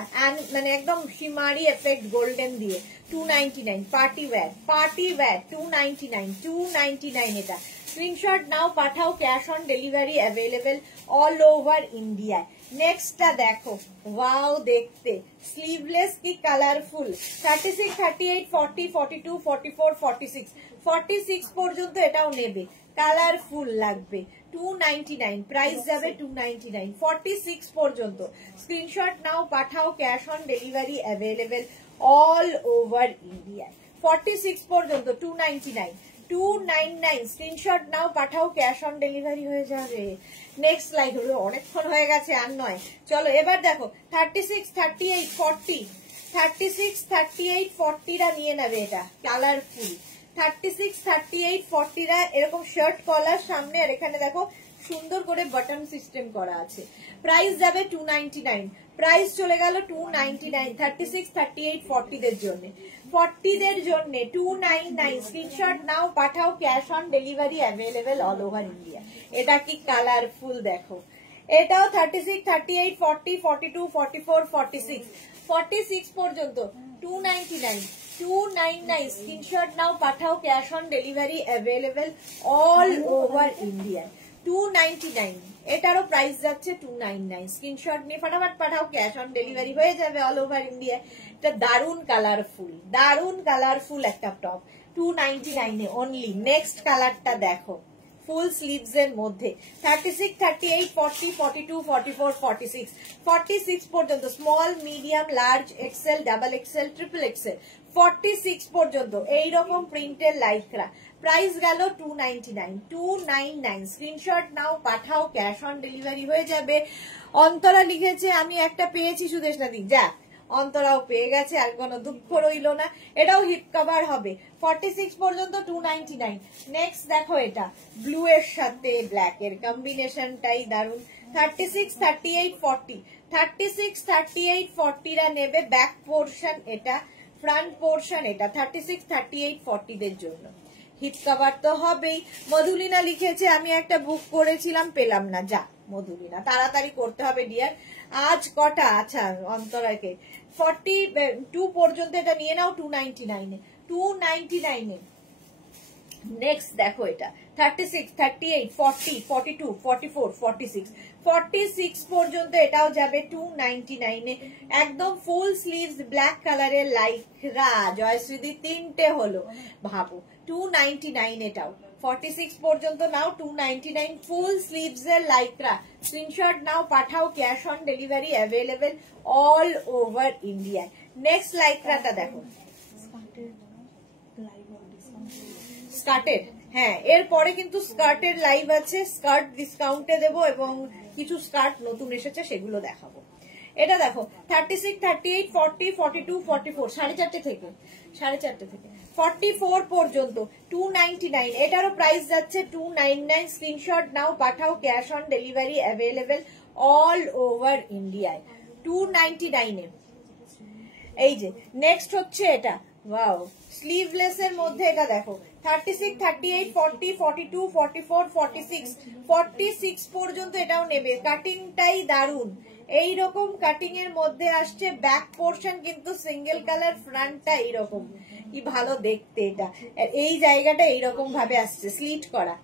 মানে একদম শিমারি এফেক্ট গোল্ডেন দিয়ে 299। পার্টি ওয়্যার, পার্টি ওয়্যার 299, 299 এটা। স্ক্রিনশট নাও, পাঠাও, cash on delivery available all over ইন্ডিয়ায়। নেক্সটটা দেখো, ওয়াও দেখতে, স্লিভলেস কি কালারফুল। 36, 38, 40, 42, 44, 46, 46 পর্যন্ত এটাও নেবে, কালারফুল লাগবে। 299, প্রাইস যাবে 299। 46 পর্যন্ত স্ক্রিনশট নাও, পাঠাও, cash on delivery available all over India. 46 পর্যন্ত 299, 299। স্ক্রিনশট নাও, পাঠাও, ক্যাশ অন ডেলিভারি হয়ে যাবে। নেক্সট লাইক হলো, অনেকক্ষণ হয়ে গেছে আর নয়। চলো এবার দেখো 36, 38, 40, 36, 38, 40রা নিয়ে নেবে। এটা কালারফুল 36, 38, 40রা এরকম শার্ট কলার সামনে, আর এখানে দেখো সুন্দর করে বাটন সিস্টেম করা আছে। প্রাইস যাবে 299, প্রাইস চলে গেল 299। 36, 38, 40 দের জন্য, 40 দের জন্য 299। স্ক্রিনশট নাও, পাঠাও, cash on delivery available all over India. এটা কি কালারফুল দেখো। এটাও 36, 38, 40, 42, 44, 46, 46 পর্যন্ত 299, 299। স্ক্রিনশট নাও, পাঠাও, cash on delivery available all over India. 299, এটারও প্রাইস যাচ্ছে 299। স্ক্রিনশট নিয়ে ফটাফট পাঠাও, ক্যাশ অন ডেলিভারি হয়ে যাবে অল ওভার ইন্ডিয়া। এটা দারুন কালারফুল, দারুন কালারফুল একটা টপ। 299 অনলি। নেক্সট কালারটা দেখো, ফুল স্লিভস এর মধ্যে 36, 38, 40, 42, 44, 46, 46 পর্যন্ত small, medium, large, XL, double XL, triple XL, 46 পর্যন্ত এইরকম প্রিন্টের লাইক্রা। প্রাইস গেল 299, 299। স্ক্রিনশট নাও, পাঠাও, ক্যাশ অন ডেলিভারি হয়ে যাবে। অন্তরা লিখেছে আমি একটা পেয়েছি সুদেশনা দি, যাক অন্তরাও পেয়ে গেছে, আর কোনো দুঃখ রইল না। এটাও হিপ কভার হবে। 46 পর্যন্ত 299। নেক্সট দেখো, এটা ব্লু এর সাথে ব্ল্যাক এর কম্বিনেশনটাই দারুন। 36, 38, 40, 36, 38, 40 রা নেবে। ব্যাক পোর্শন এটা, ফ্রন্ট পোর্শন এটা। 36, 38, 40 দের জন্য হিপ কভার তো হবেই। মধুলিনা লিখেছে আমি একটা বুক করেছিলাম, পেলাম না। যা মধুলিনা, তাড়াতাড়ি করতে হবে ডিয়ার। আজ কটা? আচ্ছা অন্তরাকে 42 পর্যন্ত এটা নিয়ে নাও 299 এ, 299 এ। নেক্সট দেখো, এটা 36, 38, 40, 42, 44, 46, 46 পর্যন্ত এটাও যাবে 299 এ। একদম ফুল স্লিভস ব্ল্যাক কালারের লাইকরা, জয়শ্রীদি তিনটে হলো, ভাবো 299 এটাও। 46 পর্যন্ত নাও 299, ফুল স্লিভস এর লাইকরা। স্ক্রিনশট নাও, পাঠাও, cash on delivery available all over India. Next লাইকরাটা দেখো, স্কার্টের। হ্যাঁ, এরপরে কিন্তু স্কার্টের লাইভ আছে, স্কার্ট ডিসকাউন্টে দেবো এবং কিছু স্কার্ট নতুন এসেছে সেগুলো দেখাবো। এটা দেখো 36, 38, 40, 42, 44, 4:30 থেকে 44 পর্যন্ত 299। এটারও প্রাইস যাচ্ছে 299। স্ক্রিনশট নাও, পাঠাও, cash on delivery available all over ইন্ডিয়ায় 299 এ। এই যে নেক্সট হচ্ছে এটা, ওয়াও, স্লিভলেস এর মধ্যে এটা দেখো 36, 38, 40, 42, 44, 46, 46 পর্যন্ত এটাও নেবে। কাটিংটাই দারুন, এইরকম কাটিং এর মধ্যে আসছে। ব্যাক পোর্শন কিন্তু সিঙ্গেল কালার, ফ্রন্টটা এইরকম, কি ভালো দেখতে। এটা এই জায়গাটা এইরকম ভাবে আসছে, স্লিট করা,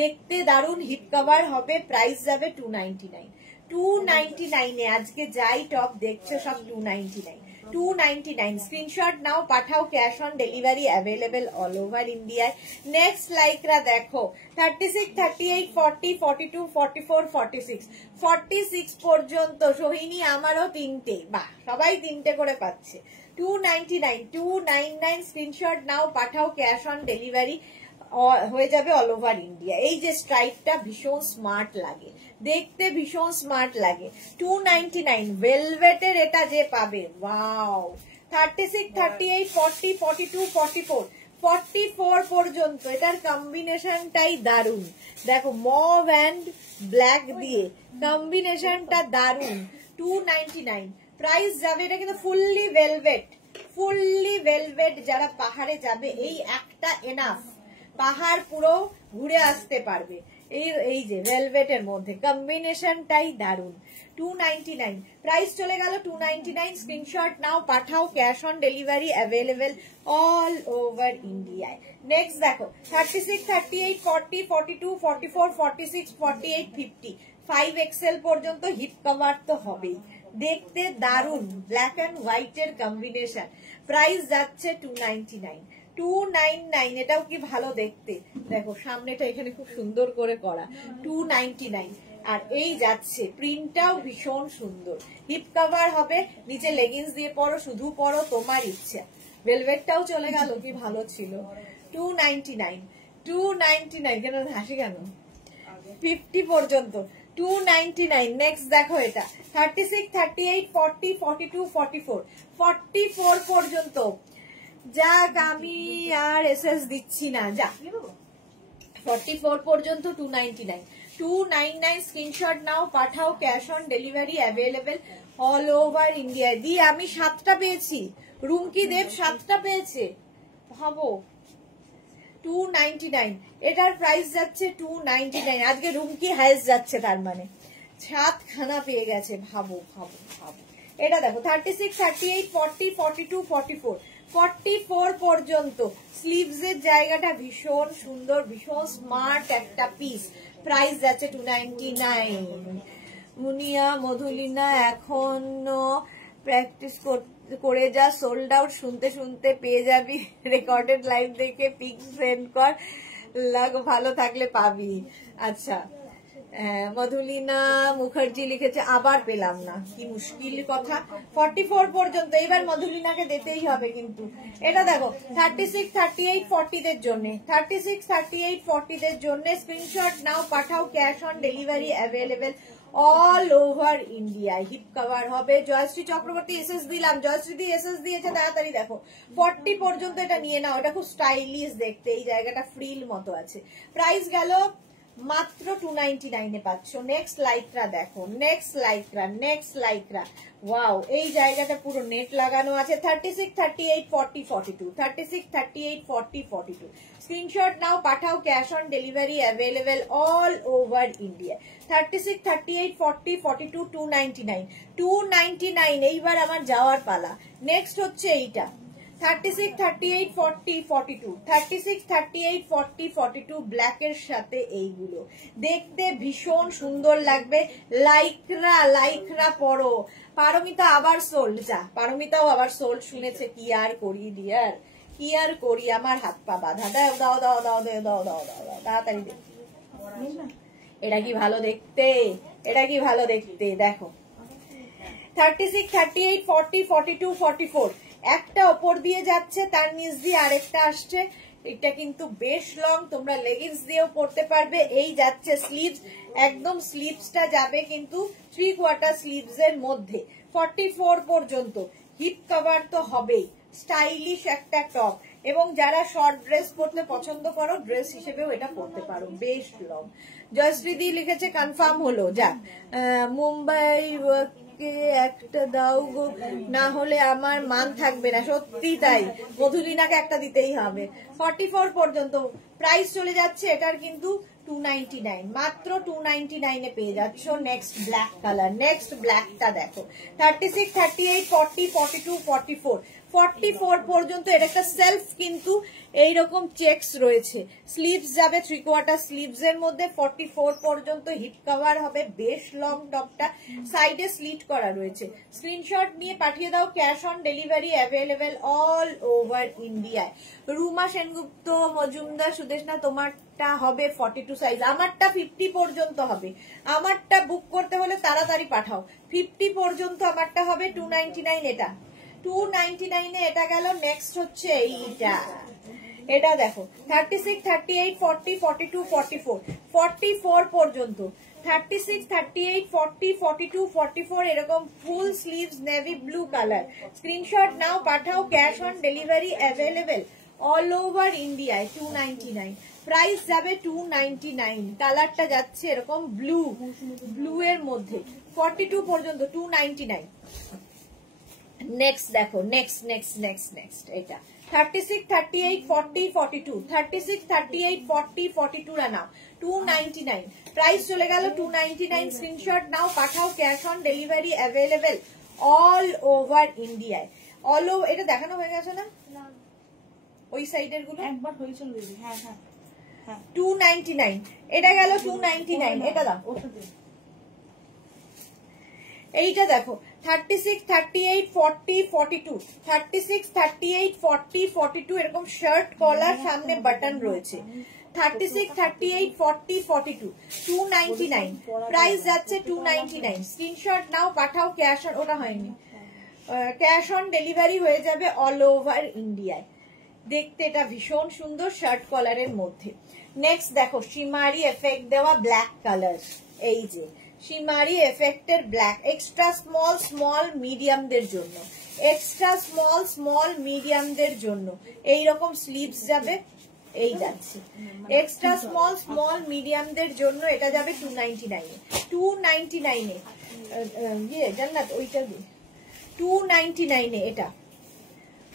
দেখতে দারুন। হিপ কভার হবে। প্রাইস যাবে 299, 299 এ। আজকে যাই টপ দেখছো সব 299, 299। স্ক্রিনশট নাও, পাঠাও, cash on delivery available all over ইন্ডিয়ায়। নেক্সট লাইকরা দেখো 36, 38, 40, 42, 44, 46, 46 পর্যন্ত। সোহিনী আমারও তিনটে, বাহ সবাই তিনটে করে পাচ্ছে। 299, 299। স্ক্রিনশট নাও, পাঠাও, ক্যাশ অন ডেলিভারি হয়ে যাবে অল ওভার ইন্ডিয়া। এই যে স্ট্রাইপটা ভীষণ স্মার্ট লাগে দেখতে, ভীষণ স্মার্ট লাগে। 299 ভেলভেটের এটা যে পাবে, ওয়াও। 36, 38, 40, 42, 44, 44 পর্যন্ত এটার কম্বিনেশনটাই দারুন। দেখো মভ অ্যান্ড ব্ল্যাক দিয়ে কম্বিনেশনটা দারুন। 299 প্রাইস যাবে। এটা কিন্তু ফুললি ভেলভেট, ফুললি ভেলভেট। যারা পাহাড়ে যাবে এই একটা এনাফ, পাহাড় পুরো ঘুরে আসতে পারবে। এই যে ভেলভেটের মধ্যে কম্বিনেশনটাই দারুন। 299 প্রাইস চলে গেল 299। স্ক্রিনশট নাও, পাঠাও, cash on delivery available all over ইন্ডিয়ায়। নেক্সট দেখো 36, 38, 40, 42, 44, 46, 48, 50, 5XL পর্যন্ত হিপ কভার তো হবেই। দেখতে দারুন, ব্ল্যাক অ্যান্ড হোয়াইট এর কম্বিনেশন। প্রাইস যাচ্ছে 299, 299। এটাও কি ভালো দেখতে, দেখো সামনেটা এখানে খুব সুন্দর করে করা। 299। আর এই যাচ্ছে প্রিন্টটাও ভীষণ সুন্দর, হিপ কভার হবে, নিচে লেগিংস দিয়ে পরো, শুধু পরো তোমার ইচ্ছা। ভেলভেটটাও চলে গেল, কি ভালো ছিল। 299, 299। কেন হাসি কেন? 50 পর্যন্ত 299। নেক্সট দেখো এটা 36, 38, 40, 42, 44, 44 পর্যন্ত। যাক আমি আর এসএস দিচ্ছি না, যা 44 পর্যন্ত 299, 299। স্ক্রিনশট নাও, পাঠাও, cash on delivery available all over India. দিয়ে আমি 7টা পেয়েছি, রুমকি দেব 7টা পেয়েছে, ভাবো। 299 এটার প্রাইস যাচ্ছে 299। আজকে রুমকি হাইস যাচ্ছে, তার মানে 7খানা পেয়ে গেছে, ভাবো ভাবো ভাবো। এটা দেখো 36, 38, 40, 42, 44, 44 পর্যন্ত। স্লিভস এর জায়গাটা ভীষণ সুন্দর, ভীষণ স্মার্ট একটা পিস। প্রাইস যাচ্ছে 299। মুনিয়া মধুলিনা এখনো প্র্যাকটিস করে যা, সোল্ড আউট শুনতে শুনতে পেয়ে যাবি, রেকর্ডেড লাইভ দেখে পিক সেন্ড কর, ভালো থাকলে পাবি। আচ্ছা, মধুলিনা মুখার্জি লিখেছে আবার পেলাম না, কি মুশকিল কথা। 44 পর্যন্ত, এবার মধুলিনাকে দিতেই হবে কিন্তু। এটা দেখো 36, 38, 40 দের জন্য, 36, 38, 40 দের জন্য স্ক্রিনশট নাও, পাঠাও, cash on delivery available all over India. Hip cover হবে। জয়শ্রী চক্রবর্তী এসএস দিলাম, জয়শ্রী দি এসএস দিয়েছে, তাড়াতাড়ি দেখো। 40 পর্যন্ত এটা নিয়ে নাও, এটা খুব স্টাইলিশ দেখতে, এই জায়গাটা ফ্রিল মতো আছে। প্রাইস গেল মাত্র 299 এ পাচ্ছ। নেক্সট লাইক্রা দেখো, নেক্সট লাইক্রা, ওয়াও, এই জায়গাটা পুরো নেট লাগানো আছে। 36, 38, 40, 42, 36, 38, 40, 42। স্ক্রিনশট নাও, পাঠাও, cash on delivery available all over India. 36, 38, 40, 42, 299, 299। এইবার আমার যাওয়ার পালা। নেক্সট হচ্ছে এইটা 36, 38, 40, 42, 36, 38, 40, 42 ব্ল্যাকের সাথে এইগুলো দেখতে ভীষণ সুন্দর লাগবে। লাইকরা পরো। পারমিতা আবার সোল্ড, যা, পারমিতাও আবার সোল্ড, শুনেছে, কি আর করি ডিয়ার, কি আর করি, আমার হাত পা বাঁধা। দাও দাও দাও দাও দাও দাও দাও দাও, তাড়াতাড়ি দে। এটা কি ভালো দেখতে, এটা কি ভালো দেখতে, দেখো 36, 38, 40, 42, 44 একটা ওপর দিয়ে যাচ্ছে, তার নিচ দিয়ে আরেকটা আসছে। এটা কিন্তু বেশ লং, তোমরা লেগিংস দিয়েও পরতে পারবে। এই যাচ্ছে স্লিভস, একদম স্লিভসটা যাবে কিন্তু 3/4 স্লিভস এর মধ্যে। 44 পর্যন্ত হিপ কভার তো হবেই, স্টাইলিশ একটা টপ। এবং যারা শর্ট ড্রেস পরতে পছন্দ করো, ড্রেস হিসেবেও এটা পরতে পারো, বেশ লং। জয়শ্রীদি লিখেছে কনফার্ম হলো, যা। মুম্বাই একটা দাও গো, না হলে আমার মান থাকবে না। সত্যি তাই, মধুলিনাকে একটা দিতেই হবে। 44 পর্যন্ত প্রাইস চলে যাচ্ছে এটার কিন্তু 299, মাত্র 299 এ পেয়ে যাচ্ছ। নেক্সট ব্ল্যাক কালার, নেক্সট ব্ল্যাকটা দেখো। 36, 38, 40, 42, 44, 44 পর্যন্ত এটা একটা সেলফ কিন্তু এইরকম চেকস রয়েছে। স্লিভস যাবে 3/4 স্লিভস এর মধ্যে। 44 পর্যন্ত হিপ কভার হবে, বেশ লং টপটা, সাইডে স্লিট করা রয়েছে। স্ক্রিনশট নিয়ে পাঠিয়ে দাও, cash on delivery available all over ইন্ডিয়ায়। রুমা সেনগুপ্ত মজুমদার, সুদেশনা তোমারটা হবে 42 সাইজ, আমারটা 50 পর্যন্ত হবে। আমারটা বুক করতে হলে তাড়াতাড়ি পাঠাও, 50 পর্যন্ত আমারটা হবে। 299 এটা, 299 এ এটা গেল। নেক্সট হচ্ছে এইটা, এটা দেখো 36, 38, 40, 42, 44, 44 পর্যন্ত। 36, 38, 40, 42, 44 এরকম ফুল sleeves navy blue colour. Screenshot নাও, পাঠাও, cash on delivery available all over ইন্ডিয়ায়। 299 প্রাইস যাবে, 299। কালারটা যাচ্ছে এরকম ব্লু এর মধ্যে। 42 পর্যন্ত 299। নেক্সট দেখো, নেক্সট এটা 36, 38, 40, 42, 36, 38, 40, 42 রা নাও, 299। প্রাইস চলে গেল 299। স্ক্রিনশট নাও, পাঠাও, cash on delivery available all over ইন্ডিয়ায়। অল ওভার, এটা দেখানো হয়ে গেছে না ওই সাইডের গুলো? একবার হয়েছিল। হ্যাঁ হ্যাঁ হ্যাঁ, 299 এটা গেল। 299 এটা দাও। এইটা দেখো 36, 38, 40, 42, 36, 38, 40, 42 এরকম শার্ট কলার, সামনে বাটন রয়েছে। 36, 38, 40, 42, 299। প্রাইস যাচ্ছে 299। স্ক্রিনশট নাও, পাঠাও, ক্যাশ অন, ওটা হয়নি, ক্যাশ অন ডেলিভারি হয়ে যাবে অল ওভার ইন্ডিয়ায়। দেখতে এটা ভীষণ সুন্দর, শার্ট কলারের মধ্যে। নেক্সট দেখো শিমারি এফেক্ট দেওয়া ব্ল্যাক কালার, এই যে শিমারি এফেক্টের ব্ল্যাক, এক্সট্রা স্মল মিডিয়ামদের জন্য, এক্সট্রা স্মল মিডিয়ামদের জন্য এইরকম স্লিভস যাবে, এই যাচ্ছে এক্সট্রা স্মল মিডিয়ামদের জন্য। এটা যাবে 299 এ, 299 এ। জান্নাত ওইটা 299 এ এটা।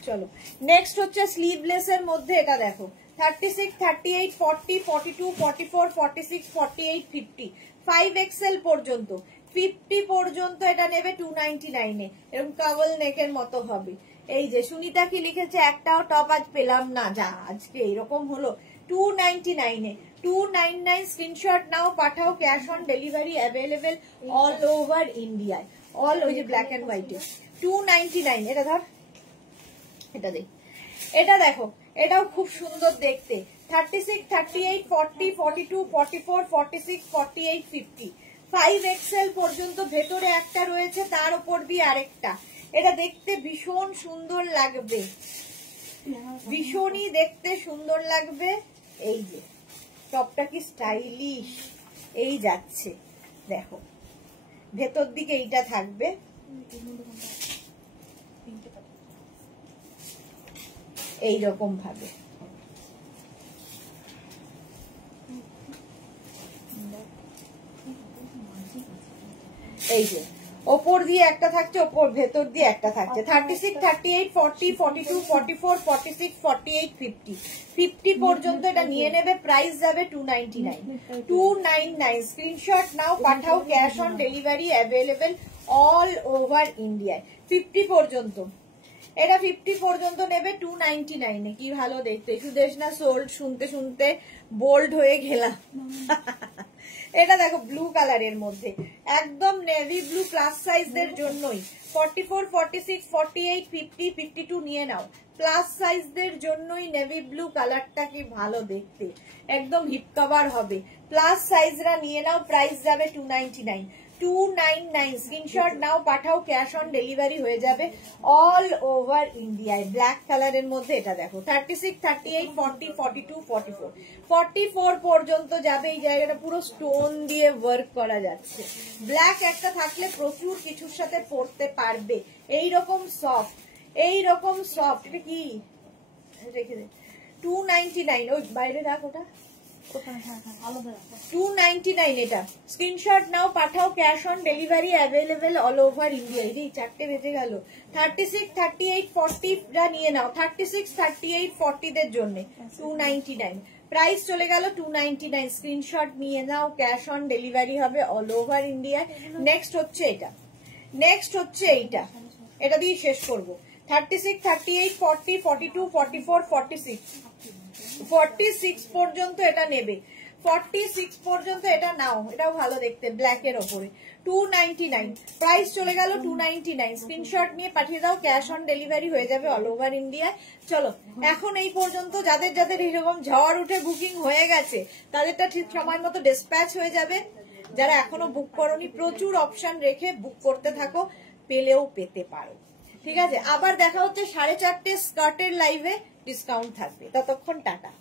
চলো নেক্সট হচ্ছে স্লিভলেস এর মধ্যে, এটা দেখো 36, 38, 40, 42, 44, 46, 48, 50, 5XL পর্যন্ত। 50 পর্যন্ত এটা নেবে 299 এ, এরকম কাবল নেকের মতো হবে। এই যে সুনিতা কি লিখেছে, একটাও টপ আজ পেলাম না, যা আজকে এরকম হলো। 299 এ, 299। স্ক্রিনশট নাও, পাঠাও, cash on delivery available all over ইন্ডিয়ায়, অল ওই যে ব্ল্যাক এন্ড হোয়াইটে। 299। এটা ধর, এটা দেখ, এটা দেখো, এটাও খুব সুন্দর দেখতে। 36, 38, 40, 42, 44, 46, 48, 50, 5XL পর্যন্ত ভেতরে একটা রয়েছে, তার উপর দিয়ে আরেকটা। এটা দেখতে ভীষণ সুন্দর লাগবে, ভীষণই দেখতে সুন্দর লাগবে। এই যে টপটা কি স্টাইলিশ, এই যাচ্ছে দেখো, ভেতর দিকে এইটা থাকবে, এইরকম ভাবে। এই যে ওপর দিয়ে একটা থাকছে, ওপর ভেতর দিয়ে একটা থাকছে। 36, 38, 40, 42, 44, 46, 48, 50, 50 পর্যন্ত এটা নিয়ে নেবে। প্রাইস যাবে 299, 299। স্ক্রিনশট নাও, পাঠাও, cash on delivery available all over ইন্ডিয়ায়। 50 পর্যন্ত, এটা 50 পর্যন্ত নেবে 299 এ। কি ভালো দেখতে, সুদেশনা সোল্ড শুনতে শুনতে বোল্ড হয়ে গেলাম। এটা দেখো ব্লু কালারের মধ্যে, একদম নেভি ব্লু, প্লাস সাইজদের জন্যই। 44, 46, 48, 50, 52 নিয়ে নাও, প্লাস সাইজদের জন্যই নেভি ব্লু কালারটা। কি ভালো দেখতে, একদম হিপ কভার হবে। প্লাস সাইজরা নিয়ে নাও, প্রাইস যাবে 299, 299। স্ক্রিনশট নাও, পাঠাও, ক্যাশ অন ডেলিভারি হয়ে যাবে অল ওভার ইন্ডিয়ায়। ব্ল্যাক কালারের মধ্যে এটা দেখো, 36, 38, 40, 42, 44, 44 পর্যন্ত যাবে। এই জায়গাটা পুরো স্টোন দিয়ে ওয়ার্ক করা যাচ্ছে। ব্ল্যাক একটা থাকলে প্রচুর কিছুর সাথে পরতে পারবে। এইরকম সফট, এইরকম সফট। এটা কি রেখে দে, 299। ওই বাইরে রাখ ওটা, 299 এটা। স্ক্রিনশট নাও, পাঠাও, cash on delivery available all over India. এই 4টে বেজে গেল। 36, 38, 40 রা নিয়ে নাও, 36, 38, 40 দের জন্য 299। প্রাইস চলে গেল 299। স্ক্রিনশট নিয়ে নাও, ক্যাশ অন ডেলিভারি হবে অল ওভার ইন্ডিয়া। নেক্সট হচ্ছে এটা, নেক্সট হচ্ছে এইটা, এটা দিয়ে শেষ করবো। 36, 38, 40, 42, 44, 46, 46 পর্যন্ত এটা নেবে। 46 পর্যন্ত এটা নাও, এটাও ভালো দেখতে, ব্ল্যাক এর ওপরে। 299। প্রাইস চলে গেল 299। স্ক্রিনশট নিয়ে পাঠিয়ে দাও, ক্যাশ অন ডেলিভারি হয়ে যাবে অল ওভার ইন্ডিয়ায়। চলো, এখন এই পর্যন্ত যাদের যাদের এরকম ঝড় উঠে বুকিং হয়ে গেছে, তাদেরটা ঠিক সময় মতো ডিসপ্যাচ হয়ে যাবে। যারা এখনো বুক করোনি, প্রচুর অপশন রেখে বুক করতে থাকো, পেলেও পেতে পারো। ঠিক আছে, আবার দেখা হচ্ছে 4:30 স্কার্টের লাইভে, ডিসকাউন্ট থাকবে। ততক্ষণ টাটা।